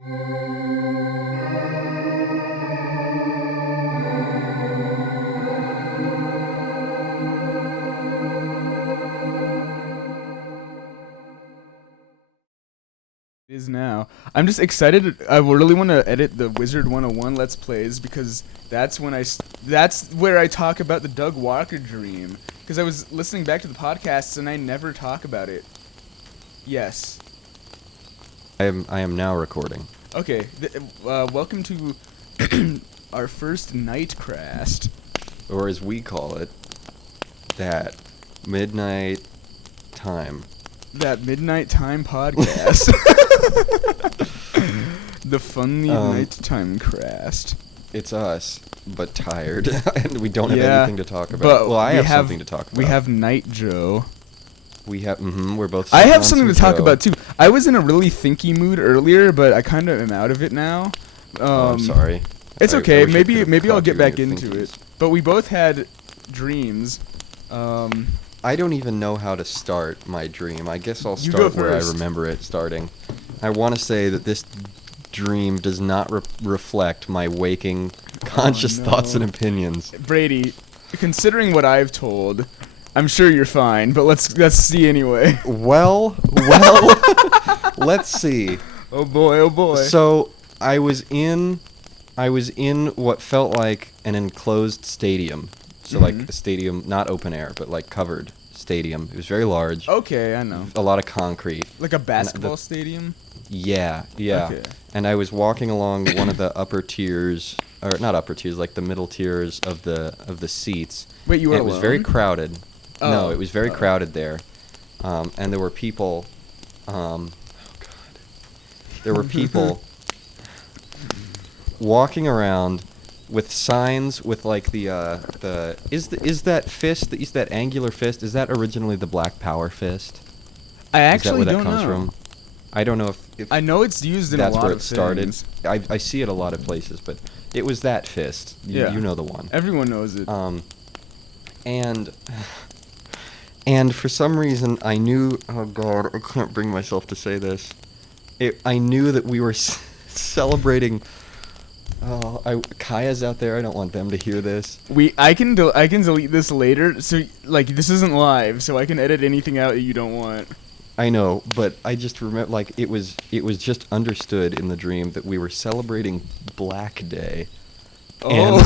Is now. I'm just excited. I really want to edit the Wizard 101 Let's Plays because that's where I talk about the Doug Walker dream. Because I was listening back to the podcasts and I never talk about it. Yes. I am now recording. Okay. Welcome to our first Nightcrast. Or as we call it, that midnight time. That Midnight Time podcast. The funny nighttime crast. It's us, but tired, and we don't have anything to talk about. But well, I have something to talk about. We have Night Joe. We have. We're both. I have something to talk about too. I was in a really thinky mood earlier, but I kind of am out of it now. I'm sorry. It's okay. Maybe I'll get back into it. But we both had dreams. I don't even know how to start my dream. I guess I'll You start go where I first. remember it starting. I want to say that this dream does not reflect my waking conscious thoughts and opinions. Brady, considering what I've told, I'm sure you're fine, but let's see anyway. Well, let's see. Oh boy. So I was in what felt like an enclosed stadium. So like a stadium, not open air, but like covered stadium. It was very large. Okay, I know. A lot of concrete. Like a basketball stadium? Yeah. Okay. And I was walking along one of the upper tiers, or not upper tiers, like the middle tiers of the seats. Wait, you were and alone? It was very crowded. Oh. No, it was very crowded there. And there were people. Oh God. There were people walking around with signs with like is that angular fist, is that originally the Black Power fist? I actually is that where don't that comes know. from? I don't know if I know it's used in a that's lot where of it started. things. I see it a lot of places, but it was that fist. Yeah. You know the one. Everyone knows it. And for some reason I knew. Oh God, I can't bring myself to say this. I knew that we were celebrating. Oh, Kaya's out there. I don't want them to hear this. I can delete this later. So like this isn't live, so I can edit anything out that you don't want. I know, but I just remember like it was just understood in the dream that we were celebrating Black Day. And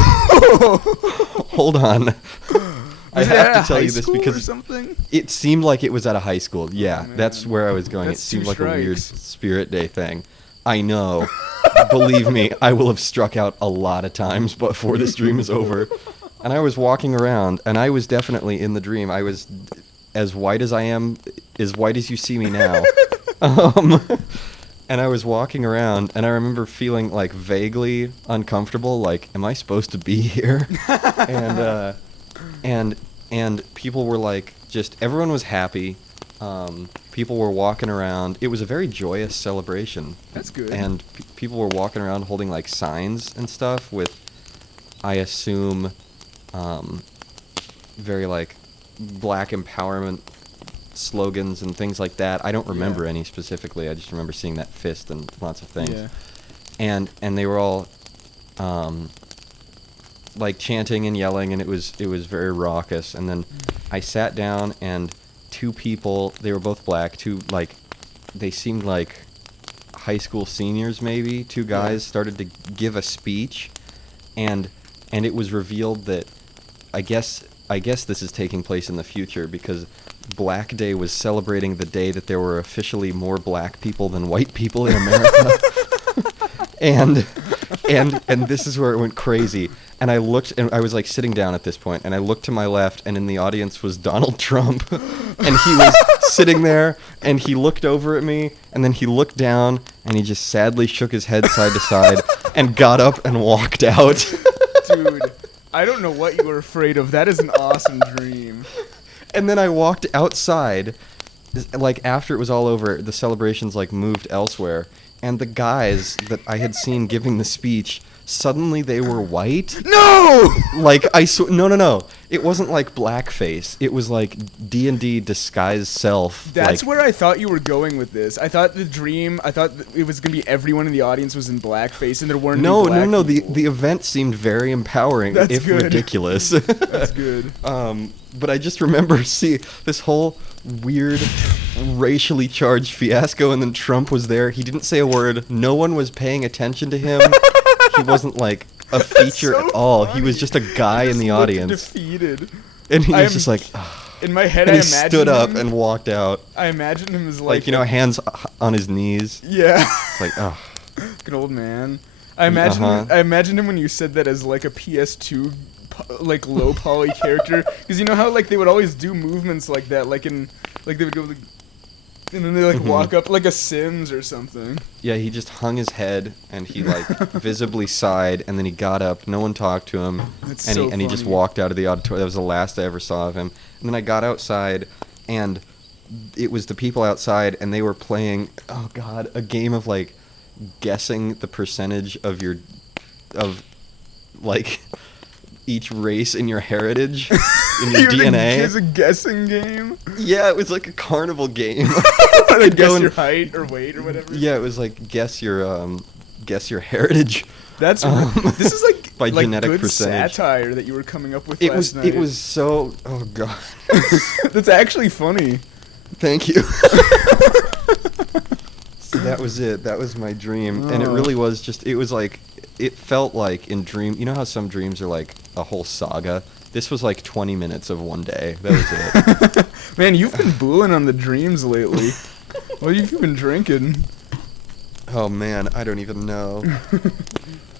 hold on. I have to tell you this because it seemed like it was at a high school. Yeah, that's where I was going. That's it seemed 2 like a weird strikes. Spirit Day thing. I know. Believe me, I will have struck out a lot of times before this dream is over. And I was walking around, and I was definitely in the dream. I was as white as I am, as white as you see me now. And I was walking around, and I remember feeling like vaguely uncomfortable, like, am I supposed to be here? And people were like, everyone was happy. People were walking around. It was a very joyous celebration. That's good. And people were walking around holding like signs and stuff with, I assume, very like black empowerment slogans and things like that. I don't remember any specifically. I just remember seeing that fist and lots of things. Yeah. And they were all like chanting and yelling, and it was very raucous. And then I sat down, and 2 people, they were both black, they seemed like high school seniors maybe, 2 guys started to give a speech, and it was revealed that I guess this is taking place in the future because Black Day was celebrating the day that there were officially more black people than white people in America. and this is where it went crazy. And I looked, and I was like sitting down at this point, and I looked to my left, and in the audience was Donald Trump. And he was sitting there, and he looked over at me, and then he looked down, and he just sadly shook his head side to side, and got up and walked out. Dude, I don't know what you were afraid of. That is an awesome dream. And then I walked outside, like after it was all over, the celebrations like moved elsewhere, and the guys that I had seen giving the speech suddenly they were white. No! Like no. It wasn't like blackface. It was like D&D disguised self. That's like, where I thought you were going with this. I thought it was gonna be everyone in the audience was in blackface, and there weren't. No. any black people. The event seemed very empowering, That's if good. ridiculous. That's good. But I just remember this whole weird racially charged fiasco, and then Trump was there. He didn't say a word. No one was paying attention to him. He wasn't like a feature so at all. funny. He was just a guy in the Looked audience, defeated. and he I was am- just like, In my head, and I he imagine stood up him, and walked out, I imagine him as like hands on his knees. Yeah, It's like, oh, like an old man. I imagine Uh-huh. I imagined him when you said that as like a PS2 like low poly character, because you know how like they would always do movements like that, like they would go like, and then they like walk up like a Sims or something. yeah. He just hung his head, and he like visibly sighed, and then he got up. No one talked to him, That's and so he just funny. walked out of the auditorium. That was the last I ever saw of him. And then I got outside, and it was the people outside, and they were playing, oh god, a game of like guessing the percentage of like each race in your heritage, in your DNA. It's a guessing game. Yeah, it was like a carnival game. Like Go guess and- your height or weight or whatever. Yeah, it was like guess your heritage. That's this is like By like genetic good percentage. satire that you were coming up with It last was night. it was so, oh god. That's actually funny. Thank you. So that was it. That was my dream, and it Oh. really was just. It was like, it felt like in dream. You know how some dreams are like a whole saga. This was like 20 minutes of one day. That was it. Man, you've been booling on the dreams lately. What have you been drinking? Oh man, I don't even know.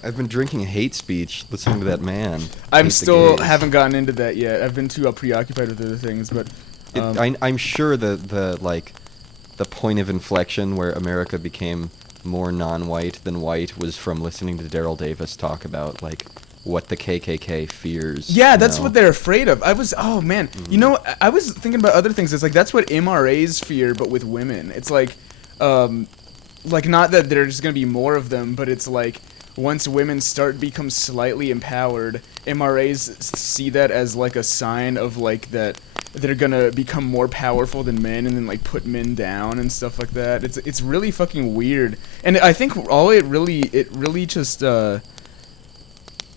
I've been drinking hate speech, listening to that man. I'm Hate the still gays. haven't gotten into that yet. I've been too preoccupied with other things, but I'm sure the point of inflection where America became more non-white than white was from listening to Daryl Davis talk about like what the KKK fears. yeah, you that's know? what they're afraid of. Oh man, you know, I was thinking about other things. It's like that's what MRAs fear, but with women. It's like not that there's gonna be more of them, but it's like once women become slightly empowered, MRAs see that as like a sign of like that they're gonna become more powerful than men, and then like put men down and stuff like that. It's really fucking weird, and I think it really just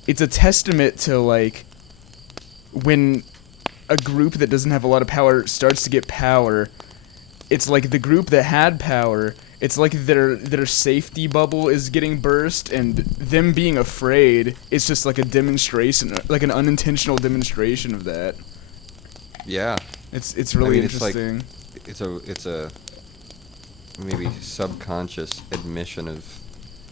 it's a testament to like when a group that doesn't have a lot of power starts to get power. It's like the group that had power, it's like their safety bubble is getting burst, and them being afraid is just like a demonstration, like an unintentional demonstration of that. Yeah. It's really it's like- interesting. It's a maybe subconscious admission of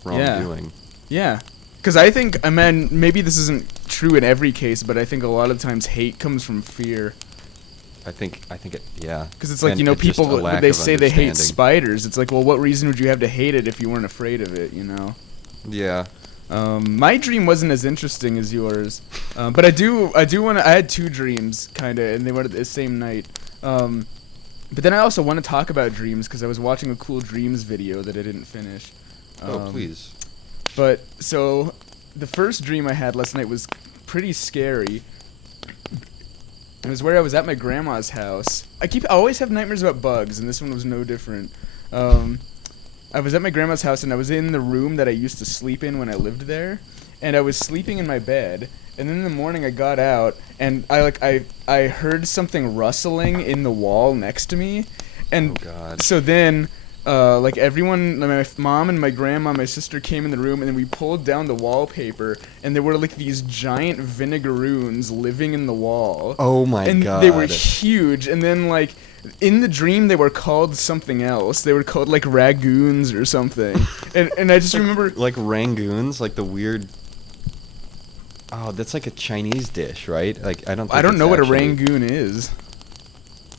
Yeah. wrongdoing. Yeah. Because I think, I mean, maybe this isn't true in every case, but I think a lot of times hate comes from fear. I think it, yeah. Because it's like, And you know, it's just a people, lack they of say they hate understanding. spiders. It's like, well, what reason would you have to hate it if you weren't afraid of it, you know? Yeah. My dream wasn't as interesting as yours, but I do want to. I had two dreams, kind of, and they were at the same night. But then I also want to talk about dreams because I was watching a cool dreams video that I didn't finish. Oh please. But so, the first dream I had last night was pretty scary. It was where I was at my grandma's house. I always have nightmares about bugs, and this one was no different. I was at my grandma's house, and I was in the room that I used to sleep in when I lived there, and I was sleeping in my bed. And then in the morning, I got out, and I heard something rustling in the wall next to me, and Oh god. so then, like everyone, my mom and my grandma, my sister came in the room, and then we pulled down the wallpaper, and there were like these giant vinegaroons living in the wall. Oh my And god. they were huge, and then like in the dream they were called something else. They were called like ragoons or something. and I just remember like rangoons, like the weird. Oh, that's like a Chinese dish, right? Like I don't know what a actually- rangoon is.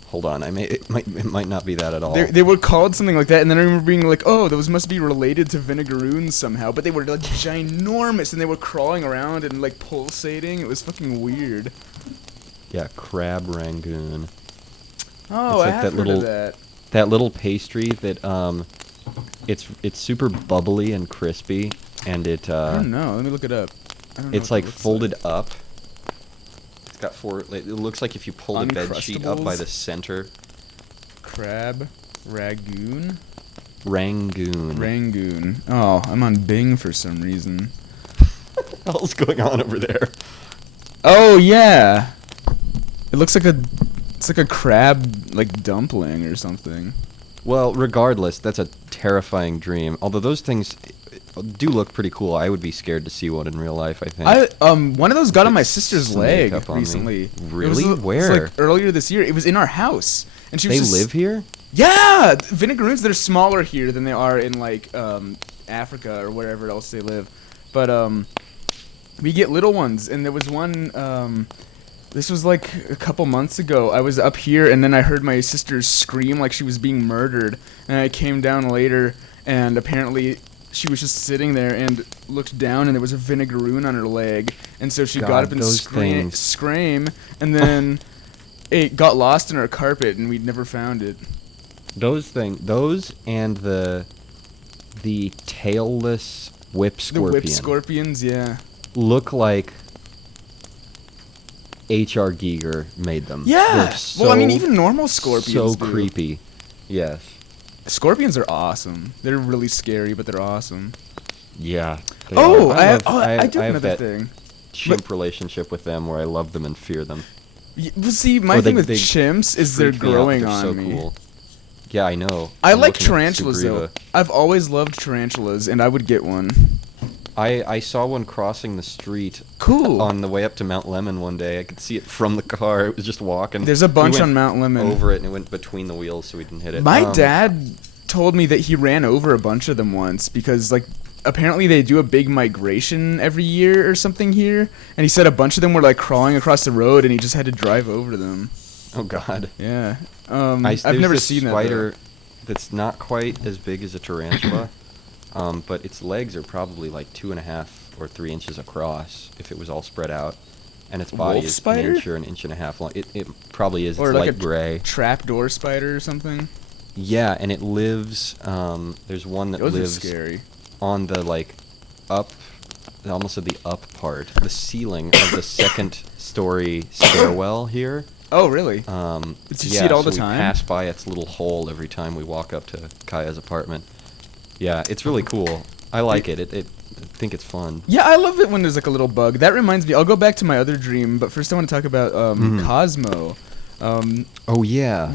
Hold on, it might not be that at all. They were called something like that, and then I remember being like, oh, those must be related to vinegaroons somehow. But they were like ginormous, and they were crawling around and like pulsating. It was fucking weird. Yeah, crab rangoon. Oh, It's I like have that heard little- of that. That little pastry that it's super bubbly and crispy, and it I don't know. Let me look it up. I don't know it's what it like looks folded up. It's got four. It looks like if you pull the bed sheet up by Uncrustables? the center. Crab Ragoon? Rangoon. Rangoon. Oh, I'm on Bing for some reason. What the hell's going on over there? Oh yeah. It looks like it's like a crab like dumpling or something. Well, regardless, that's a terrifying dream. Although those things do look pretty cool. I would be scared to see one in real life, I think. One of those got on my It's sister's snake leg up on me. recently. Really? It was Where? like earlier this year. It was in our house, and she was They just, live here? Yeah, vinegaroons. They're smaller here than they are in like Africa or wherever else they live, but we get little ones, and there was one. This was like a couple months ago. I was up here, and then I heard my sister scream like she was being murdered, and I came down later, and apparently she was just sitting there and looked down, and there was a vinegaroon on her leg, and so she got God, up and those things. scream, and then it got lost in our carpet, and we'd never found it. Those and the tailless whip The scorpion whip scorpions, yeah. look like H.R. Giger made them. Yeah. They're Well, I mean, so- even normal scorpions So do. creepy. Yes. Scorpions are awesome. They're really scary, but they're awesome. Yeah. they Oh, are. I do I have have another that thing. chimp relationship with them where I love them and fear them. Well, see, my Or thing they- with they chimps is they're Freak me out, but growing they're on so me. Cool. Yeah, I know. I I'm like looking at tarantulas though. Super Eva. I've always loved tarantulas, and I would get one. I saw one crossing the street Cool. on the way up to Mount Lemon one day. I could see it from the car. It was just walking. There's a bunch We went on Mount Lemon. over it, and it went between the wheels, so we didn't hit it. My dad told me that he ran over a bunch of them once because, like, apparently they do a big migration every year or something here, and he said a bunch of them were like crawling across the road, and he just had to drive over them. Oh God. Yeah. I've I've never seen that. spider Though. that's not quite as big as a tarantula, but its legs are probably like 2.5 or 3 inches across if it was all spread out, and its body Wolf is spider? an inch or an inch and a half long. It probably is. Or It's like light a gray. Trapdoor spider or something. Yeah, and it lives. There's one that Those are lives scary. on the up, almost at the up part, the ceiling of the second story stairwell here. Oh, really? Did you see it all the We time? pass by its little hole every time we walk up to Kaya's apartment. Yeah, it's really cool. I like it. I think it's fun. Yeah, I love it when there's like a little bug. That reminds me. I'll go back to my other dream, but first I want to talk about Cosmo. Oh yeah.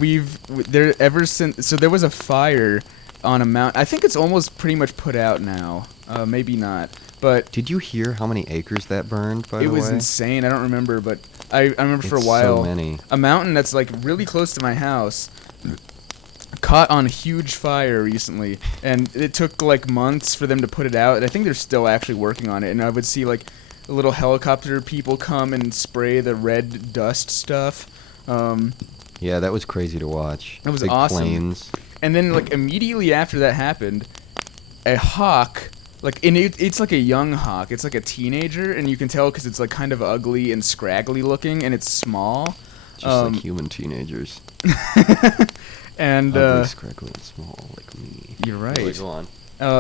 There ever since. So there was a fire on a mountain. I think it's almost pretty much put out now. Maybe not, but Did you hear how many acres that burned? By it the was way, insane. I don't remember, but I remember for a It's while. so many. A mountain that's like really close to my house caught on huge fire recently, and it took like months for them to put it out, and I think they're still actually working on it. And I would see like little helicopter people come and spray the red dust stuff. Yeah, that was crazy to watch. It was Big awesome. planes. And then like immediately after that happened, a hawk, like, and it's like a young hawk. It's like a teenager, and you can tell because it's like kind of ugly and scraggly looking, and it's small. Just like human teenagers. And Ugly, scraggly, and small, like me. you're right. Anyway, go on.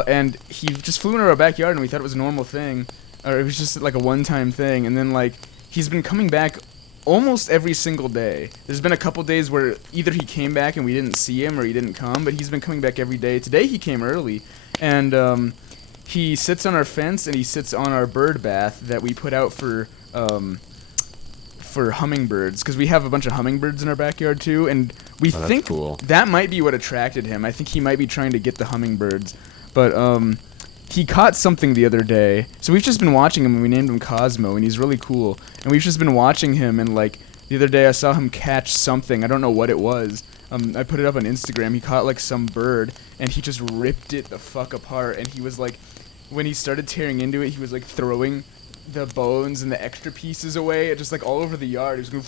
And he just flew into our backyard, and we thought it was a normal thing, or it was just like a one-time thing. And then like he's been coming back almost every single day. There's been a couple days where either he came back and we didn't see him, or he didn't come. But he's been coming back every day. Today he came early, and he sits on our fence and he sits on our bird bath that we put out for hummingbirds, because we have a bunch of hummingbirds in our backyard too, and we that's think cool. that might be what attracted him. I think he might be trying to get the hummingbirds, but he caught something the other day. So we've just been watching him, and we named him Cosmo, and he's really cool. And we've just been watching him, and like the other day I saw him catch something. I don't know what it was. I put it up on Instagram. He caught like some bird, and he just ripped it the fuck apart. And he was like, when he started tearing into it, he was like throwing the bones and the extra pieces away, just like all over the yard. He was going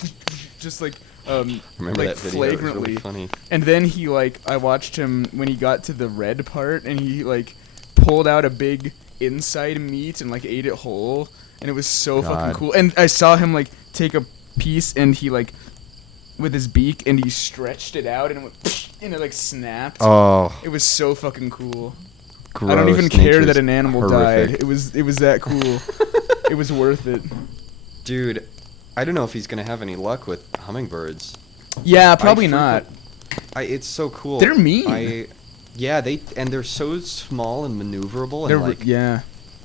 just like Remember like that video? It was flagrantly. really funny. And then he like, I watched him when he got to the red part, and he like pulled out a big inside meat and like ate it whole, and it was so fucking God. cool. And I saw him like take a piece, and he like with his beak, and he stretched it out, and it went and it like snapped. Oh, It was so fucking cool. I don't even care that nature's an animal horrific. died. It was that cool. It was worth it. Dude, I don't know if he's gonna have any luck with hummingbirds. Yeah, probably not. It's so cool. They're mean. They're so small and maneuverable, and They're like yeah.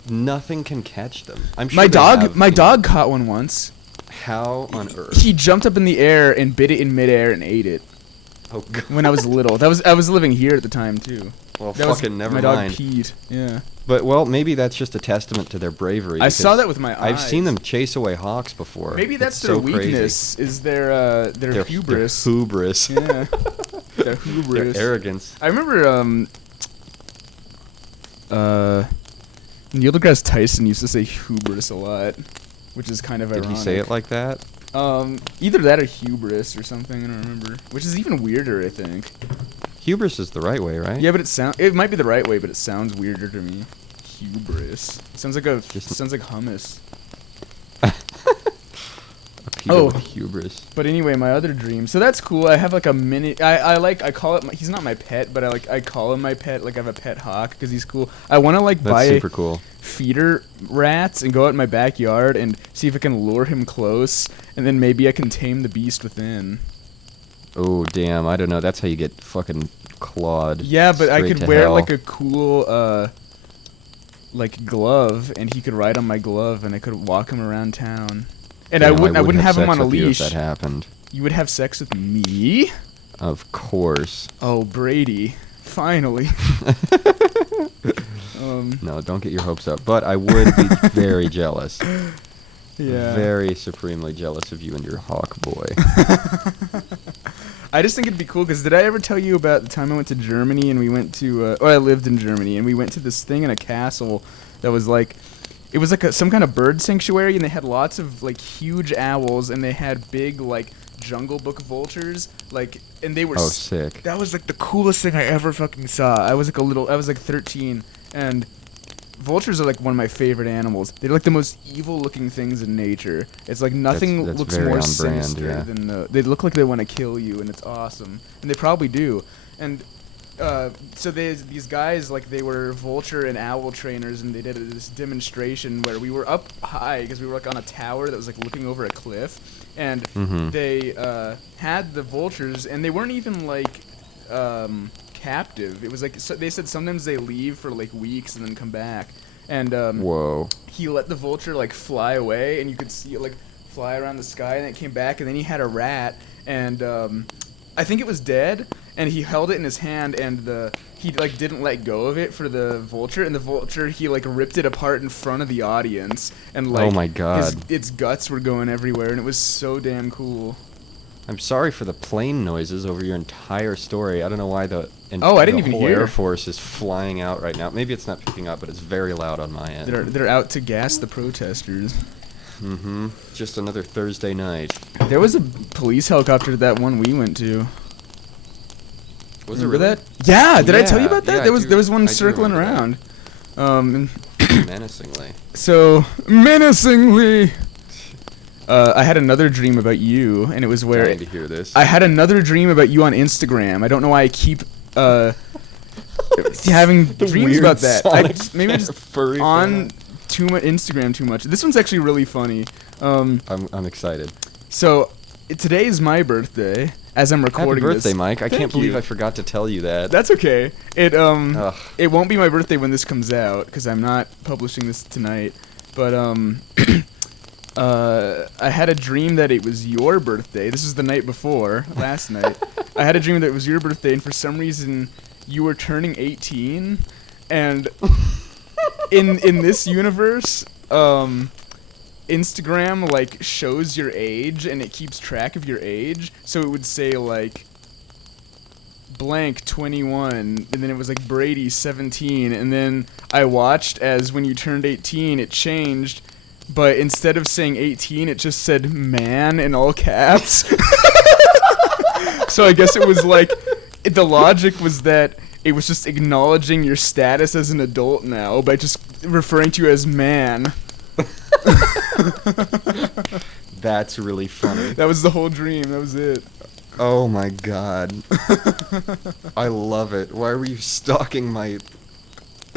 nothing can catch them. I'm sure My they dog, have, my you know, dog caught one once. How on earth? He jumped up in the air and bit it in midair and ate it. Oh God. When I was little, I was living here at the time too. Well, That was- fucking never my dog mind. peed. Yeah. But well, maybe that's just a testament to their bravery. I saw because that with my eyes. I've seen them chase away hawks before. Maybe It's that's their so crazy. weakness. Is their hubris. Their hubris. Yeah. Their Their hubris. arrogance. I remember Neil deGrasse Tyson used to say hubris a lot, which is kind of Did ironic. he say it like that? Either that or hubris or something. I don't remember. Which is even weirder, I think. Hubris is the right way, right? Yeah, but it might be the right way, but it sounds weirder to me. Hubris. Sounds like hummus. People Oh. with hubris. But anyway, my other dream. So that's cool. I have like a mini. I call it. He's not my pet, but I call him my pet. Like I have a pet hawk because he's cool. I want to like That's buy super cool. feeder rats and go out in my backyard and see if I can lure him close, and then maybe I can tame the beast within. Oh damn! I don't know. That's how you get fucking clawed. Yeah, but I straight could to wear hell. like a cool like glove, and he could ride on my glove, and I could walk him around town. And Damn, I wouldn't have him sex on a with you leash. If that happened. You would have sex with me? Of course. Oh, Brady. Finally. No, don't get your hopes up. But I would be very jealous. Yeah. Very supremely jealous of you and your hawk boy. I just think it'd be cool, because did I ever tell you about the time I went to Germany and we went to, I lived in Germany, and we went to this thing in a castle that was like, it was like some kind of bird sanctuary, and they had lots of like huge owls, and they had big like Jungle Book vultures, like, and they were Oh, sick. That was like the coolest thing I ever fucking saw. I was like 13, and vultures are like one of my favorite animals. They're like the most evil looking things in nature. It's like nothing That's looks very more on brand, sinister yeah. than they look like they want to kill you, and it's awesome. And they probably do. And so these guys, like, they were vulture and owl trainers, and they did this demonstration where we were up high because we were like on a tower that was like looking over a cliff, and they had the vultures, and they weren't even like captive. It was like, so they said sometimes they leave for like weeks and then come back, and Whoa. he let the vulture like fly away, and you could see it like fly around the sky, and then it came back, and then he had a rat, and I think it was dead, and he held it in his hand, and he like didn't let go of it for the vulture, and the vulture, he like ripped it apart in front of the audience, and like, Oh my God. its guts were going everywhere, and it was so damn cool. I'm sorry for the plane noises over your entire story. I don't know why I didn't even whole hear. Air Force is flying out right now. Maybe it's not picking up, but it's very loud on my end. They're out to gas the protesters. Just another Thursday night. There was a police helicopter at that one we went to. Was Remember it really? that? Yeah, did I tell you Yeah, about that? yeah, there was I one do circling remember that. around. And Menacingly. so menacingly, I had another dream about you, and it was where Dying to hear this. I had another dream about you on Instagram. I don't know why I keep having dreams weird about that. Maybe Sonic just furry on too much Instagram too much. This one's actually really funny. I'm excited. So today is my birthday. As I'm recording Happy birthday, this. Mike. I Thank can't believe you. I forgot to tell you that. That's okay. It Ugh. it won't be my birthday when this comes out because I'm not publishing this tonight. But I had a dream that it was your birthday. This was the night before, last night. I had a dream that it was your birthday, and for some reason you were turning 18. And in this universe, Instagram like shows your age, and it keeps track of your age. So it would say like blank 21, and then it was like Brady 17, and then I watched as when you turned 18 it changed, but instead of saying 18 it just said man in all caps. So I guess it was like the logic was that it was just acknowledging your status as an adult now by just referring to you as man. That's really funny. That was the whole dream. That was it. Oh my God. I love it. Why were you stalking my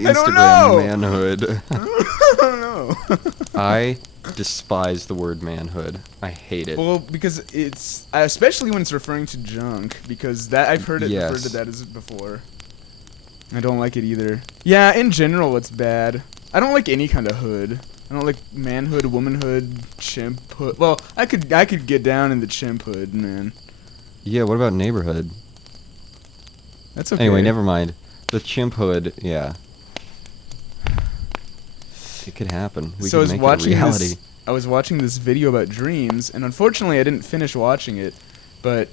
Instagram know. manhood. I don't know. I despise the word manhood. I hate it. Well, because it's especially when it's referring to junk, because that I've heard it referred to that as before. I don't like it either. Yeah, in general, it's bad. I don't like any kind of hood. I don't like manhood, womanhood, chimp hood. Well, I could get down in the chimp hood, man. Yeah, what about neighborhood? That's okay. Anyway, never mind. The chimp hood, yeah. It could happen. We could make it a reality. I was watching this video about dreams, and unfortunately I didn't finish watching it, but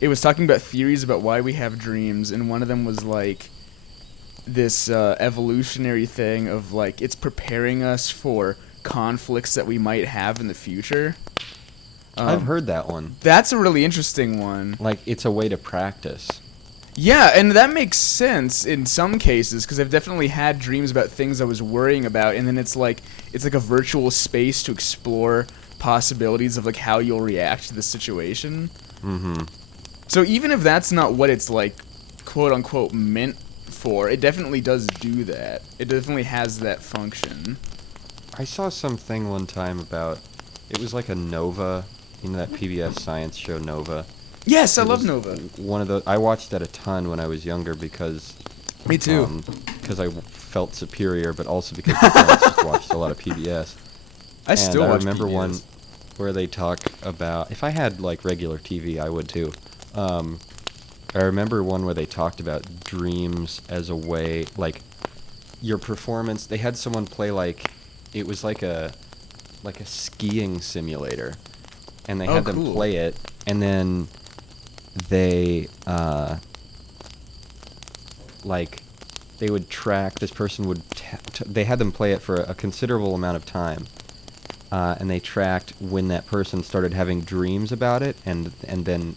it was talking about theories about why we have dreams, and one of them was like this evolutionary thing of like it's preparing us for conflicts that we might have in the future. I've heard that one. That's a really interesting one. Like, it's a way to practice. Yeah, and that makes sense in some cases, because I've definitely had dreams about things I was worrying about, and then it's like a virtual space to explore possibilities of like how you'll react to the situation. Mm-hmm. So even if that's not what it's like, quote unquote, meant for, it definitely does do that. It definitely has that function. I saw something one time about, it was like a Nova, you know that PBS science show Nova? Yes, I love Nova. One of the, I watched that a ton when I was younger because... Me too. Because I felt superior, but also because my parents just watched a lot of PBS. I remember one where they talk about, if I had like regular TV, I would too. I remember one where they talked about dreams as a way, like your performance. They had someone play like, it was like a skiing simulator, and they had them play it, and then they they would track, this person would they had them play it for a considerable amount of time, and they tracked when that person started having dreams about it, and then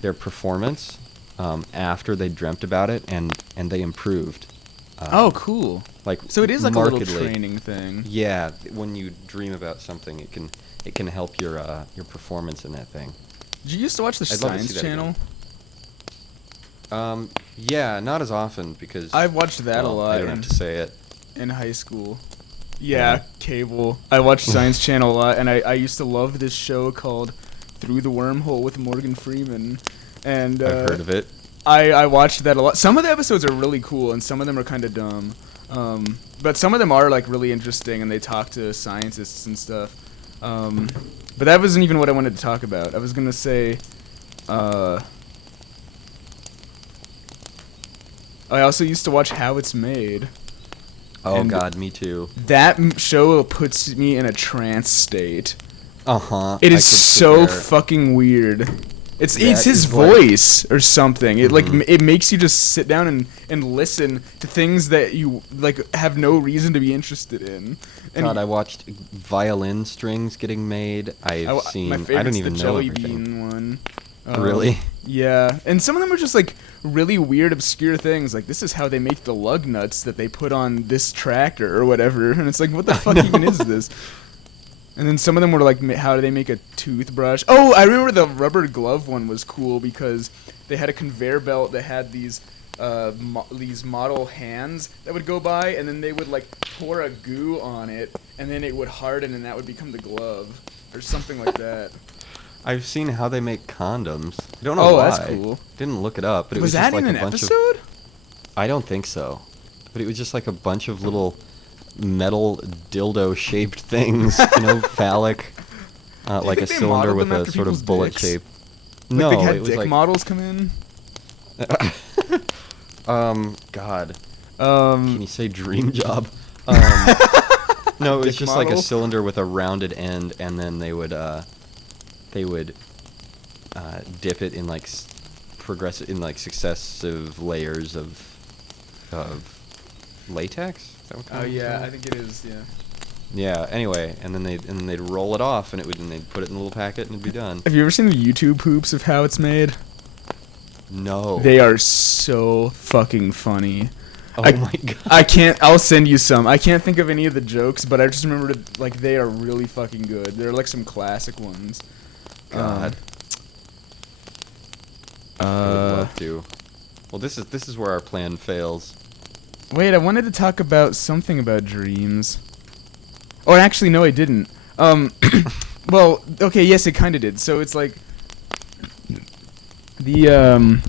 their performance after they dreamt about it, and they improved. Oh, cool. Like, so it is like markedly. a little training thing. Yeah, when you dream about something, it can help your performance in that thing. Did you used to watch the Science Channel? Yeah, not as often because I watched that a lot. I don't have to say it. In high school. Yeah, cable. I watched Science Channel a lot, and I used to love this show called Through the Wormhole with Morgan Freeman. And I've heard of it. I watched that a lot. Some of the episodes are really cool, and some of them are kind of dumb. But some of them are like really interesting, and they talk to scientists and stuff. But that wasn't even what I wanted to talk about. I was gonna say, I also used to watch How It's Made. Oh God, me too. That show puts me in a trance state. Uh-huh. It is so fucking weird. It's his voice or something. It it makes you just sit down and listen to things that you like have no reason to be interested in. And God, I watched violin strings getting made. I've seen. My favorite's I don't even the know Jelly everything. Bean one. Really? Yeah, and some of them are just like really weird, obscure things. Like this is how they make the lug nuts that they put on this tractor or whatever. And it's like, what the fuck even is this? And then some of them were like, how do they make a toothbrush? Oh, I remember the rubber glove one was cool because they had a conveyor belt that had these model hands that would go by, and then they would like pour a goo on it, and then it would harden, and that would become the glove or something like that. I've seen how they make condoms. I don't know why. Oh, that's cool. Didn't look it up, but it was was just that like in a an bunch episode? of. I don't think so, but it was just like a bunch of little metal dildo-shaped things, you know, phallic, like a cylinder with a sort of bullet dicks? shape. Like No, they had it was dick like models come in. God. Can you say dream job? No, it was Dick just like a model? cylinder with a rounded end, and then they would dip it in like successive layers of latex. Is that what Oh yeah, I think it is. Yeah. Yeah. Anyway, and then they'd roll it off, and they'd put it in a little packet, and it'd be done. Have you ever seen the YouTube poops of How It's Made? No. They are so fucking funny. Oh my God. I'll send you some. I can't think of any of the jokes, but I just remember like they are really fucking good. They're like some classic ones. God. I would love to. Well, this is where our plan fails. Wait, I wanted to talk about something about dreams. Or actually, no, I didn't. Well, okay, yes, it kind of did. So it's like the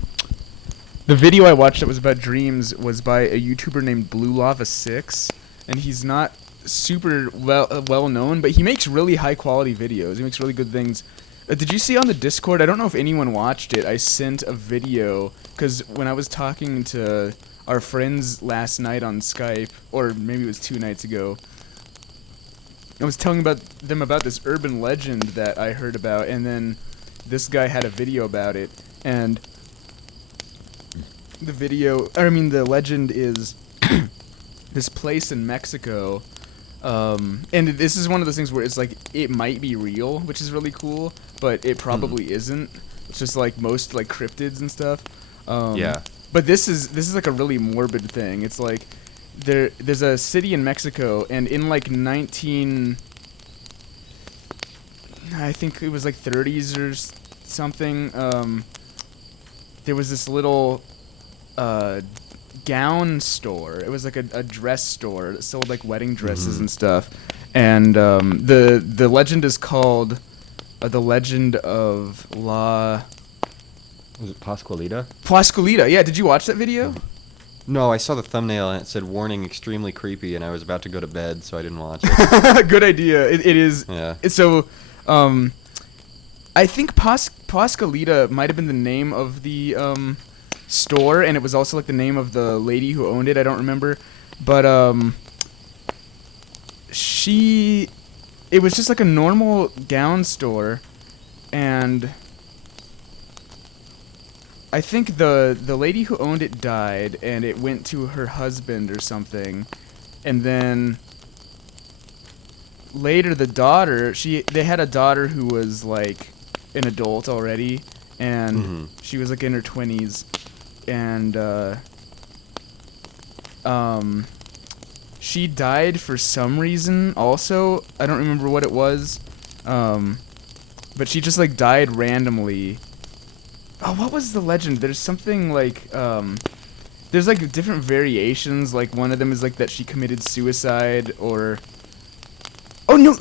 video I watched that was about dreams was by a YouTuber named Blue Lava 6, and he's not super well known, but he makes really high quality videos. He makes really good things. Did you see on the Discord? I don't know if anyone watched it. I sent a video because when I was talking to our friends last night on Skype, or maybe it was 2 nights ago, I was telling them about this urban legend that I heard about, and then this guy had a video about it, and the legend is this place in Mexico, and this is one of those things where it's like, it might be real, which is really cool, but it probably isn't. It's just like most like cryptids and stuff. Yeah. But this is like a really morbid thing. It's like there's a city in Mexico, and in like I think it was like 30s or something, there was this little gown store. It was like a dress store that sold like wedding dresses and stuff. And the legend is called the Legend of La Was it Pascualita? Pascualita. Yeah, did you watch that video? No, I saw the thumbnail and it said warning extremely creepy, and I was about to go to bed, so I didn't watch it. Good idea. It is. Yeah. So, I think Pascualita might have been the name of the store, and it was also like the name of the lady who owned it. I don't remember, but it was just like a normal gown store, and I think the lady who owned it died, and it went to her husband or something, and then later the daughter, they had a daughter who was like an adult already, and she was like in her 20s, and she died for some reason also. I don't remember what it was, but she just like died randomly. Oh, what was the legend? There's something like, there's like different variations. Like one of them is like that she committed suicide, or oh no,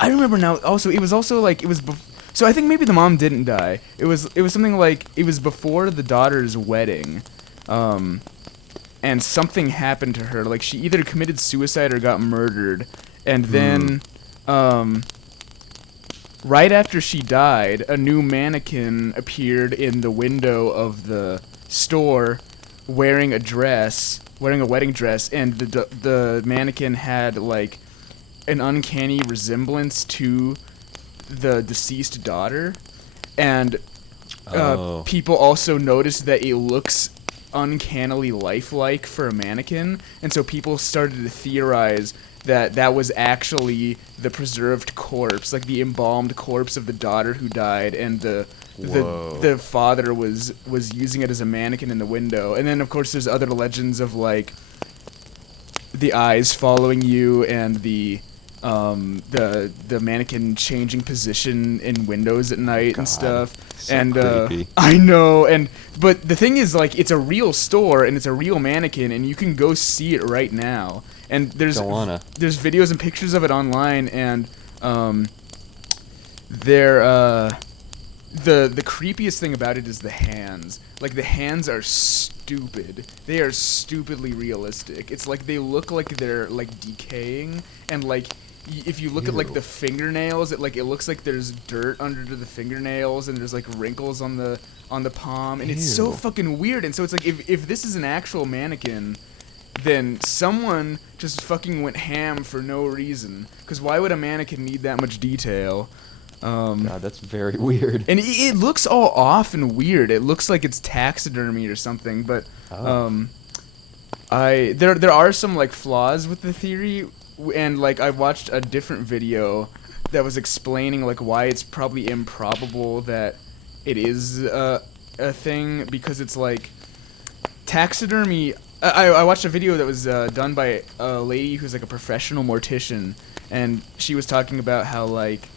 I remember now. Also, it was also like so I think maybe the mom didn't die. It was something like it was before the daughter's wedding, and something happened to her. Like she either committed suicide or got murdered, and then right after she died, a new mannequin appeared in the window of the store, wearing a wedding dress, and the mannequin had like an uncanny resemblance to the deceased daughter, and people also noticed that it looks uncannily lifelike for a mannequin, and so people started to theorize that was actually the preserved corpse, like the embalmed corpse of the daughter who died, and the father was using it as a mannequin in the window. And then of course there's other legends of like the eyes following you, and the mannequin changing position in windows at night and stuff. So and creepy. I know, but the thing is, like, it's a real store and it's a real mannequin, and you can go see it right now. And there's videos and pictures of it online, and the creepiest thing about it is the hands. Like, the hands are stupid. They are stupidly realistic. It's like they look like they're like decaying, and like if you look at like the fingernails, it looks like there's dirt under the fingernails, and there's like wrinkles on the palm, and it's so fucking weird. And so it's like if this is an actual mannequin, then someone just fucking went ham for no reason. Because why would a mannequin need that much detail? God, that's very weird. And it looks all off and weird. It looks like it's taxidermy or something. But there are some like flaws with the theory, and like I watched a different video that was explaining like why it's probably improbable that it is a thing, because it's like taxidermy. I watched a video that was done by a lady who's like a professional mortician, and she was talking about how like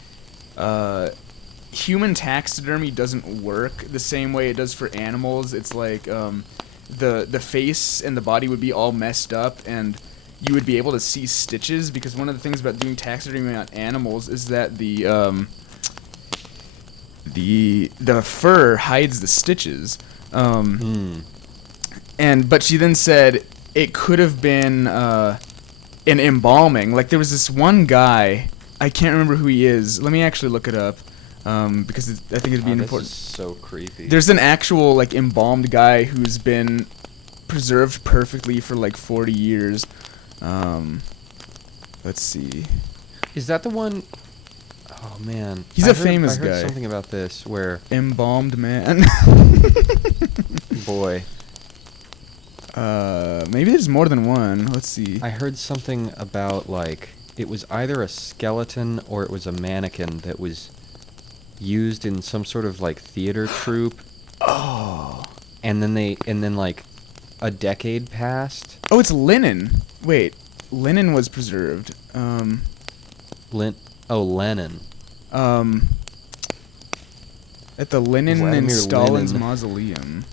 human taxidermy doesn't work the same way it does for animals. It's like the face and the body would be all messed up, and you would be able to see stitches, because one of the things about doing taxidermy on animals is that the fur hides the stitches. But she then said it could have been an embalming. Like, there was this one guy, I can't remember who he is. Let me actually look it up, because I think it'd be important. This is so creepy. There's an actual, like, embalmed guy who's been preserved perfectly for like 40 years. Let's see. Is that the one? Oh man, He's a famous I heard guy. Something about this where Embalmed man. boy, Maybe there's more than one. Let's see. I heard something about like it was either a skeleton or it was a mannequin that was used in some sort of like theater troupe. Oh. And then like a decade passed. Oh, it's linen. Wait, linen was preserved. Lenin. At the Lenin Vladimir in Stalin's Lenin. mausoleum.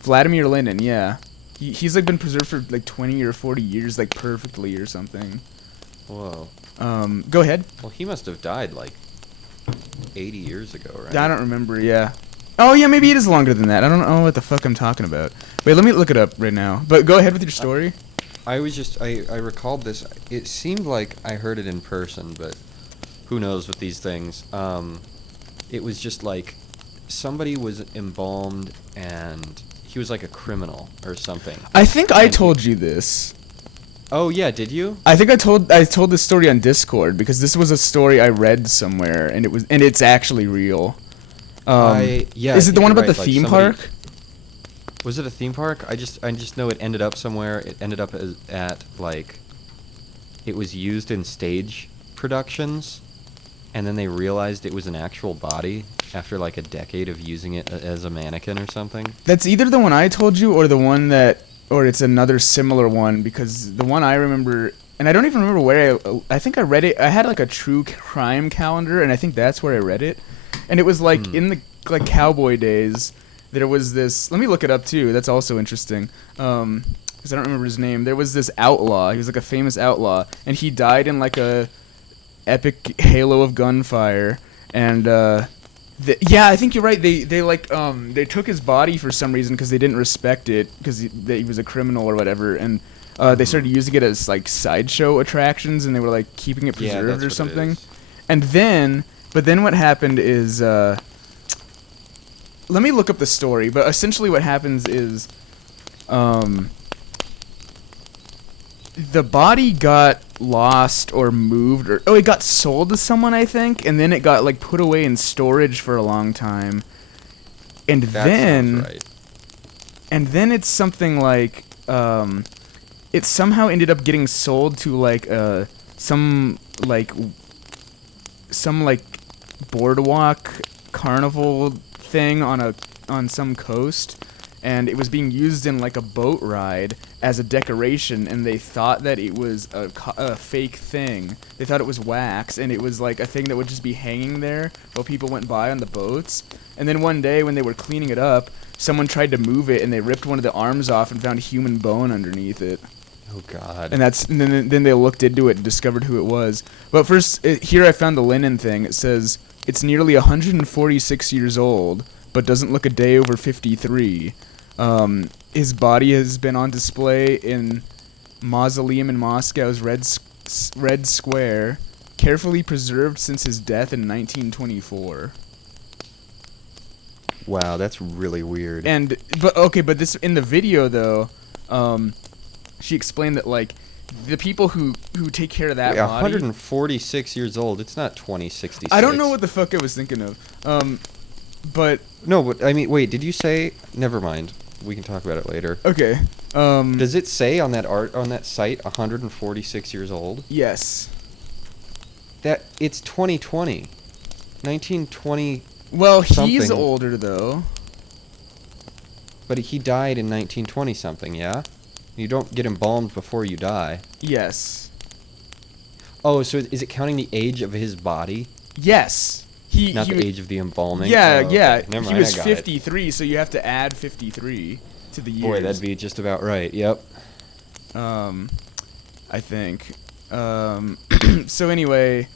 Vladimir Lenin, yeah. He's like been preserved for like 20 or 40 years, like perfectly or something. Whoa. Go ahead. Well, he must have died like 80 years ago, right? I don't remember, yeah. Oh, yeah, maybe it is longer than that. I don't know what the fuck I'm talking about. Wait, let me look it up right now. But go ahead with your story. I recalled this. It seemed like I heard it in person, but who knows with these things. It was just like somebody was embalmed and he was like a criminal or something. I think I told you this. Oh yeah, did you? I think I told this story on Discord, because this was a story I read somewhere, and it's actually real. Yeah. Is I it the think one you're about right, the like theme somebody- park? Was it a theme park? I just know it ended up somewhere. It ended up at like it was used in stage productions, and then they realized it was an actual body after like a decade of using it as a mannequin or something. That's either the one I told you or the one or it's another similar one, because the one I remember, and I don't even remember where I think I read it. I had like a true crime calendar, and I think that's where I read it. And it was like in the like cowboy days, there was this, let me look it up too. That's also interesting. Because I don't remember his name. There was this outlaw. He was like a famous outlaw, and he died in like a epic halo of gunfire. And yeah, I think you're right. They took his body for some reason because they didn't respect it, because he was a criminal or whatever, and they started using it as like sideshow attractions, and they were like keeping it preserved or something. And then, but then what happened is, let me look up the story. But essentially, what happens is, the body got lost or moved, or it got sold to someone, I think, and then it got like put away in storage for a long time, and That then sounds right. and then it's something like it somehow ended up getting sold to like some boardwalk carnival thing on some coast, and it was being used in like a boat ride as a decoration, and they thought that it was a fake thing. They thought it was wax, and it was like a thing that would just be hanging there while people went by on the boats. And then one day when they were cleaning it up, someone tried to move it, and they ripped one of the arms off and found human bone underneath it. Oh God. And then they looked into it and discovered who it was. But first, here I found the linen thing. It says it's nearly 146 years old, but doesn't look a day over 53. His body has been on display in mausoleum in Moscow's Red Square, carefully preserved since his death in 1924. Wow, that's really weird. But this in the video though, she explained that like the people who take care of that Wait, body. 146 years old. It's not 2066. I don't know what the fuck I was thinking of. But No, but I mean, wait. Did you say? Never mind. We can talk about it later. okay. Does it say on that site 146 years old? Yes. That it's 2020, 1920. Well, he's Something. older though. But he died in 1920 something. Yeah. You don't get embalmed before you die. Yes. Oh, so is it counting the age of his body, Yes. not the age of the embalming? Yeah, Oh, yeah. okay. Never He mind, was I got it. 53, so you have to add 53. to the years. Boy, that'd be just about right. Yep. I think. So anyway,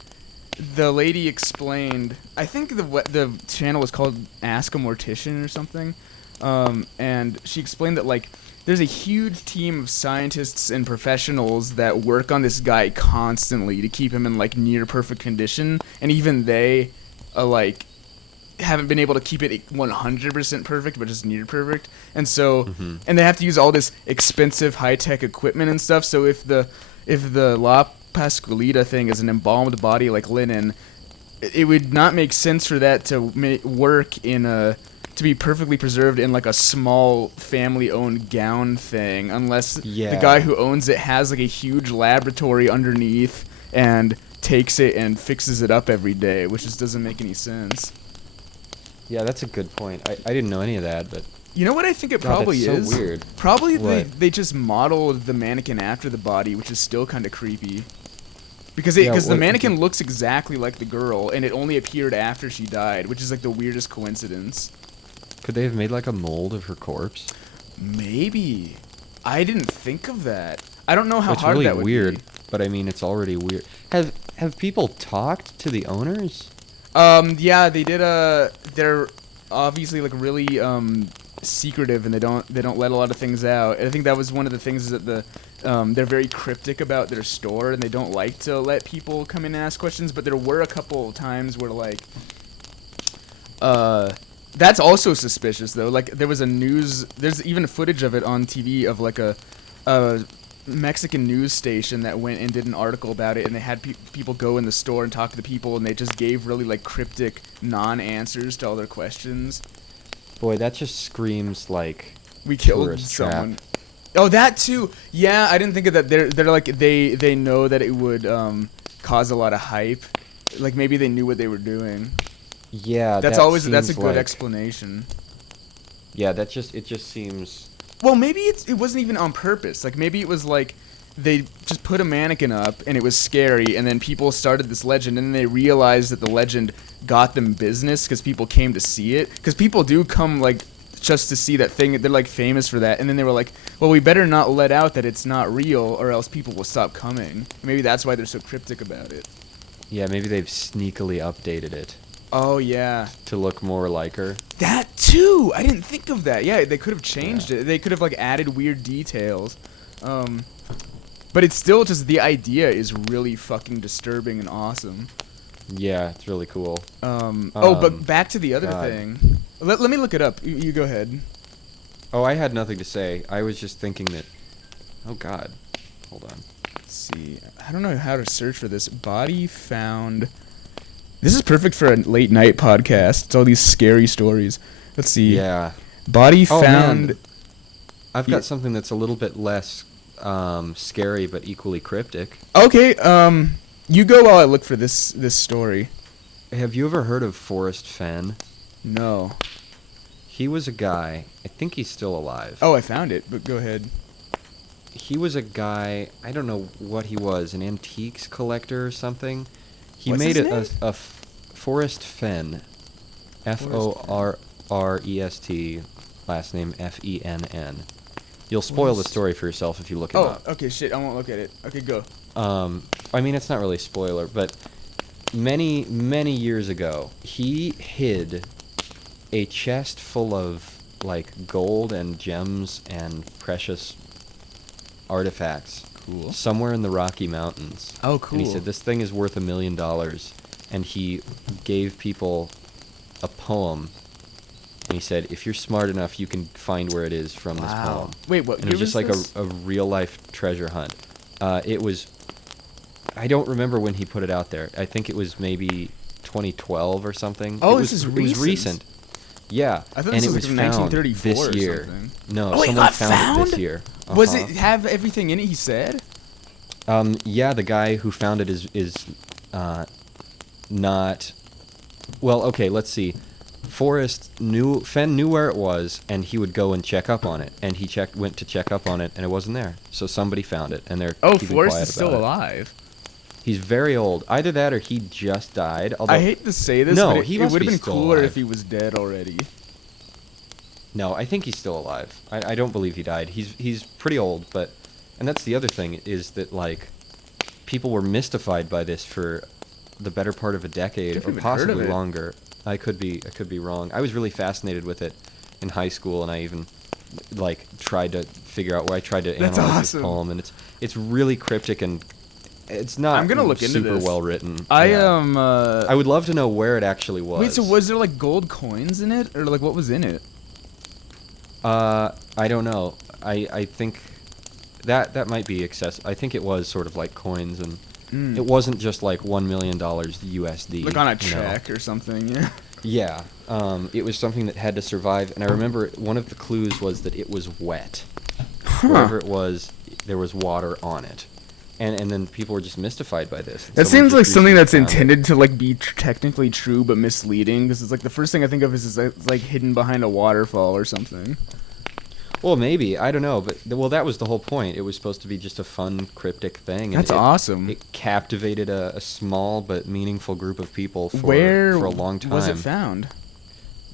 the lady explained. I think the channel was called Ask a Mortician or something. And she explained that like there's a huge team of scientists and professionals that work on this guy constantly to keep him in like near perfect condition, and even they like haven't been able to keep it 100% perfect, but just near perfect. And so and they have to use all this expensive high-tech equipment and stuff. So if the La Pascualita thing is an embalmed body like linen, it would not make sense for that to work in to be perfectly preserved in like a small family-owned gown thing, unless the guy who owns it has like a huge laboratory underneath and takes it and fixes it up every day, which just doesn't make any sense. Yeah, that's a good point. I didn't know any of that, but You know what I think it probably that's is? so weird. Probably What? they just modeled the mannequin after the body, which is still kind of creepy. Because Yeah, the mannequin looks exactly like the girl, and it only appeared after she died, which is like the weirdest coincidence. Could they have made like a mold of her corpse? Maybe. I didn't think of that. I don't know how It's hard really that would weird, be. but I mean, it's already weird. Have people talked to the owners? Yeah, they did. They're obviously like really secretive, and they don't let a lot of things out. And I think that was one of the things is that they're very cryptic about their store, and they don't like to let people come in and ask questions. But there were a couple of times where like, that's also suspicious though. Like there was there's even footage of it on TV of like a Mexican news station that went and did an article about it, and they had people go in the store and talk to the people, and they just gave really like cryptic non-answers to all their questions. Boy, that just screams like We killed tourist trap. someone. Oh, that too. Yeah, I didn't think of that. They're like they know that it would cause a lot of hype. Like maybe they knew what they were doing. Yeah, That's a good like, explanation. Yeah, it just seems. Well, maybe it wasn't even on purpose. Like maybe it was like they just put a mannequin up and it was scary, and then people started this legend, and then they realized that the legend got them business because people came to see it. Because people do come like just to see that thing. They're like famous for that, and then they were like, well, we better not let out that it's not real, or else people will stop coming. Maybe that's why they're so cryptic about it. Yeah, maybe they've sneakily updated it Oh yeah. to look more like her. That too. I didn't think of that. Yeah, they could have changed it. They could have like added weird details. But it's still just the idea is really fucking disturbing and awesome. Yeah, it's really cool. But back to the other God. thing. Let me look it up. You go ahead. Oh, I had nothing to say. I was just thinking that. Oh God, hold on. Let's see. I don't know how to search for this. Body found. This is perfect for a late night podcast. It's all these scary stories. Let's see. Yeah. Body Oh, found. man. I've got something that's a little bit less scary but equally cryptic. Okay. You go while I look for this story. Have you ever heard of Forrest Fenn? No. He was a guy. I think he's still alive. Oh, I found it. But go ahead. He was a guy. I don't know what he was. An antiques collector or something. He What's made his a Forrest Fenn. Forrest, last name Fenn. You'll spoil the story for yourself if you look him up. Oh, okay, shit. I won't look at it. Okay, go. I mean, it's not really a spoiler, but many, many years ago, he hid a chest full of, like, gold and gems and precious artifacts. Cool. Somewhere in the Rocky Mountains. Oh, cool. And he said, this thing is worth $1 million. And he gave people a poem. And he said, if you're smart enough, you can find where it is from this poem. Wait, what? And it was just like a real-life treasure hunt. It was... I don't remember when he put it out there. I think it was maybe 2012 or something. Oh, it this is It was recent. Yeah. I thought and this it was was like from found 1934 this or year. something. No, Oh, it someone got found it found? this year. Was it have everything in it? He said. Yeah, the guy who found it is not. Well, okay, let's see. Fenn knew where it was, and he would go and check up on it. And he went to check up on it, and it wasn't there. So somebody found it, and they're keeping Forrest quiet is still about it. alive. He's very old. Either that or he just died. Although I hate to say this, No, but he it must would have be been still cooler alive. if he was dead already. No, I think he's still alive. I don't believe he died. He's pretty old, but and that's the other thing is that like people were mystified by this for the better part of a decade I've or even heard of possibly it. longer. I could be wrong. I was really fascinated with it in high school, and I even like tried to figure out where I tried to That's analyze awesome. this poem, and it's really cryptic and it's not I'm gonna look into super this. well written. I Yeah. I would love to know where it actually was. Wait, so was there like gold coins in it, or like what was in it? I don't know. I think that might be excess. I think it was sort of like coins, and it wasn't just like $1 million USD. Like on a you know. check or something, yeah. Yeah. It was something that had to survive, and I remember one of the clues was that it was wet. Wherever it was, there was water on it. And then people were just mystified by this. That Someone seems like just something recently that's found it. intended to like be technically true but misleading, because it's like the first thing I think of is it's like hidden behind a waterfall or something. Well, maybe. I don't know. But, well, that was the whole point. It was supposed to be just a fun, cryptic thing. And That's awesome. It captivated a small but meaningful group of people for a long time. Was it found?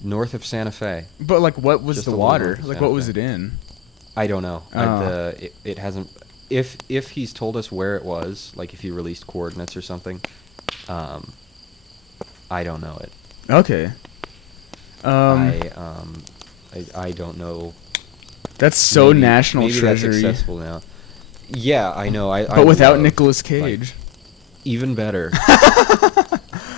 North of Santa Fe. But like, what was Just the a little water? north of Like, Santa what was Fe. it in? I don't know. Oh. It hasn't... If he's told us where it was, like if he released coordinates or something, I don't know it. Okay. I don't know. That's so Maybe- national maybe treasury. that's accessible now. Yeah, I know. But without love, Nicolas like, Cage. even better.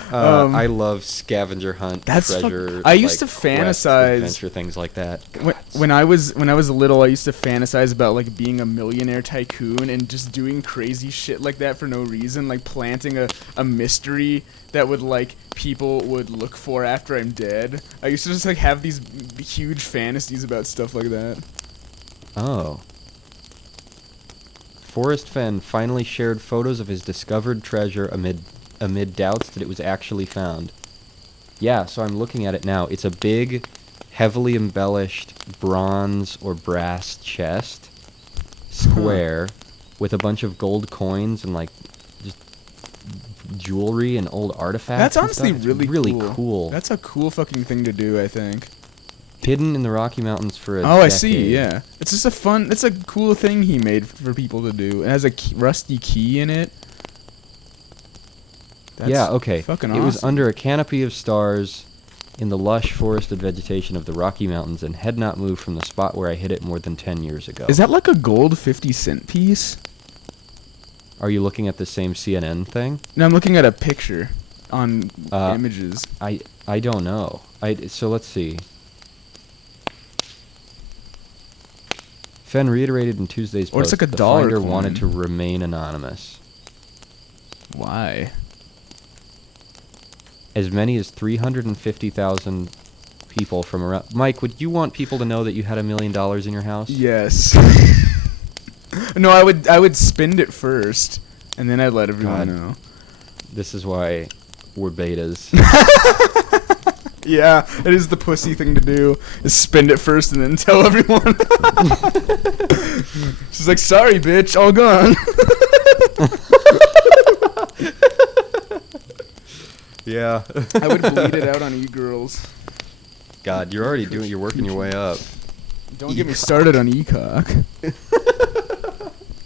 Um, I love scavenger hunt, That's fuck- treasure. I used like, to quest, fantasize- adventure things like that. When, God, when I was little, I used to fantasize about like being a millionaire tycoon and just doing crazy shit like that for no reason, like planting a mystery that would like people would look for after I'm dead. I used to just like have these huge fantasies about stuff like that. Oh. Forrest Fenn finally shared photos of his discovered treasure amid doubts that it was actually found. Yeah, so I'm looking at it now. It's a big, heavily embellished bronze or brass chest, square, with a bunch of gold coins and like just jewelry and old artifacts. That's and honestly stuff. It's really cool. That's a cool fucking thing to do, I think. Hidden in the Rocky Mountains for a Oh, I decade. see. Yeah, it's just it's a cool thing he made for people to do. It has a rusty key in it. That's yeah, okay. Fucking It was awesome. under a canopy of stars in the lush forested vegetation of the Rocky Mountains and had not moved from the spot where I hid it more than 10 years ago. Is that like a gold 50-cent piece? Are you looking at the same CNN thing? No, I'm looking at a picture on Uh, images. I don't know. So let's see. Fenn reiterated in Tuesday's Or it's post like a that the dollar finder coin. wanted to remain anonymous. Why? As many as 350,000 people from around... Mike, would you want people to know that you had $1 million in your house? Yes. No, I would spend it first, and then I'd let everyone God. know. This is why we're betas. Yeah, it is the pussy thing to do. Is spend it first and then tell everyone. She's like, sorry, bitch, all gone. Yeah. I would bleed it out on e-girls. God, you're working your way up. Don't get me started on e-cock.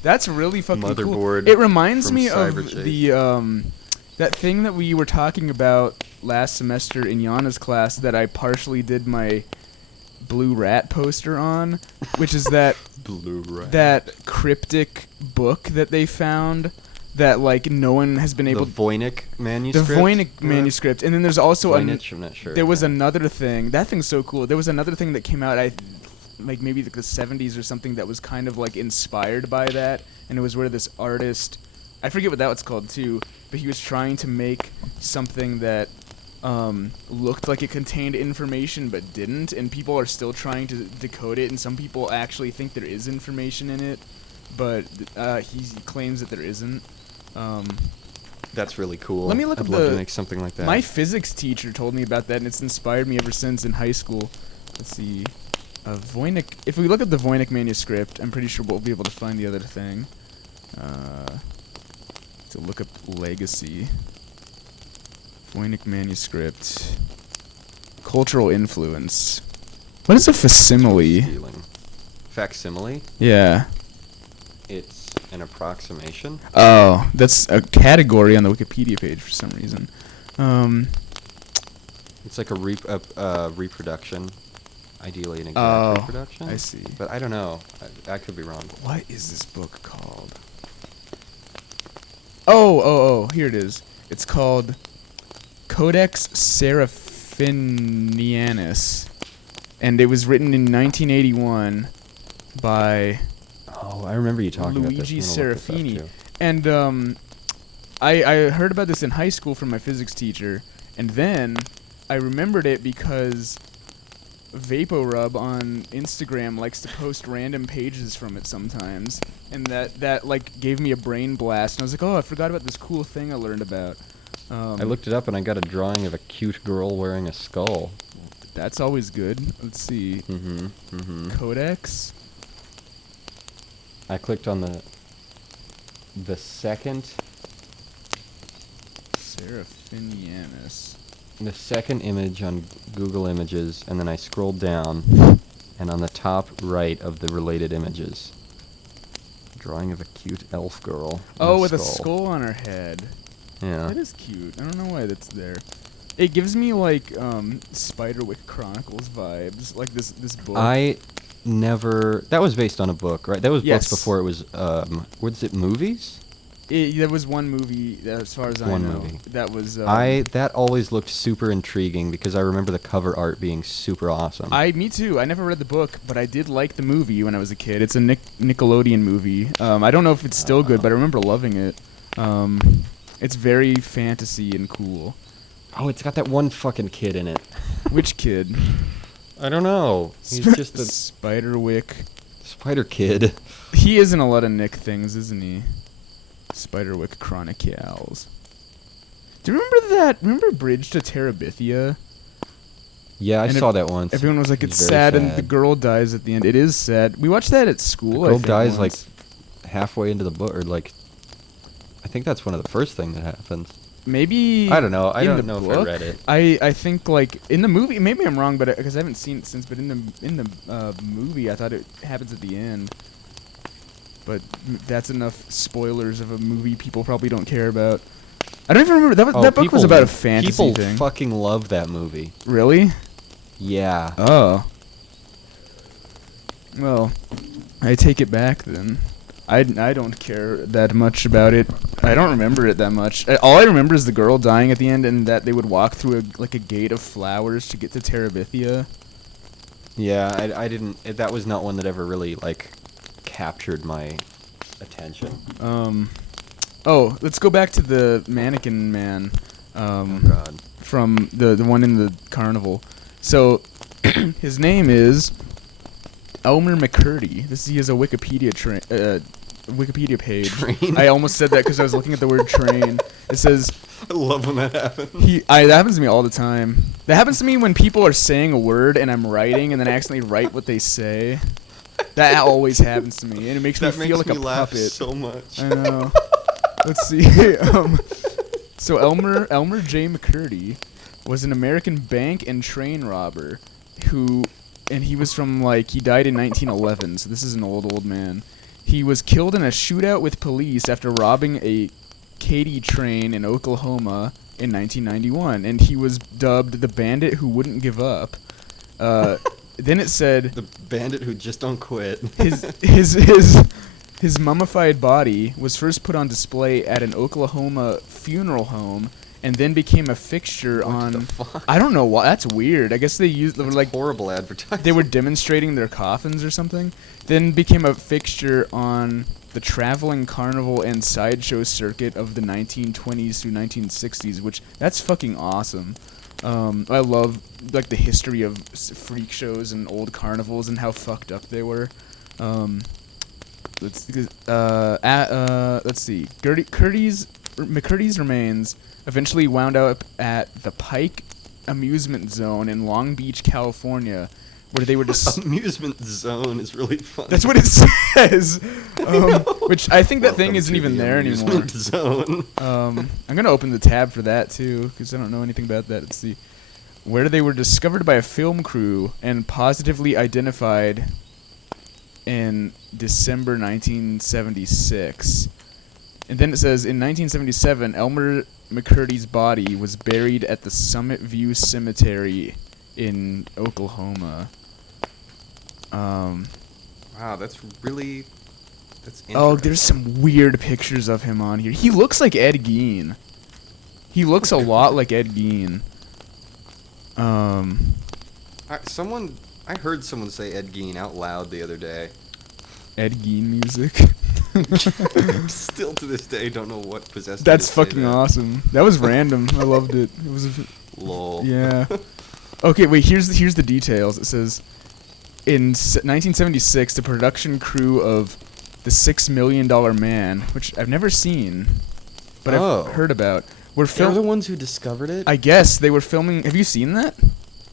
That's really fucking cool. Motherboard It reminds from me of Cyberchase. the that thing that we were talking about last semester in Yana's class that I partially did my Blue Rat poster on, which is that Blue Rat. that cryptic book that they found that like no one has been able The Voynich the Manuscript? Voynich Manuscript. And then there's also Voynich, I'm not sure. there was another thing. That thing's so cool. There was another thing that came out, like maybe like the 70s or something, that was kind of like inspired by that. And it was where this artist, I forget what that was called too, but he was trying to make something that looked like it contained information but didn't. And people are still trying to decode it. And some people actually think there is information in it, but he claims that there isn't. That's really cool. Let me look I'd up love the- to make something like that. My physics teacher told me about that, and it's inspired me ever since in high school. Let's see. Voynich. If we look at the Voynich manuscript, I'm pretty sure we'll be able to find the other thing. To look up legacy. Voynich manuscript. Cultural influence. What is a facsimile? Stealing. Facsimile? Yeah. It's an approximation. Oh, that's a category on the Wikipedia page for some reason. It's like a reproduction, ideally an exact reproduction. I see. But I don't know. I could be wrong. What is this book called? Oh, here it is. It's called Codex Seraphinianus, and it was written in 1981 by Oh, I remember you talking about this. Luigi I'm gonna look this up, Serafini. too. And I heard about this in high school from my physics teacher, and then I remembered it because VapoRub on Instagram likes to post random pages from it sometimes, and that like gave me a brain blast, and I was like, oh, I forgot about this cool thing I learned about. I looked it up and I got a drawing of a cute girl wearing a skull. That's always good. Let's see. Codex. I clicked on the second Seraphinianus. the second image on Google Images, and then I scrolled down, and on the top right of the related images, drawing of a cute elf girl. Oh, with a skull on her head. Yeah. That is cute. I don't know why that's there. It gives me like Spiderwick Chronicles vibes, like this book. I never. That was based on a book, right? That was Yes. books before it was. Was it movies? There was one movie, as far as I One know, movie. that was. That always looked super intriguing because I remember the cover art being super awesome. Me too. I never read the book, but I did like the movie when I was a kid. It's a Nickelodeon movie. I don't know if it's still good, but I remember loving it. It's very fantasy and cool. Oh, it's got that one fucking kid in it. Which kid? I don't know. He's just a Spiderwick. spider kid. He is in a lot of Nick things, isn't he? Spiderwick Chronicles. Do you remember that? Remember Bridge to Terabithia? Yeah, I And saw that once. Everyone was like, It it's was sad, very and the girl dies at the end. It is sad. We watched that at school. The girl I think, dies once. like halfway into the book, or like, I think that's one of the first things that happens. Maybe. I don't know. I in don't the know book? if I read it. I think like in the movie. Maybe I'm wrong, but because I haven't seen it since. But in the movie, I thought it happens at the end. But that's enough spoilers of a movie people probably don't care about. I don't even remember that book was about a fantasy people thing. fucking love that movie. Really? Yeah. Oh. Well, I take it back then. I don't care that much about it. I don't remember it that much. All I remember is the girl dying at the end, and that they would walk through a gate of flowers to get to Terabithia. Yeah, I didn't. That was not one that ever really like captured my attention. Oh, let's go back to the mannequin man. Oh God. From the one in the carnival. So his name is Elmer McCurdy. He has a Wikipedia page. Train? I almost said that because I was looking at the word train. It says I love when that happens. that happens to me all the time. That happens to me when people are saying a word and I'm writing and then I accidentally write what they say. That always happens to me, and it makes me feel like a laugh puppet. so much. I know. Let's see. So Elmer J. McCurdy was an American bank and train robber and he was from he died in 1911. So this is an old man. He was killed in a shootout with police after robbing a Katy train in Oklahoma in 1991, and he was dubbed the bandit who wouldn't give up. Then it said The bandit who just don't quit. his mummified body was first put on display at an Oklahoma funeral home, and then became a fixture What the fuck? I don't know why. That's weird. I guess they were Horrible advertising. they were demonstrating their coffins or something. Then became a fixture on the traveling carnival and sideshow circuit of the 1920s through 1960s, which that's fucking awesome. I love the history of freak shows and old carnivals and how fucked up they were. Let's see. McCurdy's remains eventually wound up at the Pike Amusement Zone in Long Beach, California, where they were just Amusement zone is really fun. That's what it says. Which I think that thing isn't even there anymore. Amusement zone. I'm gonna open the tab for that too, because I don't know anything about that. Let's see. where they were discovered by a film crew and positively identified in December 1976. And then it says, in 1977, Elmer McCurdy's body was buried at the Summit View Cemetery in Oklahoma. Wow, that's interesting. Oh, there's some weird pictures of him on here. He looks like Ed Gein. He looks a lot like Ed Gein. I heard someone say Ed Gein out loud the other day. Ed Gein music. Still to this day don't know what possessed me That's to say fucking that. awesome. That was random. I loved it. It was Lol. yeah. Okay, wait, here's the details. It says in 1976 the production crew of The $6 Million Man, which I've never seen, but Oh. I've heard about. Were They're the film ones who discovered it? I guess they were filming. Have you seen that?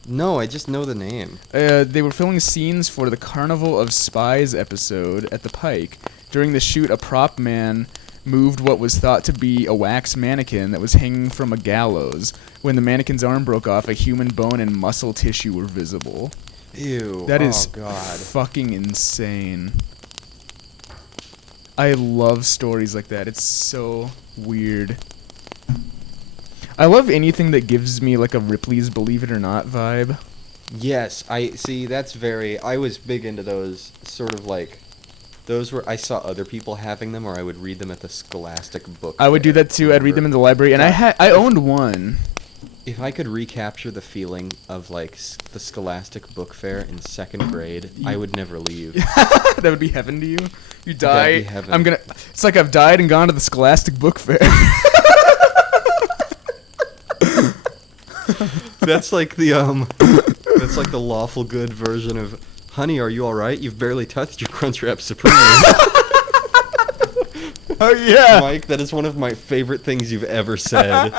No, I just know the name. They were filming scenes for the Carnival of Spies episode at the Pike. During the shoot, a prop man moved what was thought to be a wax mannequin that was hanging from a gallows. When the mannequin's arm broke off, a human bone and muscle tissue were visible. Ew. That is God. fucking insane. I love stories like that. It's so weird. I love anything that gives me like a Ripley's Believe It or Not vibe. Yes, I see. I was big into those sort of like. Those were I saw other people having them, or I would read them at the Scholastic book. I would do fair. that too. I'd read them in the library, and I owned one. If I could recapture the feeling of like the Scholastic book fair in 2nd grade, I would never leave. That would be heaven to you. You die. That'd be heaven. It's like I've died and gone to the Scholastic book fair. That's like the that's like the lawful good version of, honey, are you all right? You've barely touched your Crunchwrap Supreme. Oh yeah. Mike, that is one of my favorite things you've ever said.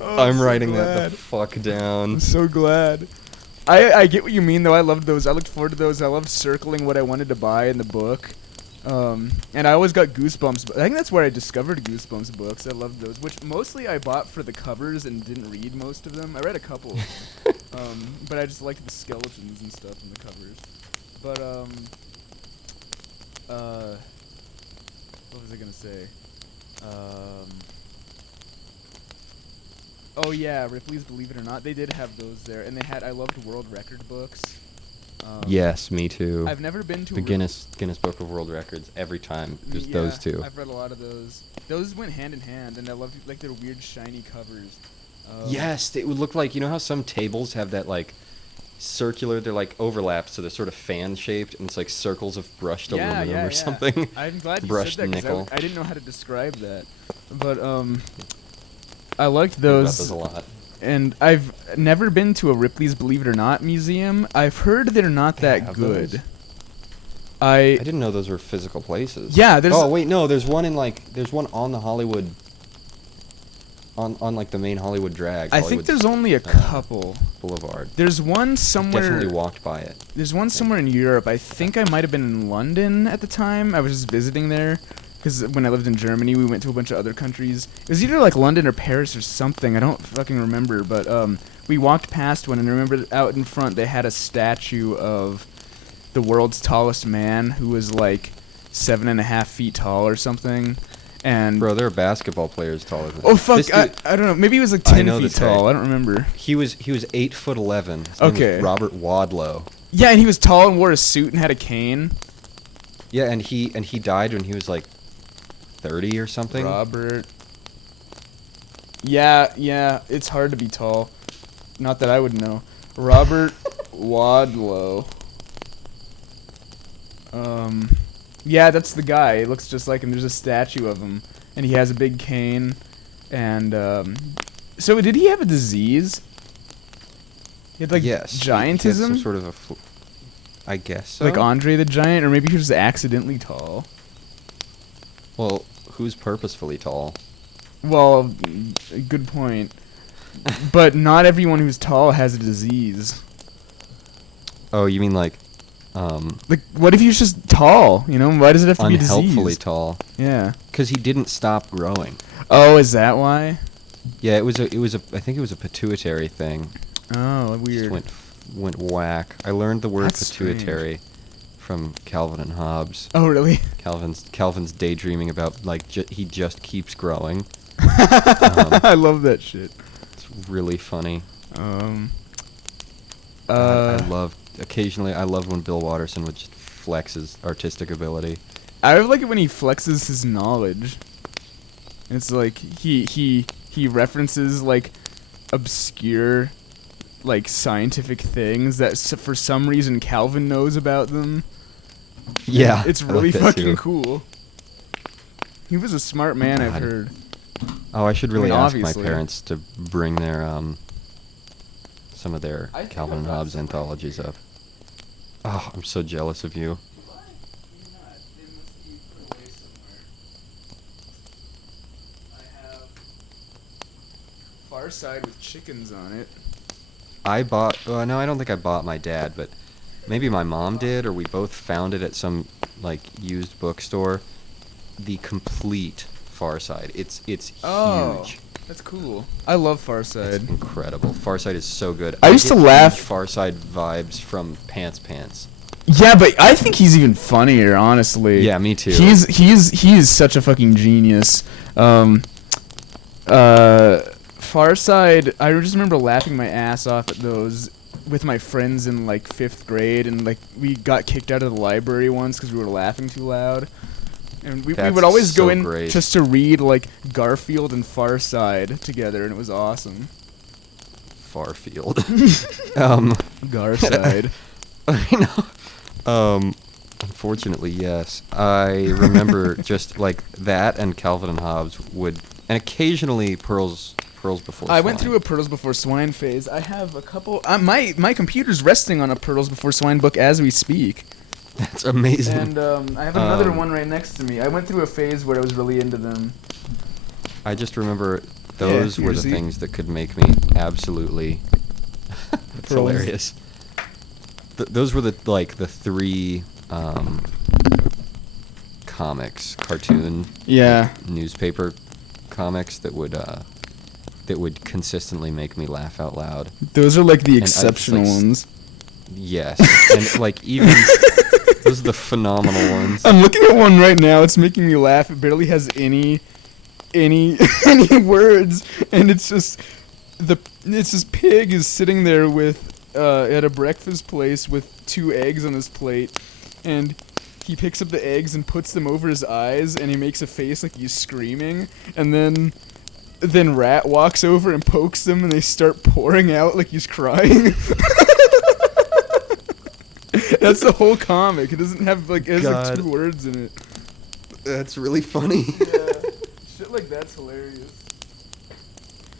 I'm so writing that glad. the fuck down. I'm so glad. I get what you mean though. I loved those. I looked forward to those. I loved circling what I wanted to buy in the book. And I always got Goosebumps. I think that's where I discovered Goosebumps books. I loved those, which mostly I bought for the covers and didn't read most of them. I read a couple, but I just liked the skeletons and stuff in the covers. But what was I gonna say? Oh yeah, Ripley's Believe It or Not. They did have those there, and they had. I loved world record books. Yes, me too. I've never been to The a Guinness Book of World Records every time. There's those two. I've read a lot of those. Those went hand in hand, and I love like their weird shiny covers. Yes, it would look like, you know how some tables have that like circular, they're like overlapped, so they're sort of fan shaped, and it's like circles of brushed aluminum or something. I'm glad you Brushed said that 'cause nickel. I didn't know how to describe that, but I liked Think about those. those a lot. And I've never been to a Ripley's Believe It or Not museum. I've heard they're not They that have good. those? I I didn't know those were physical places. Yeah, there's. Oh wait, no, there's one on the Hollywood. On like the main Hollywood drag. I think Hollywood there's only a couple. Boulevard. There's one somewhere. Definitely walked by it. There's one somewhere in Europe. I think I might have been in London at the time. I was just visiting there. Because when I lived in Germany, we went to a bunch of other countries. It was either like London or Paris or something. I don't fucking remember. But we walked past one, and I remember out in front they had a statue of the world's tallest man, who was like 7.5 feet tall or something. And Bro, there are basketball players taller than oh fuck, this dude- I don't know. Maybe he was like I 10 know feet this guy. tall. I don't remember. He was 8'11". His name was Okay. Robert Wadlow. Yeah, and he was tall and wore a suit and had a cane. Yeah, and he died when he was like 30 or something. Robert. Yeah, it's hard to be tall. Not that I would know. Robert Wadlow. Yeah, that's the guy. It looks just like him. There's a statue of him, and he has a big cane. And so did he have a disease? He had like Yes. He had giantism, some sort of I guess so. like Andre the Giant, or maybe he was just accidentally tall. Well, who's purposefully tall? Well, good point. But not everyone who's tall has a disease. Oh, you mean like Like, what if he was just tall? You know, why does it have to be unhelpfully disease? tall? Yeah. Because he didn't stop growing. Oh, is that why? Yeah, it was a I think it was a pituitary thing. Oh, Just weird. went whack. I learned the word That's pituitary from Calvin and Hobbes. Oh, really? Calvin's daydreaming about like he just keeps growing. I love that shit. It's really funny. Um. I love when Bill Watterson would just flex his artistic ability. I like it when he flexes his knowledge. It's like he references like obscure like scientific things that for some reason Calvin knows about them. Yeah, It's I really like that fucking too. cool. He was a smart man, I've God. heard. Oh, I should really mean, ask my obviously. parents to bring their some of their I think Calvin and I've got Hobbes some. anthologies up. Oh, I'm so jealous of you. Far Side with chickens on it. I bought. No, I don't think I bought my dad, but maybe my mom did, or we both found it at some like used bookstore. The complete Far Side. It's Oh, huge. that's cool. I love Far Side. It's incredible. Far Side is so good. I used to get laugh- huge Far Side vibes from Pants. Yeah, but I think he's even funnier, honestly. Yeah, me too. He's such a fucking genius. Far Side, I just remember laughing my ass off at those with my friends in like 5th grade, and like we got kicked out of the library once because we were laughing too loud. And we That's would always go so in great. just to read like Garfield and Far Side together, and it was awesome. Farfield. Gar Side. I know. Unfortunately, yes. I remember just like that and Calvin and Hobbes would, and occasionally Pearls Before I went Swine. through a Pearls Before Swine phase. I have a couple. My computer's resting on a Pearls Before Swine book as we speak. That's amazing. And I have another Um, one right next to me. I went through a phase where I was really into them. I just remember those were the Hersey. things that could make me absolutely. It's Pearls. hilarious. Those were the 3 cartoon Yeah. newspaper comics that would consistently make me laugh out loud. Those are like the And I just, exceptional like, ones. Yes, and like even those are the phenomenal ones. I'm looking at one right now. It's making me laugh. It barely has any any words, and it's just this pig is sitting there with at a breakfast place with 2 eggs on his plate, and he picks up the eggs and puts them over his eyes, and he makes a face like he's screaming, and then Rat walks over and pokes them, and they start pouring out like he's crying. That's the whole comic. It doesn't have like, it has like God. 2 words in it. That's really funny. Yeah, shit like that's hilarious.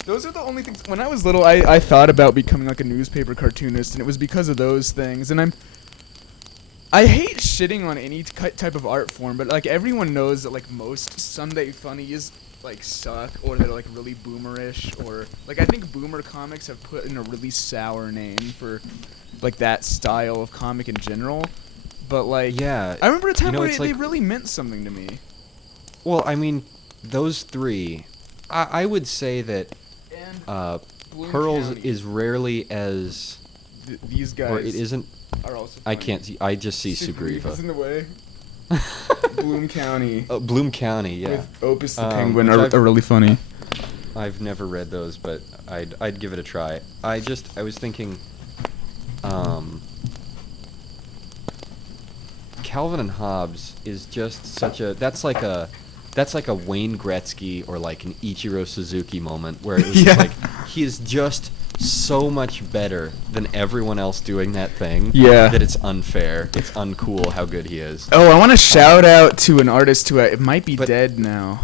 Those are the only things. When I was little, I thought about becoming like a newspaper cartoonist, and it was because of those things. And I hate shitting on any type of art form, but like everyone knows that like most Sunday funnies like suck, or they're like really boomerish, or like I think boomer comics have put in a really sour name for like that style of comic in general. But like, Yeah. I remember a time where it's they like- really meant something to me. Well, I mean, those 3, I would say that And Bloom Pearls County. is rarely as, These guys or it isn't. are also I funny. can't see. I just see Sugrief is in Sugriva. the way. Bloom County Bloom County, yeah. with Opus the Um, Penguin which are really funny. I've never read those, but I'd give it a try. I was thinking, Calvin and Hobbes is just such a that's like a Wayne Gretzky or like an Ichiro Suzuki moment where it was Yeah. just like he is just so much better than everyone else doing that thing. Yeah. That it's unfair. It's uncool how good he is. Oh, I want to shout out to an artist who it might be But- dead now.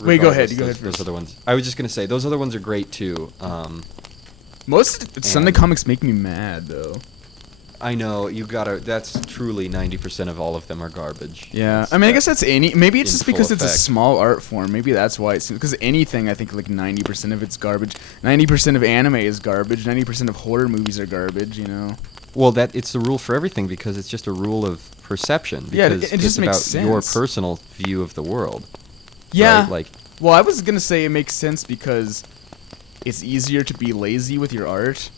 Wait, go ahead. Regardless, Go ahead Those first. other ones. I was just gonna say those other ones are great too. Most Sunday and- comics make me mad though. I know you gotta. That's truly 90% of all of them are garbage. Yeah, That's- I mean, I guess that's any. Maybe it's in just full because it's a effect. small art form. Maybe that's why it's because anything. I think like 90% of it's garbage. 90% of anime is garbage. 90% of horror movies are garbage. You know. Well, it's the rule for everything because it's just a rule of perception. Yeah, Because it just it's makes about your sense. personal view of the world. Yeah. Right? Like, Well, I was gonna say it makes sense because it's easier to be lazy with your art.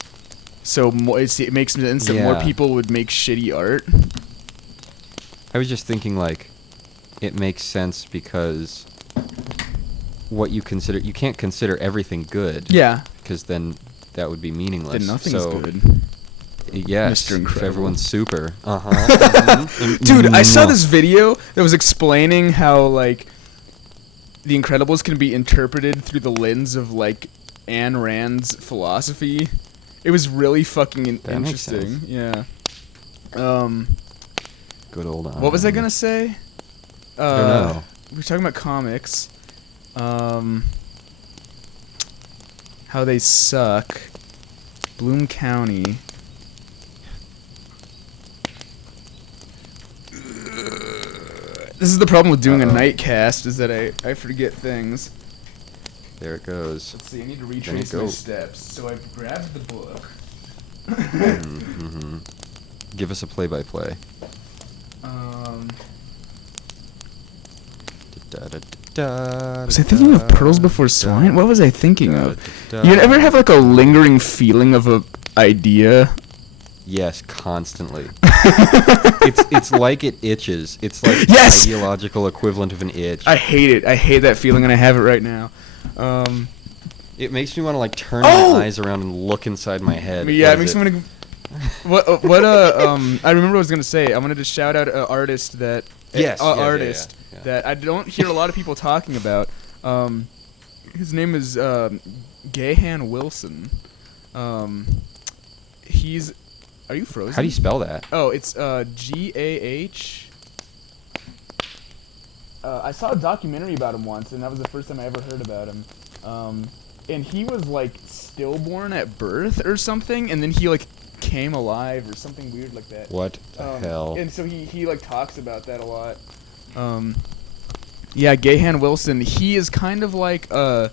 so it makes sense that more Yeah. people would make shitty art. I was just thinking, like, it makes sense because what you can't consider everything good. Yeah. Because then that would be meaningless. Then nothing's so, good. Yes, Mr. Incredible. if everyone's super. Uh-huh. Dude, I saw this video that was explaining how, like, The Incredibles can be interpreted through the lens of, like, Ayn Rand's philosophy. It was really fucking That makes interesting. sense. Yeah. Good old Ayn. What was I gonna say? I don't know. We were talking about comics. How they suck. Bloom County. This is the problem with doing a night cast, is that I forget things. There it goes. Let's see, I need to There you retrace my go. steps. So I grabbed the book. Mm-hmm. Give us a play-by-play. Was I thinking of Pearls Before Swine? What was I thinking of? You ever have like a lingering feeling of a idea? Yes, constantly. it's like it itches. It's like Yes! the ideological equivalent of an itch. I hate it. I hate that feeling, and I have it right now. It makes me want to like turn Oh! my eyes around and look inside my head. Yeah, What it is makes me want to. I remember what I was gonna say. I wanted to shout out an artist that. Yes, yeah, yeah, artist yeah. that I don't hear a lot of people talking about. His name is Gahan Wilson. He's. Are you frozen? How do you spell that? Oh, it's G-A-H. I saw a documentary about him once, and that was the first time I ever heard about him. And he was like stillborn at birth or something, and then he like came alive or something weird like that. What the hell? And so he like talks about that a lot. Yeah, Gahan Wilson. He is kind of like a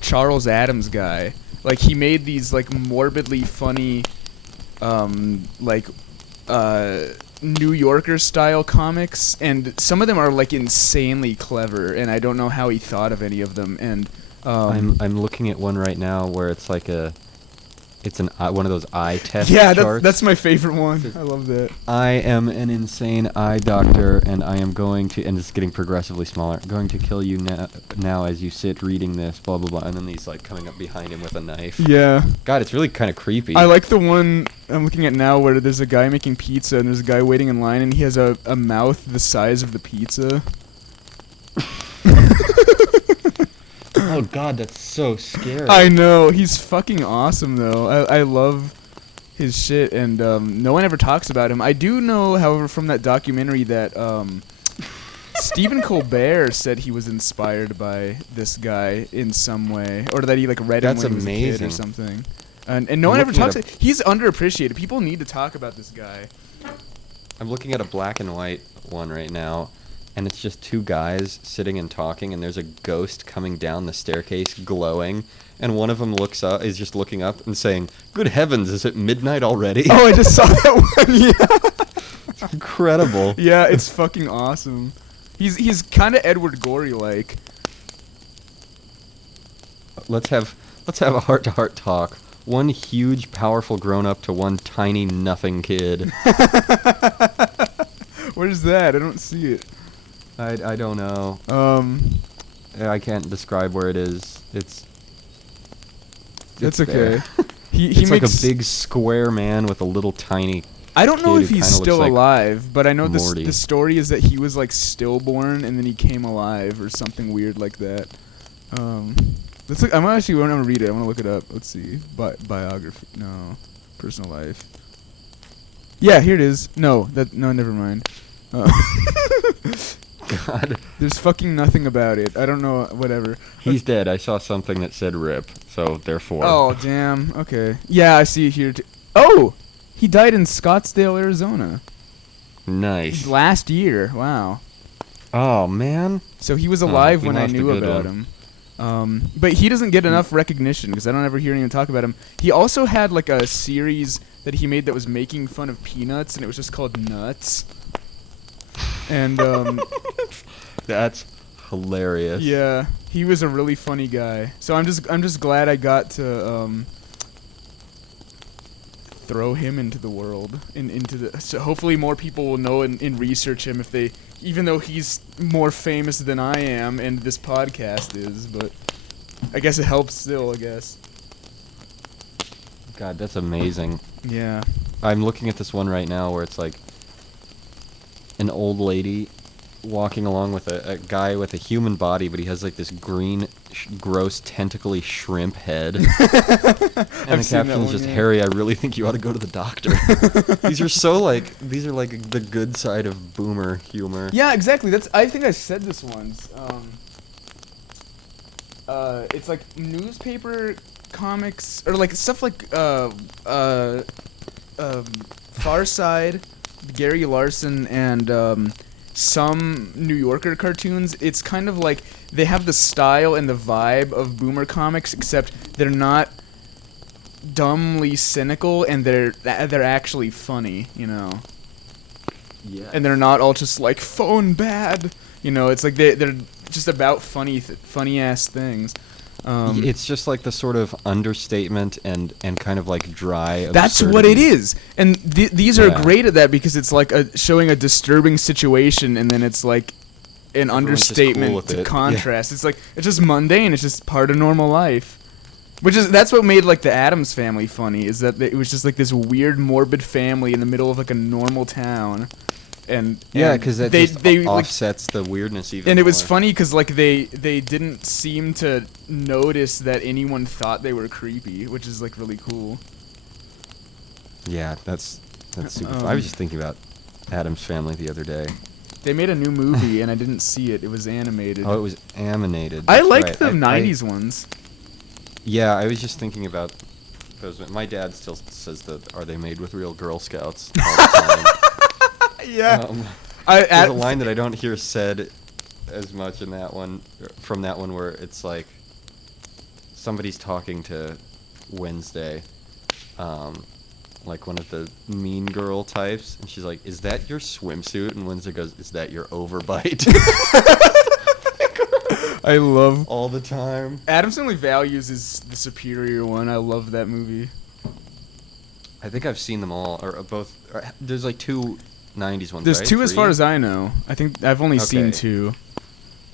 Charles Adams guy. Like he made these like morbidly funny, New Yorker style comics, and some of them are like insanely clever, and I don't know how he thought of any of them. And I'm looking at one right now where it's like one of those eye test yeah, charts. that's my favorite one. I love that. I am an insane eye doctor, and I am going to, and it's getting progressively smaller, going to kill you now as you sit reading this, blah, blah, blah, and then he's, like, coming up behind him with a knife. Yeah. God, it's really kind of creepy. I like the one I'm looking at now where there's a guy making pizza, and there's a guy waiting in line, and he has a mouth the size of the pizza. Oh, God, that's so scary. I know. He's fucking awesome, though. I love his shit, and no one ever talks about him. I do know, however, from that documentary that Stephen Colbert said he was inspired by this guy in some way, or that he like read him That's when he was a kid or amazing. something. And no one ever talks. He's underappreciated. People need to talk about this guy. I'm looking at a black and white one right now, and it's just two guys sitting and talking, and there's a ghost coming down the staircase glowing, and one of them is just looking up and saying, "Good heavens, is it midnight already?" Oh, I just saw that one. Yeah. It's incredible. Yeah, it's fucking awesome. He's kind of Edward Gorey like. Let's have a heart-to-heart talk. One huge, powerful grown-up to one tiny, nothing kid. Where's that? I don't see it. I don't know. I can't describe where it is. That's it's okay. there. He It's like makes a big square man with a little tiny. I don't know kid if who he's kinda looks still like alive, but I know Morty. the story is that he was like stillborn and then he came alive or something weird like that. Let's look. I'm actually want to read it. I want to look it up. Let's see. Biography. No. Personal life. Yeah, here it is. No, never mind. God. There's fucking nothing about it. I don't know. Whatever. He's dead. I saw something that said "rip," so therefore. Oh damn. Okay. Yeah, I see it here. Oh, he died in Scottsdale, Arizona. Nice. Last year. Wow. Oh man. So he was alive we when I lost a knew good about one. him. But he doesn't get enough recognition because I don't ever hear anyone talk about him. He also had like a series that he made that was making fun of peanuts, and it was just called Nuts. And That's hilarious. yeah, he was a really funny guy. So I'm just glad I got to throw him into the world, so hopefully more people will know and research him if they, even though he's more famous than I am and this podcast is, but I guess it helps still, I guess. God, that's amazing. Yeah. I'm looking at this one right now where it's like an old lady walking along with a guy with a human body, but he has like this green, gross, tentacly shrimp head. And the caption's just, Harry, I really think you ought to go to the doctor. These are like the good side of boomer humor. Yeah, exactly. I think I said this once. It's like newspaper comics or like stuff like Far Side, Gary Larson, and some New Yorker cartoons. It's kind of like they have the style and the vibe of boomer comics, except they're not dumbly cynical and they're actually funny, you know. Yeah. And they're not all just like phone bad, you know. It's like they're just about funny ass things. It's just like the sort of understatement and kind of like dry. That's what it is, and these are great at that because it's like showing a disturbing situation, and then it's like an understatement to contrast. Yeah. It's like it's just mundane. It's just part of normal life, that's what made like the Addams Family funny. Is that it was just like this weird morbid family in the middle of like a normal town. And because that they offsets the weirdness even. And it was funny because like they didn't seem to notice that anyone thought they were creepy, which is like really cool. Yeah, that's super. I was just thinking about Addams Family the other day. They made a new movie and I didn't see it. It was animated. Oh, it was animated. I liked the '90s ones. Yeah, I was just thinking about those. My dad still says that are they made with real Girl Scouts all the time. Yeah. There's a line that I don't hear said as much in that one, from that one, where it's like somebody's talking to Wednesday, like one of the mean girl types, and she's like, "Is that your swimsuit?" And Wednesday goes, "Is that your overbite?" I love all the time. Addams Family Values is the superior one. I love that movie. I think I've seen them all, or both. There's like two '90s ones. There's right? 2 as far as I know. I think I've only seen 2.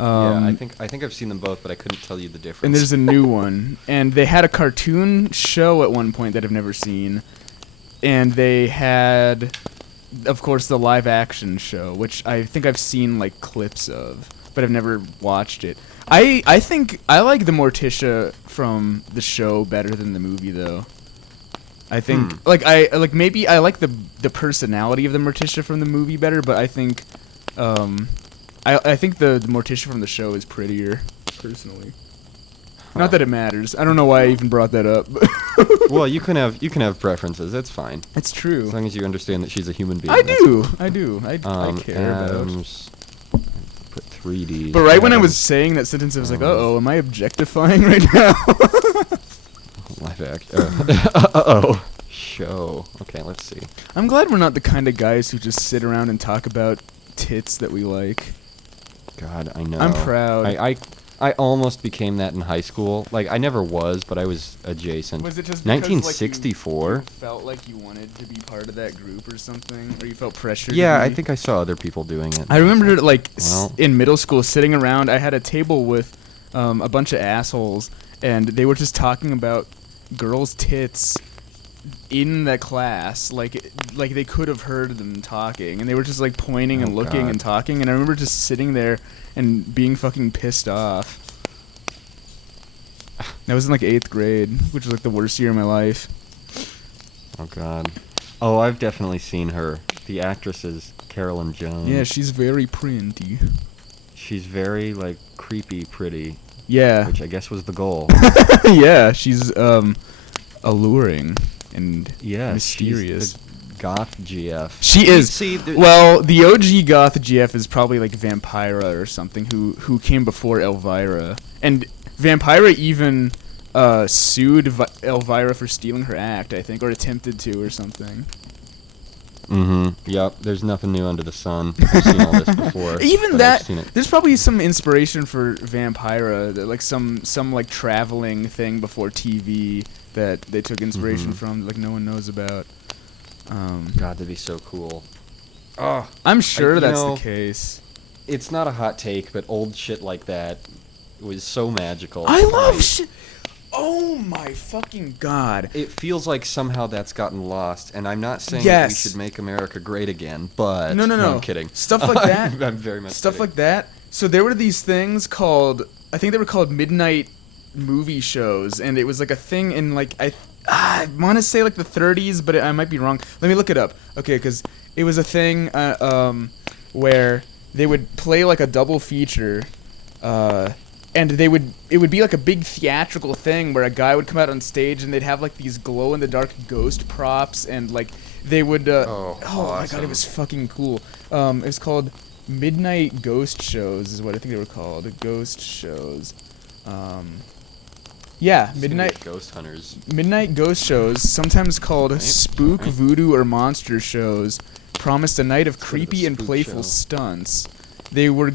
Yeah, I think I've seen them both, but I couldn't tell you the difference. And there's a new one, and they had a cartoon show at one point that I've never seen, and they had, of course, the live action show, which I think I've seen like clips of, but I've never watched it. I think I like the Morticia from the show better than the movie though. I think maybe I like the personality of the Morticia from the movie better, but I think I think the Morticia from the show is prettier, personally. Not that it matters. I don't know why I even brought that up. Well, you can have preferences. That's fine. It's true. As long as you understand that she's a human being. I do. I care Adams, put 3D. But right when I was saying that sentence, I was like, "Uh-oh, am I objectifying right now?" Live act. Show. Okay, let's see. I'm glad we're not the kind of guys who just sit around and talk about tits that we like. God, I know. I'm proud. I almost became that in high school. Like, I never was, but I was adjacent. Was it just 1964? Like, you felt like you wanted to be part of that group or something? Or you felt pressured? Yeah, I think I saw other people doing it. I remember, like, in middle school, sitting around, I had a table with a bunch of assholes, and they were just talking about girls' tits in the class, like they could have heard them talking, and they were just like pointing and looking and talking, and I remember just sitting there and being fucking pissed off. That was in like 8th grade, which was like the worst year of my life. Oh God. Oh, I've definitely seen her. The actress is Carolyn Jones. Yeah, she's very pretty. She's very like creepy pretty. Yeah. Which I guess was the goal. Yeah, she's alluring and mysterious. She's the goth GF. She is. Well, the OG goth GF is probably like Vampira or something who came before Elvira. And Vampira even sued Elvira for stealing her act, I think, or attempted to or something. Mm-hmm. Yep. There's nothing new under the sun. I've seen all this before. Even that, there's probably some inspiration for Vampira, like some like traveling thing before TV that they took inspiration from, like no one knows about. God, that'd be so cool. Oh, I'm sure you that's know, the case. it's not a hot take, but old shit like that was so magical. I love Like, shit. Oh my fucking god. it feels like somehow that's gotten lost, and I'm not saying that we Yes. should make America great again, but No. I'm kidding. Stuff like that. I'm very much Stuff kidding. like that. So there were these things called, I think they were called midnight movie shows, and it was like a thing in like I want to say like the 30s, but I might be wrong. Let me look it up. Okay, because it was a thing where they would play like a double feature, and it would be like a big theatrical thing where a guy would come out on stage and they'd have like these glow in the dark ghost props, and like they would oh my god, awesome. it was fucking cool. It was called Midnight Ghost Shows is what I think they were called. Ghost shows. Yeah, It's gonna be midnight ghost hunters. midnight ghost shows, sometimes called spook, right. voodoo, or monster shows, promised a night of Sort of a creepy and spook playful show. stunts. There were